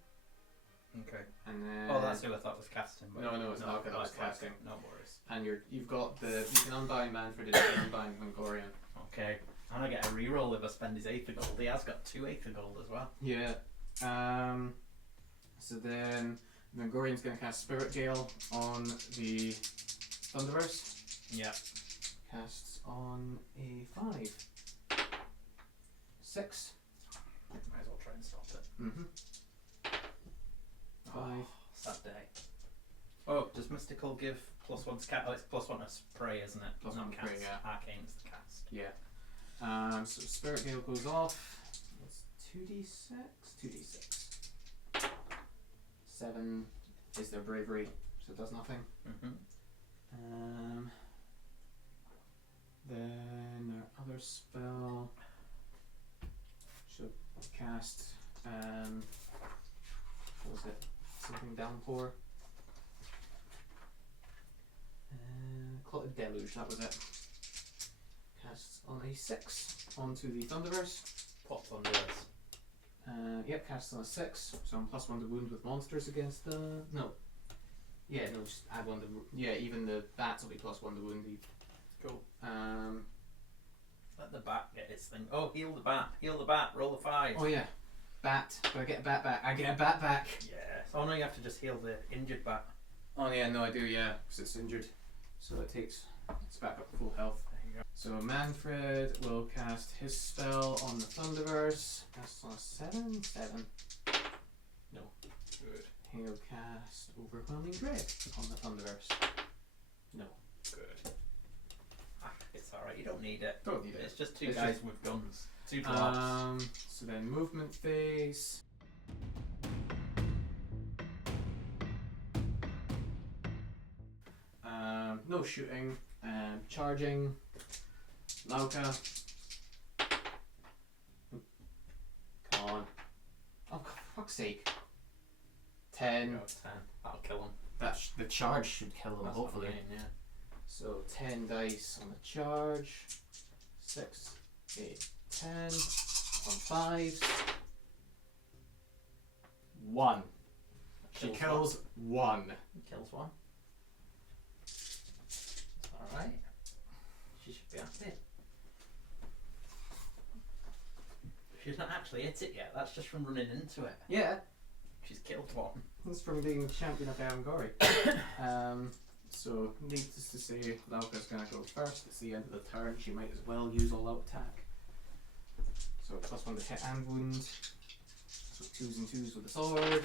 Okay. And then Oh, that's who I thought was casting. But No, it's Lauka that was that's Lauka. casting. No worries. and you've got the you can unbind Manfred and you can unbind Vengorian. Okay. And I get a reroll if I spend his Aether Gold. He has got 2 Aether Gold as well. Yeah. So then Vengorian's going to cast Spirit Gale on the Thunderverse. Yeah. Casts on a 5. 6. Might as well try and stop it. Mm-hmm. 5. Oh, sad day. Oh, does Mystical give +1 to cast? Oh, it's +1 to spray, isn't it? +1 Not to spray, cast. yeah. Arcane's the cast. Yeah. So Spirit Gale goes off. That's 2d6. 2d6. 7 is their bravery, so it does nothing. Mm-hmm. Then their other spell should cast what was it? Something downpour. Clotted Deluge, that was it. Casts on a 6 onto the Thunderverse. Pop Thunderers. Yep, casts on a 6, so I'm +1 to wound with monsters against the. No. Yeah, no, just add 1 to. Yeah, even the bats will be +1 to wound. Cool. The Let the bat get its thing. Oh, heal the bat. Heal the bat. Roll a 5. Oh yeah, bat. Do I get a bat back? I get a bat back. Yeah. So no, you have to just heal the injured bat. Oh yeah, no I do, yeah, because it's injured. So it's back up to full health. There you go. So Manfred will cast his spell on the Thunderverse. That's on a 7? 7. No. Good. Hailcast Overwhelming Dread on the Thunderverse. No. Good. It's alright, you don't need it. Don't need it. It's just two It's guys just- with guns. 2 blocks. So then movement phase. No shooting. Charging. Lauka. Come on. Oh, for fuck's sake. 10. Go 10. That'll kill him. The charge should kill him, That's hopefully. what I mean, yeah. So 10 dice on the charge. 6, 8, 10. On 5s. 1. She kills 1. He kills 1. Alright. She should be happy. She's not actually hit it yet, that's just from running into it. Yeah. She's killed 1. That's from being champion of Avengorii. So, needless to say, Lauka's gonna go first. It's the end of the turn. She might as well use all out attack. So, +1 to hit and wound. So, 2s and 2s with the sword.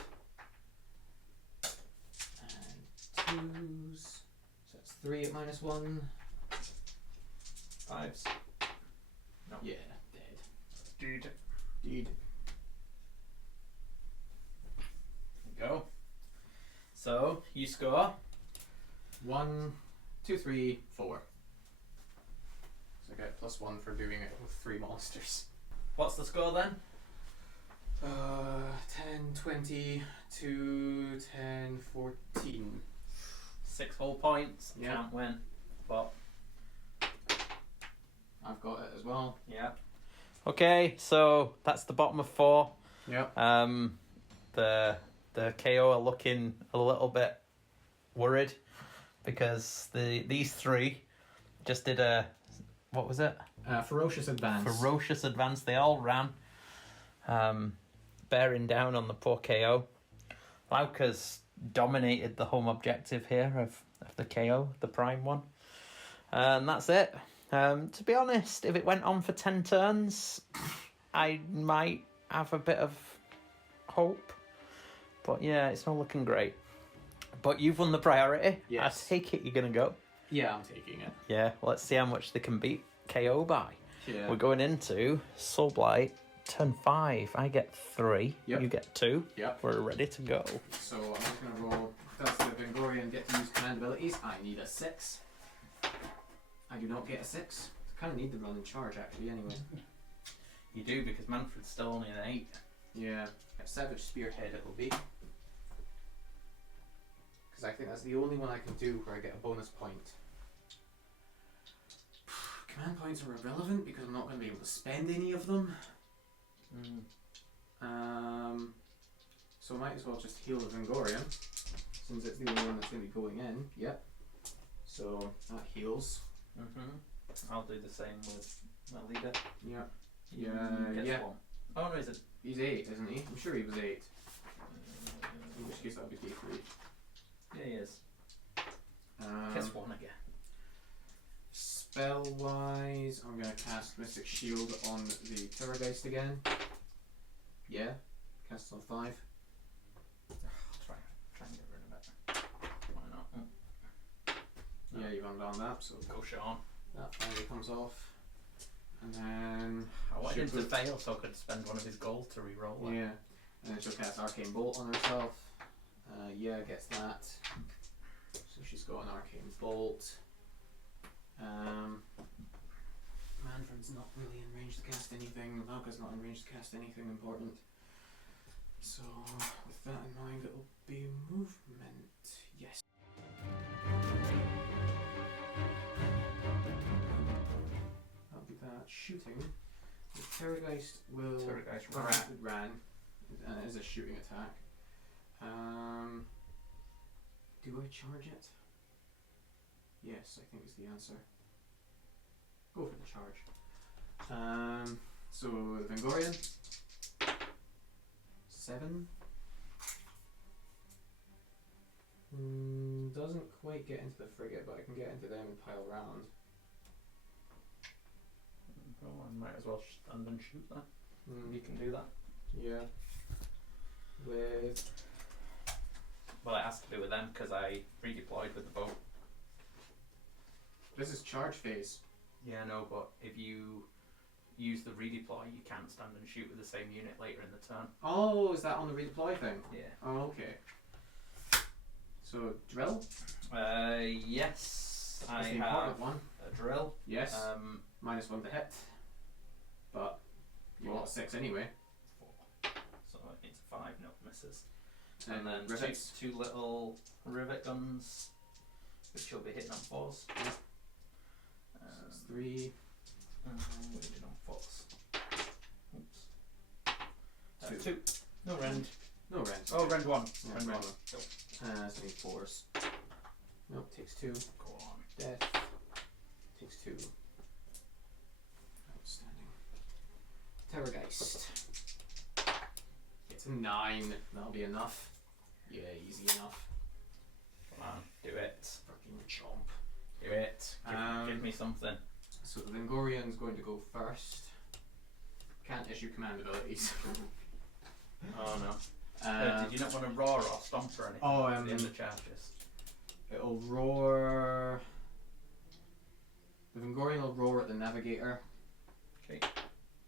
And 2s. So, that's 3 at -1. 5s. No. Yeah, dead. Dude. Dude. Go. So, you score. 1, 2, 3, 4. So, I get +1 for doing it with 3 monsters. What's the score then? 10, 20, 2, 10, 14. 6 whole points. Yeah. Can't win. But, I've got it as well. yeah. Okay, so that's the bottom of 4. Yep. The KO are looking a little bit worried because these 3 just did a, what was it? Ferocious advance. Ferocious advance. They all ran, bearing down on the poor KO. Lauka's dominated the home objective here of the KO, the prime one. And that's it. To be honest, if it went on for 10 turns, I might have a bit of hope. But yeah, it's not looking great. But you've won the priority. Yes. I take it you're going to go. Yeah, I'm taking it. Yeah, let's see how much they can beat KO by. Yeah. We're going into Soulblight turn 5. I get 3. Yep. You get 2. Yep. We're ready to go. So I'm just going to roll. That's the Avengorii and get to use command abilities. I need a 6. I do not get a 6. I kind of need the run and charge actually anyway. You do, because Manfred's still only an 8. Yeah. A Savage Spearhead it will be. Because I think that's the only one I can do where I get a bonus point. Command points are irrelevant because I'm not going to be able to spend any of them. So I might as well just heal the Vengorian, since it's the only one that's going to be going in. Yep. So that heals. I'll do the same with my leader. Yep. He Yeah. gets Yeah. 1. Oh no, is it? He's 8, isn't he? I'm sure he was 8. In which case that would be D3. Yeah, he is. Gets 1 again. Spell wise, I'm going to cast Mystic Shield on the Terrorgeist again. Yeah. Cast it on 5. I'll try and get rid of it. Why not? Yeah, you've undone that, so Go Sean. that finally comes off. And then I wanted him to she'll put- fail so I could spend one of his gold to re-roll it. Yeah. And then she'll cast Arcane Bolt on herself. Yeah, gets that. So she's got an Arcane Bolt. Manfred's not really in range to cast anything. Lauka's not in range to cast anything important. So with that in mind, it'll be movement. Yes. That'll be that. Shooting. The Terrorgeist will. Terrorgeist ran. And it is a shooting attack. Do I charge it? Yes, I think is the answer. Go for the charge. So the Vengorian. 7. Doesn't quite get into the frigate, but I can get into them and pile round. Oh, I might as well stand and shoot that. Mm. You can do that. Yeah. With. Well, it has to do with them because I redeployed with the boat. This is charge phase. Yeah, no, but if you use the redeploy, you can't stand and shoot with the same unit later in the turn. Oh, is that on the redeploy thing? Yeah. Oh, okay. So, drill? Yes. That's I the have important one. a drill. Yes. -1 to hit. But you want a 6 anyway. 4. So it needs a 5, no misses. And then rivets. two little rivet guns, which you'll be hitting on 4s. Yeah. 3. What did on 4s? Oops. 2. 2. No rend. No rend. Oh, rend 1. Yeah, Rend 1. rend. Go. So need 4s. Nope, takes 2. Go on. Death. Takes 2. Outstanding. Terrorgeist. It's a 9. That'll be enough. Yeah, easy enough. Come on, do it. Fucking chomp. Do it. Give me something. So the Vengorian's going to go first. Can't issue command abilities. Oh no. Did you not want to roar or stomp or anything? Oh, at the end of charges. It'll roar. The Vengorian will roar at the Navigator. Okay.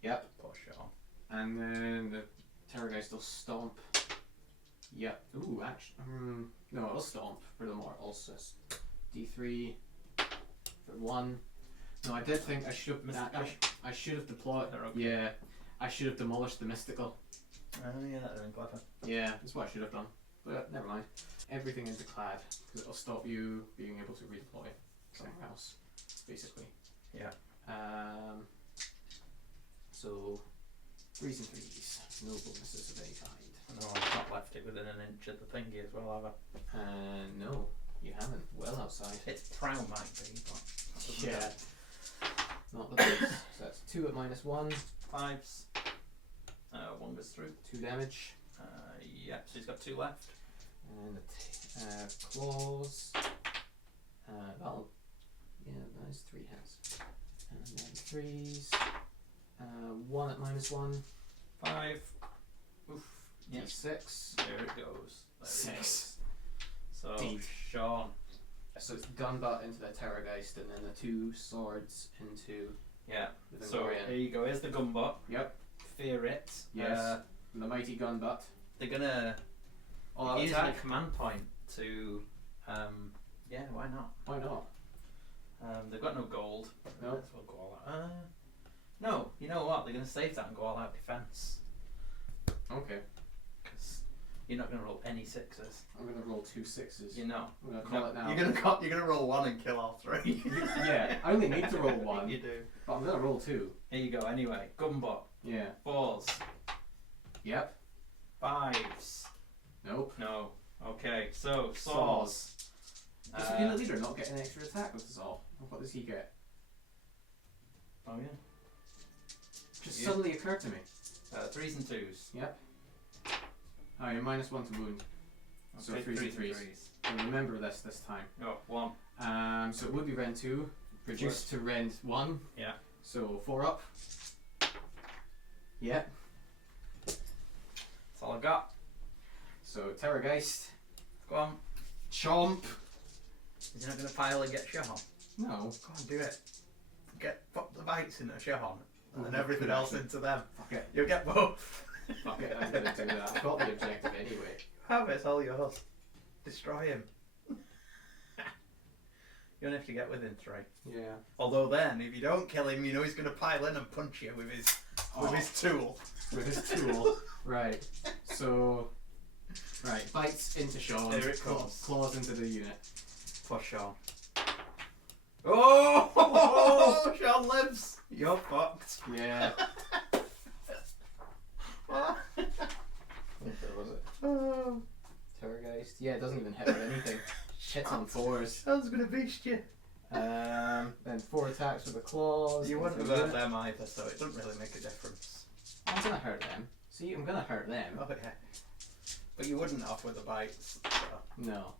Yep. Push it on. And then the Terrorgeist will stomp. Yep. Ooh, actually. No, it'll stomp for the mortals. So it's D3 for 1. No, I did think I should have. I should have deployed. Okay. Yeah, I should have demolished the mystical. Oh yeah, that would have been clever. Yeah, that's what I should have done. But never mind. Everything into clad because it'll stop you being able to redeploy somewhere else, basically. Yeah. So 3s and 3s, no bonuses of any kind. No, I've not left it within an inch of the thingy as well, have I? No, you haven't. Well outside. Its prow might be, but that doesn't Yeah. count. Not the base. So that's 2 at -1. 5s. 1 goes through. 2 damage. Yep, so he's got 2 left. And the claws. That'll. Yeah, those 3 hits. And then 3s. 1 at -1. 5. Oof. Yes. 6. There it goes. There it 6. goes. So, Deep. Sean. So it's gun butt into the Terrorgeist and then the 2 swords into Yeah. the So, Vengorian. here you go. Here's the gun butt. Yep. Fear it. Yes. The mighty gun butt. They're gonna All-out use attack. a command point to. Yeah, why not? Why not? They've got no gold. No. Might as well go all out. No, you know what? They're going to save that and go all out defense. Okay. Because you're not going to roll any 6s. I'm gonna roll 2 6s. You know. I'm gonna call it now. You're gonna roll 1 and kill all 3. Yeah, I only need to roll 1. You do. But I'm gonna roll 2. Here you go. Anyway, gunbot. Yeah. 4s. Yep. 5s. Nope. No. Okay. So saws. Does the unit leader not get an extra attack with the saw? What does he get? Oh yeah. Just Yeah. suddenly occurred to me. 3s and 2s. Yep. Oh, you're -1 to wound. So Okay, 3s and 3s 3s. And remember this time. Oh, 1. So it would be Rend 2, reduced to Rend 1. Yeah. So 4 up. Yep. That's all I got. So Terrorgeist. Go on. Chomp. Is he not going to pile and get shot on? No. Go on, do it. Put the bites in a shot on, and then Oh, everything good else action. into them. Fuck it. You'll get both. Fuck it, I'm gonna do that. I've got the objective anyway. Have it, it's all yours. Destroy him. You only have to get within 3. Yeah. Although then, if you don't kill him, you know he's going to pile in and punch you with his tool. With his tool. Right. So. Right. Bites into Sean. There it comes. Claws into the unit. Push on. Oh! Sean lives. You're fucked. Yeah. What? Where was it? Oh, Terrorgeist. Yeah, it doesn't even hit with anything. Hits on 4s. Sean's going to beast you. Then 4 attacks with the claws. You wouldn't have into the hurt unit. them either, so it doesn't really make a difference. I'm gonna hurt them. See, I'm gonna hurt them. Oh yeah. But you wouldn't have with the bites. So, No.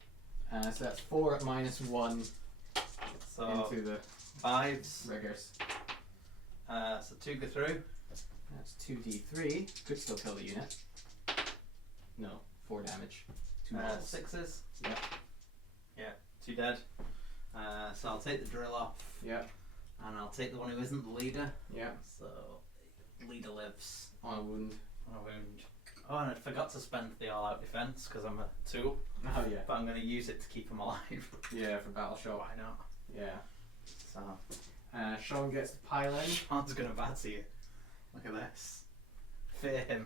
So that's 4 at -1 so into the 5s. riggers. So 2 go through. That's 2d3. Could still kill the unit. No, 4 damage. 2 models. 6s. Yep. Yeah, 2 dead. So I'll take the drill off. Yep. And I'll take the one who isn't the leader. Yep. So, leader lives. On a wound. On a wound. Oh, and I forgot to spend the all-out defense because I'm a tool. Oh yeah. But I'm going to use it to keep him alive. Yeah, for battle shot. Why not? Yeah. So, Sean gets to pile in. Sean's going to batter you. Look at this. Fear him.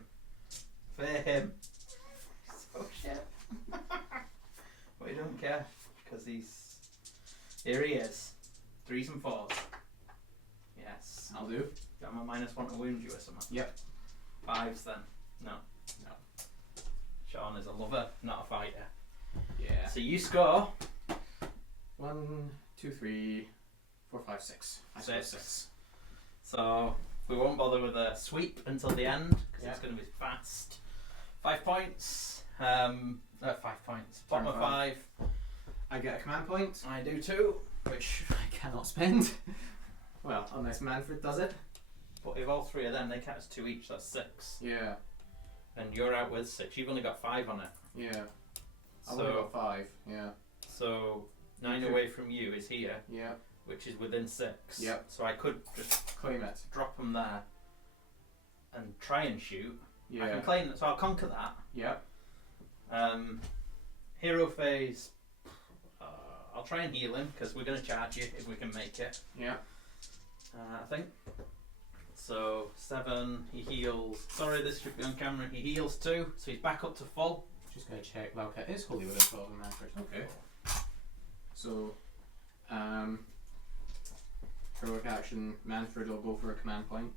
Fear him. So shit. But he don't care because he's. Here he is. 3s and 4s. Yes. I'll do. Got my -1 to wound you or something. Yep. 5s then. No. No. Sean is a lover, not a fighter. Yeah. So you score 1, 2, 3, 4, 5, 6. I scored 6. 6. So we won't bother with a sweep until the end because Yeah. it's going to be fast. 5 points. 5 points. Bottom of 5. I get a command point. I do too, which I cannot spend. Well, unless Manfred does it. but if all 3 of them, they count as 2 each. That's 6. Yeah. And you're out with 6. You've only got 5 on it. Yeah. I've only got 5. Yeah. So 9 away from you is here, Yeah. which is within 6. Yep. So I could just Claim it. drop them there and try and shoot. Yeah. I can claim that, so I'll conquer that. Yep. Hero phase. I'll try and heal him because we're going to charge you if we can make it. Yeah. I think. So 7. He heals. Sorry, this should be on camera. He heals 2, so he's back up to full. Just gonna check. Lauka is holy with a 12 and Manfred. Okay. So, heroic action. Manfred will go for a command point.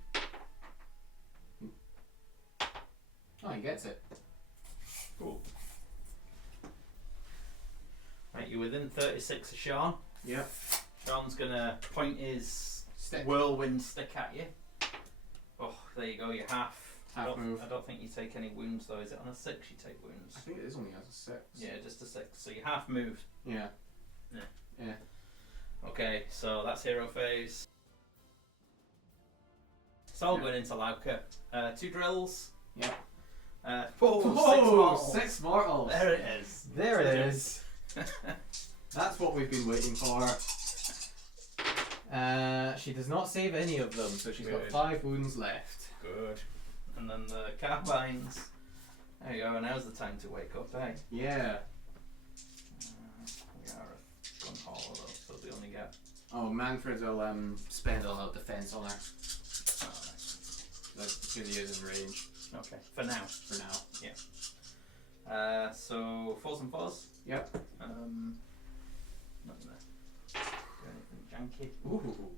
Oh, he gets it. Cool. Right, you're within 36 of Sean. Yep. Sean's gonna point his Stick. whirlwind stick at you. Oh, there you go. You're half. Half move. I don't think you take any wounds though. Is it on a 6 you take wounds? I think it is only as a 6. Yeah, just a 6. So you half moved. Yeah. Yeah. Yeah. Okay, so that's hero phase. So I'll going into Lauka. 2 drills. Yep. Whoa, 6 mortals. There it is. There it is. That's what we've been waiting for. She does not save any of them, so she's got Good. 5 wounds left. Good. And then the carbines. There you go, now's the time to wake up, eh? Yeah. We are a gun hauler though, so they only get. Oh, Manfred will spend all out defense on her. Oh, Because he is in range okay, for now. for now. Yeah. So 4s and 4s. Yep. Not gonna do anything janky. Ooh.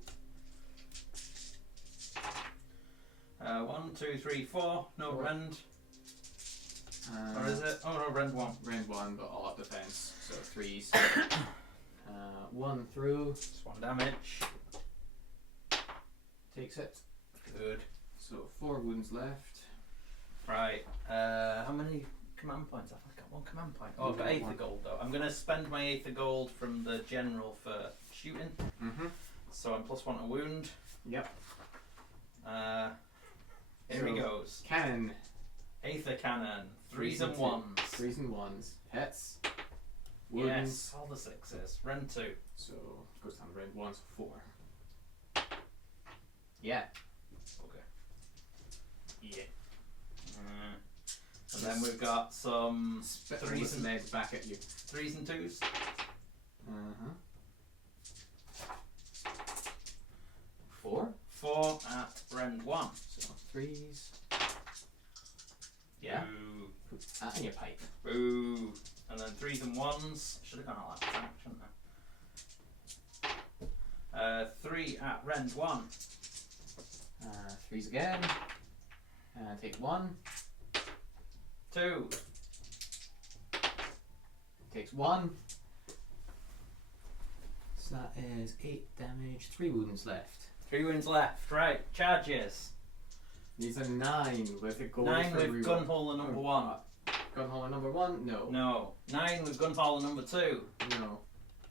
1, 2, 3, 4. No Four. rend. Or is it? Oh no, rend 1. Rend 1, but all out defense, so 3s. 1 through. Just 1 damage. Takes it. Good. So 4 wounds left. Right. How many command points? I've got 1 command point. Oh, I've got 8th of gold though. I'm going to spend my 8th of gold from the general for shooting. Mm-hmm. So I'm +1 to wound. Yep. Here he goes. Cannon. 8th of cannon. 3s and 1s. 3s and 1s. Hits. Wounds. Yes, all the 6s. Rend 2. So goes down to rend 1, so 4. Yeah. Okay. Yeah. And then we've got some 3s and meds back at you. 3s and 2s. Uh-huh. 4. 4 at rend 1. So 3s. Yeah. Boo. Put that in your pipe. Boo. And then 3s and 1s. Should have gone all that back, shouldn't I? 3 at rend 1. 3s again. Take 1. 2. Takes 1. So that is 8 damage, 3 wounds left. 3 wounds left. Right. Charges. These are 9 with a gold 9 for with reroll. gunhole number 1. Gunhole number 1? No. No. 9 with gunpowder number 2. No.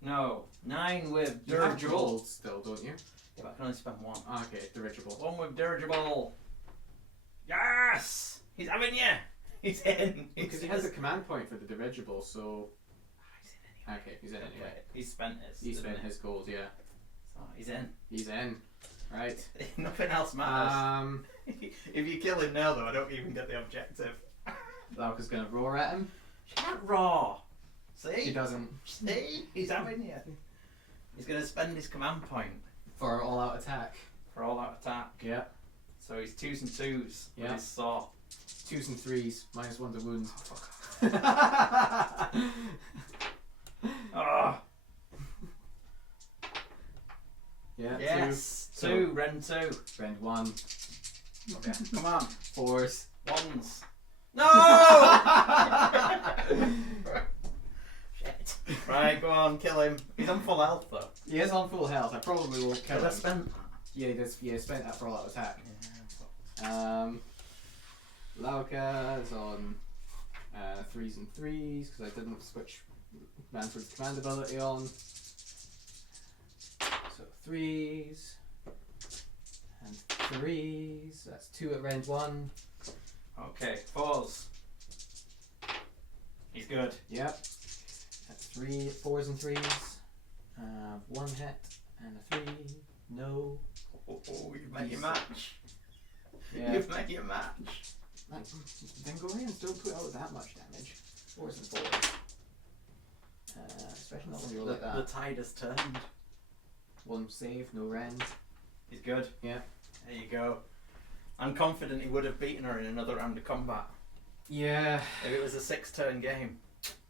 No. 9 with You have dirigible. gold still, don't you? Yeah, but I can only spend 1. Okay, dirigible. 1 with dirigible. Yes! He's having you! He's in! Because he has a command point for the dirigible, so... He's in anyway. Okay, he's in anyway. He's spent his. He spent his gold, yeah. So he's in. He's in. Right. Nothing else matters. If you kill him now, though, I don't even get the objective. Lauka's gonna roar at him. She can't roar! See? He doesn't. See? He's having you. He's going to spend his command point. For all-out attack. For all-out attack. Yeah. So he's 2s and 2s with Yeah. his saw. 2s and 3s, -1 to wounds. Oh. Yeah. Yes. 2. So- Rend 2. Rend 1. Okay. Come on. 4s. 1s. No! Shit. Right, go on, kill him. He's on full health though. He is on full health. I probably won't kill Did I him. spend that? Yeah, he does. Yeah, spent that for all-out attack. Yeah, Lauka is on 3s and 3s because I didn't switch Manfred's command ability on. So 3s and 3s. That's 2 at Rend 1. okay, 4s. He's good. Yep. That's 4s and 3s. 1 hit and a 3. No. Oh, you've made your match. Yeah. You've made your match. Like, Avengoreans don't put out that much damage. 4s and 4s. Especially not when you roll like The that. tide has turned. 1 save, no rend. He's good. Yeah. There you go. I'm confident he would have beaten her in another round of combat Yeah. if it was a 6-turn game.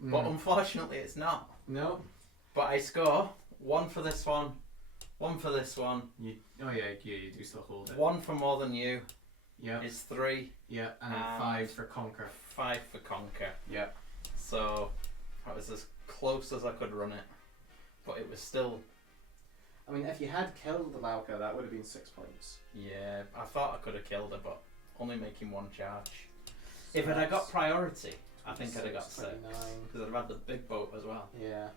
But unfortunately it's not. No. But I score 1 for this one, 1 for this one, You do still hold it. 1 for more than you Yeah. is 3, Yeah, and then And- 5 for conquer. 5 for conquer. Yeah. So that was as close as I could run it. But it was still, I mean, if you had killed the Lauka, that would have been 6 points. yeah, I thought I could have killed her, but only making 1 charge. So If I'd have got that's priority, I think I'd have got 6. 29. Because I'd have had the big boat as well. Yeah.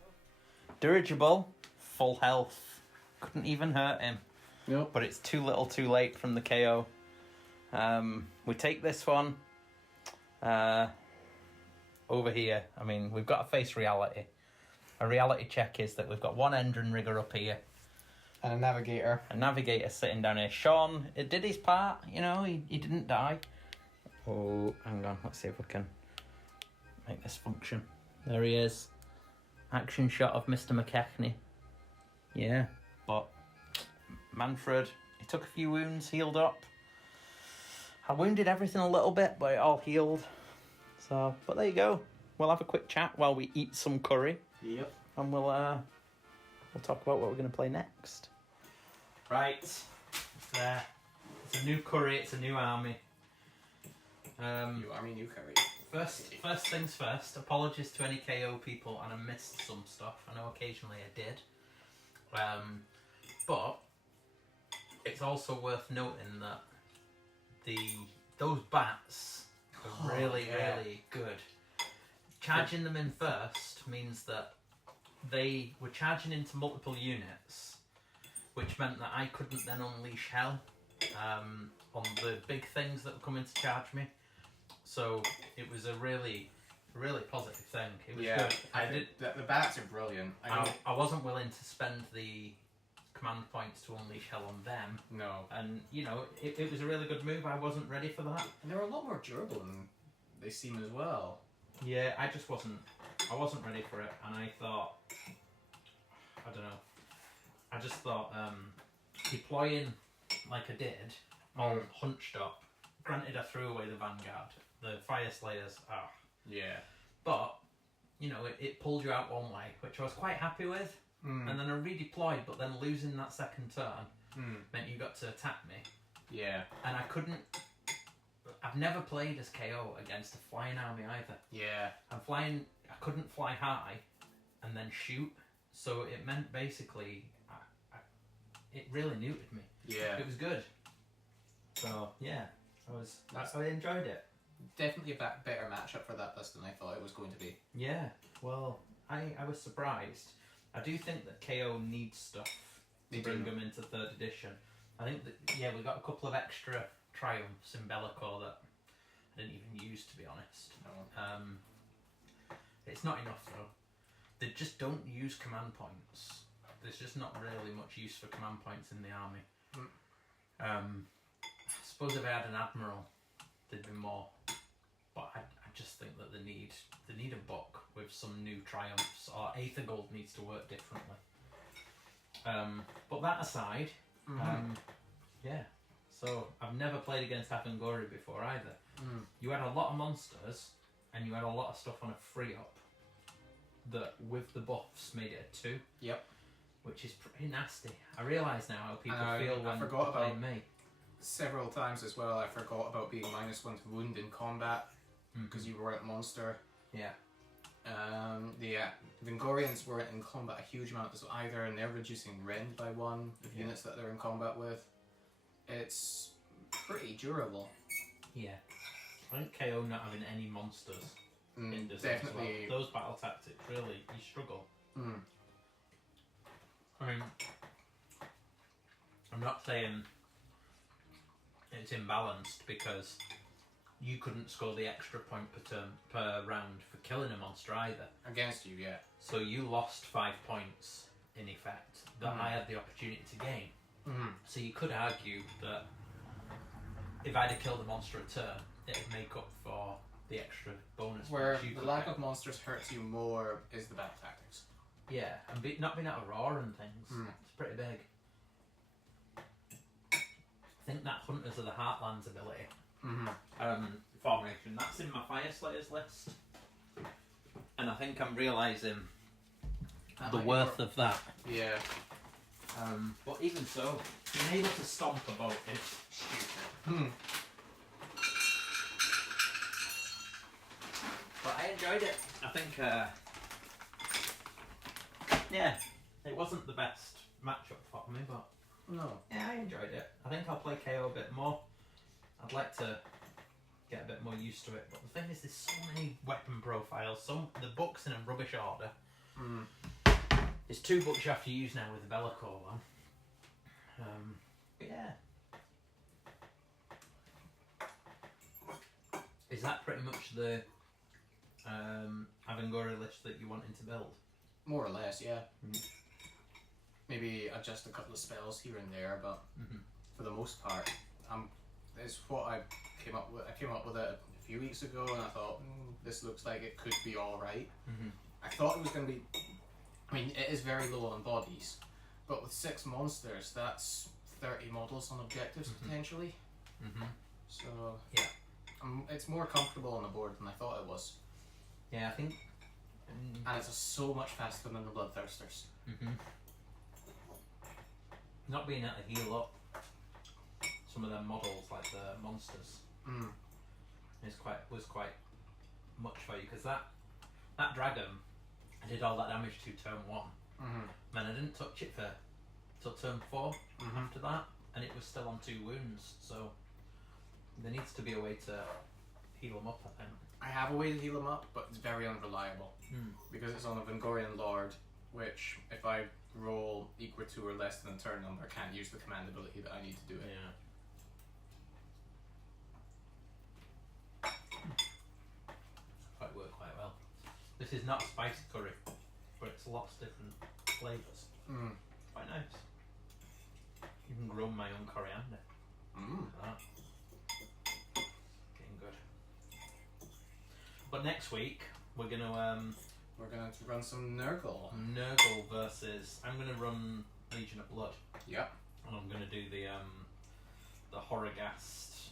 Dirigible, full health. Couldn't even hurt him. Nope. But it's too little too late from the KO. We take this one over here. I mean, we've got to face reality. A reality check is that we've got 1 Endrin rigger up here. And a navigator. A navigator sitting down here. Sean, it did his part, you know, he didn't die. Oh, hang on, let's see if we can make this function. There he is. Action shot of Mr. McKechnie. Yeah, but Manfred, he took a few wounds, healed up. I wounded everything a little bit, but it all healed. So, but there you go. We'll have a quick chat while we eat some curry. Yep. And we'll talk about what we're going to play next. Right, there. It's a new curry. It's a new army. You army, new curry. First things first. Apologies to any KO people, and I missed some stuff. I know occasionally I did. But it's also worth noting that those bats are really good. Charging them in first means that they were charging into multiple units, which meant that I couldn't then unleash hell on the big things that were coming to charge me. So it was a really, really positive thing. It was good. I did. The bats are brilliant. I wasn't willing to spend the command points to unleash hell on them. No. And, you know, it was a really good move. I wasn't ready for that. And they were a lot more durable than they seem as well. Yeah, I wasn't ready for it. And I thought, I don't know. I just thought deploying like I did, all hunched up. Granted, I threw away the Vanguard. The Fire Slayers, Yeah. But, you know, it pulled you out one way, which I was quite happy with. And then I redeployed, but then losing that second turn meant you got to attack me. Yeah. And I couldn't... I've never played as KO against a flying army either. Yeah. I couldn't fly high and then shoot. So it meant basically, it really neutered me. Yeah. It was good. So, yeah, I enjoyed it. Definitely a better matchup for that list than I thought it was going to be. Yeah, well, I was surprised. I do think that KO needs stuff to bring them into 3rd edition. I think that, yeah, we got a couple of extra triumphs in Bellicor that I didn't even use, to be honest. No. It's not enough though. They just don't use command points. There's just not really much use for command points in the army. I suppose if I had an admiral, there'd be more. But I just think that they need a book with some new triumphs, or Aethergold needs to work differently. But that aside, yeah. So I've never played against Avengorii before either. You had a lot of monsters, and you had a lot of stuff on a free up that, with the buffs, made it a 2. Yep. Which is pretty nasty. I realise now how people feel when they're forgot playing about me. several times as well. I forgot about being -1 to wound in combat because you weren't monster. Yeah. The Vingorians weren't in combat a huge amount as either, and they're reducing rend by 1 of units that they're in combat with. It's pretty durable. Yeah. I think KO not having any monsters hinders it as definitely. well. Those battle tactics, really, you struggle. I mean, I'm not saying it's imbalanced because you couldn't score the extra point per round for killing a monster either. Against you, yeah. So you lost 5 points in effect that I had the opportunity to gain. So you could argue that if I'd have killed a monster a turn, it'd make up for the extra bonus. Where you the could lack get. of monsters hurts you more is the battle tactics. Yeah, and not being able to roar and things. It's pretty big. I think that Hunters of the Heartlands ability formation, that's in my Fire Slayers list. And I think I'm realising the worth of that. Yeah. But even so, being able to stomp a boat is stupid. But I enjoyed it. I think, yeah, it wasn't the best matchup for me, but No. yeah, I enjoyed it. I think I'll play KO a bit more. I'd like to get a bit more used to it, but the thing is, there's so many weapon profiles. The book's in a rubbish order. There's 2 books you have to use now with the Bellicor one. But yeah. Is that pretty much the Avengorii list that you wanted to build? More or less, yeah. Maybe adjust a couple of spells here and there, but for the most part, it's what I came up with. I came up with it a few weeks ago, and I thought this looks like it could be all right. I thought it was going to be. I mean, it is very low on bodies, but with 6 monsters, that's 30 models on objectives potentially. So yeah, it's more comfortable on the board than I thought it was. Yeah, I think. And it's so much faster than the Bloodthirsters. Not being able to heal up some of them models, like the monsters, was quite much for you, because that dragon, I did all that damage to turn 1. Man, I didn't touch it till turn 4 after that, and it was still on 2 wounds. So there needs to be a way to heal them up, I think. I have a way to heal them up, but it's very unreliable because it's on a Vingorian Lord, which if I roll equal to or less than a turn number, I can't use the command ability that I need to do it. Yeah. Quite work quite well. This is not spicy curry, but it's lots of different flavours. Quite nice. Even grown my own coriander. Look at that. Getting good. But next week we're gonna run some Nurgle. Nurgle versus. I'm gonna run Legion of Blood. Yep. And I'm gonna do the Horrorghast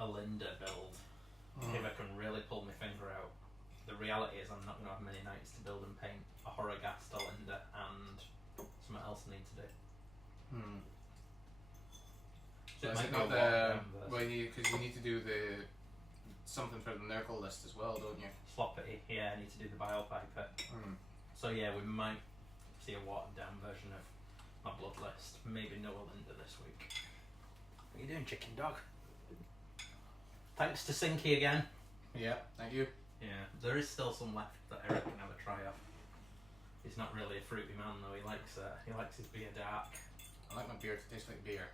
Alinda build. If I can really pull my finger out. The reality is I'm not gonna have many nights to build and paint a Horrorghast Alinda and something else I need to do. So is might it go not walk the down versus- well? Because you need to do the something for the Nurgle list as well, don't you? Sloppy, yeah, I need to do the Biopiper. So yeah, we might see a watered down version of my blood list. Maybe no Alinda this week. What are you doing, chicken dog? Thanks to Sinky again. Yeah, thank you. Yeah, there is still some left that Eric can have a try of. He's not really a fruity man though, he likes his beer dark. I like my beer to taste like beer.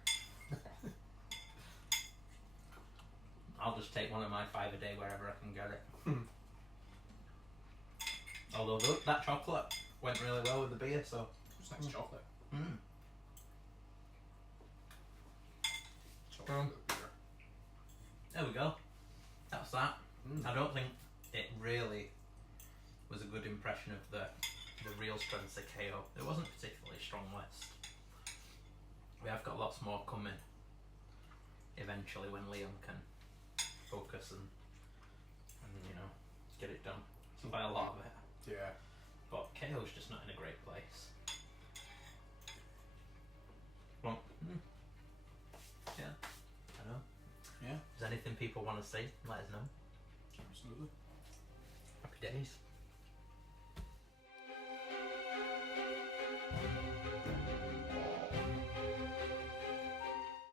I'll just take one of my 5 a day wherever I can get it. Hmm. Although that chocolate went really well with the beer, so. It's nice chocolate. Mm. Chocolate with beer. There we go. That's that. Mm. I don't think it really was a good impression of the real strengths of KO. It wasn't a particularly strong list. We have got lots more coming eventually when Liam can focus and you know, get it done. It's quite a lot of it. Yeah. But KO's just not in a great place. Well, yeah, I know. Yeah. Is there anything people want to say? Let us know. Absolutely. Happy days.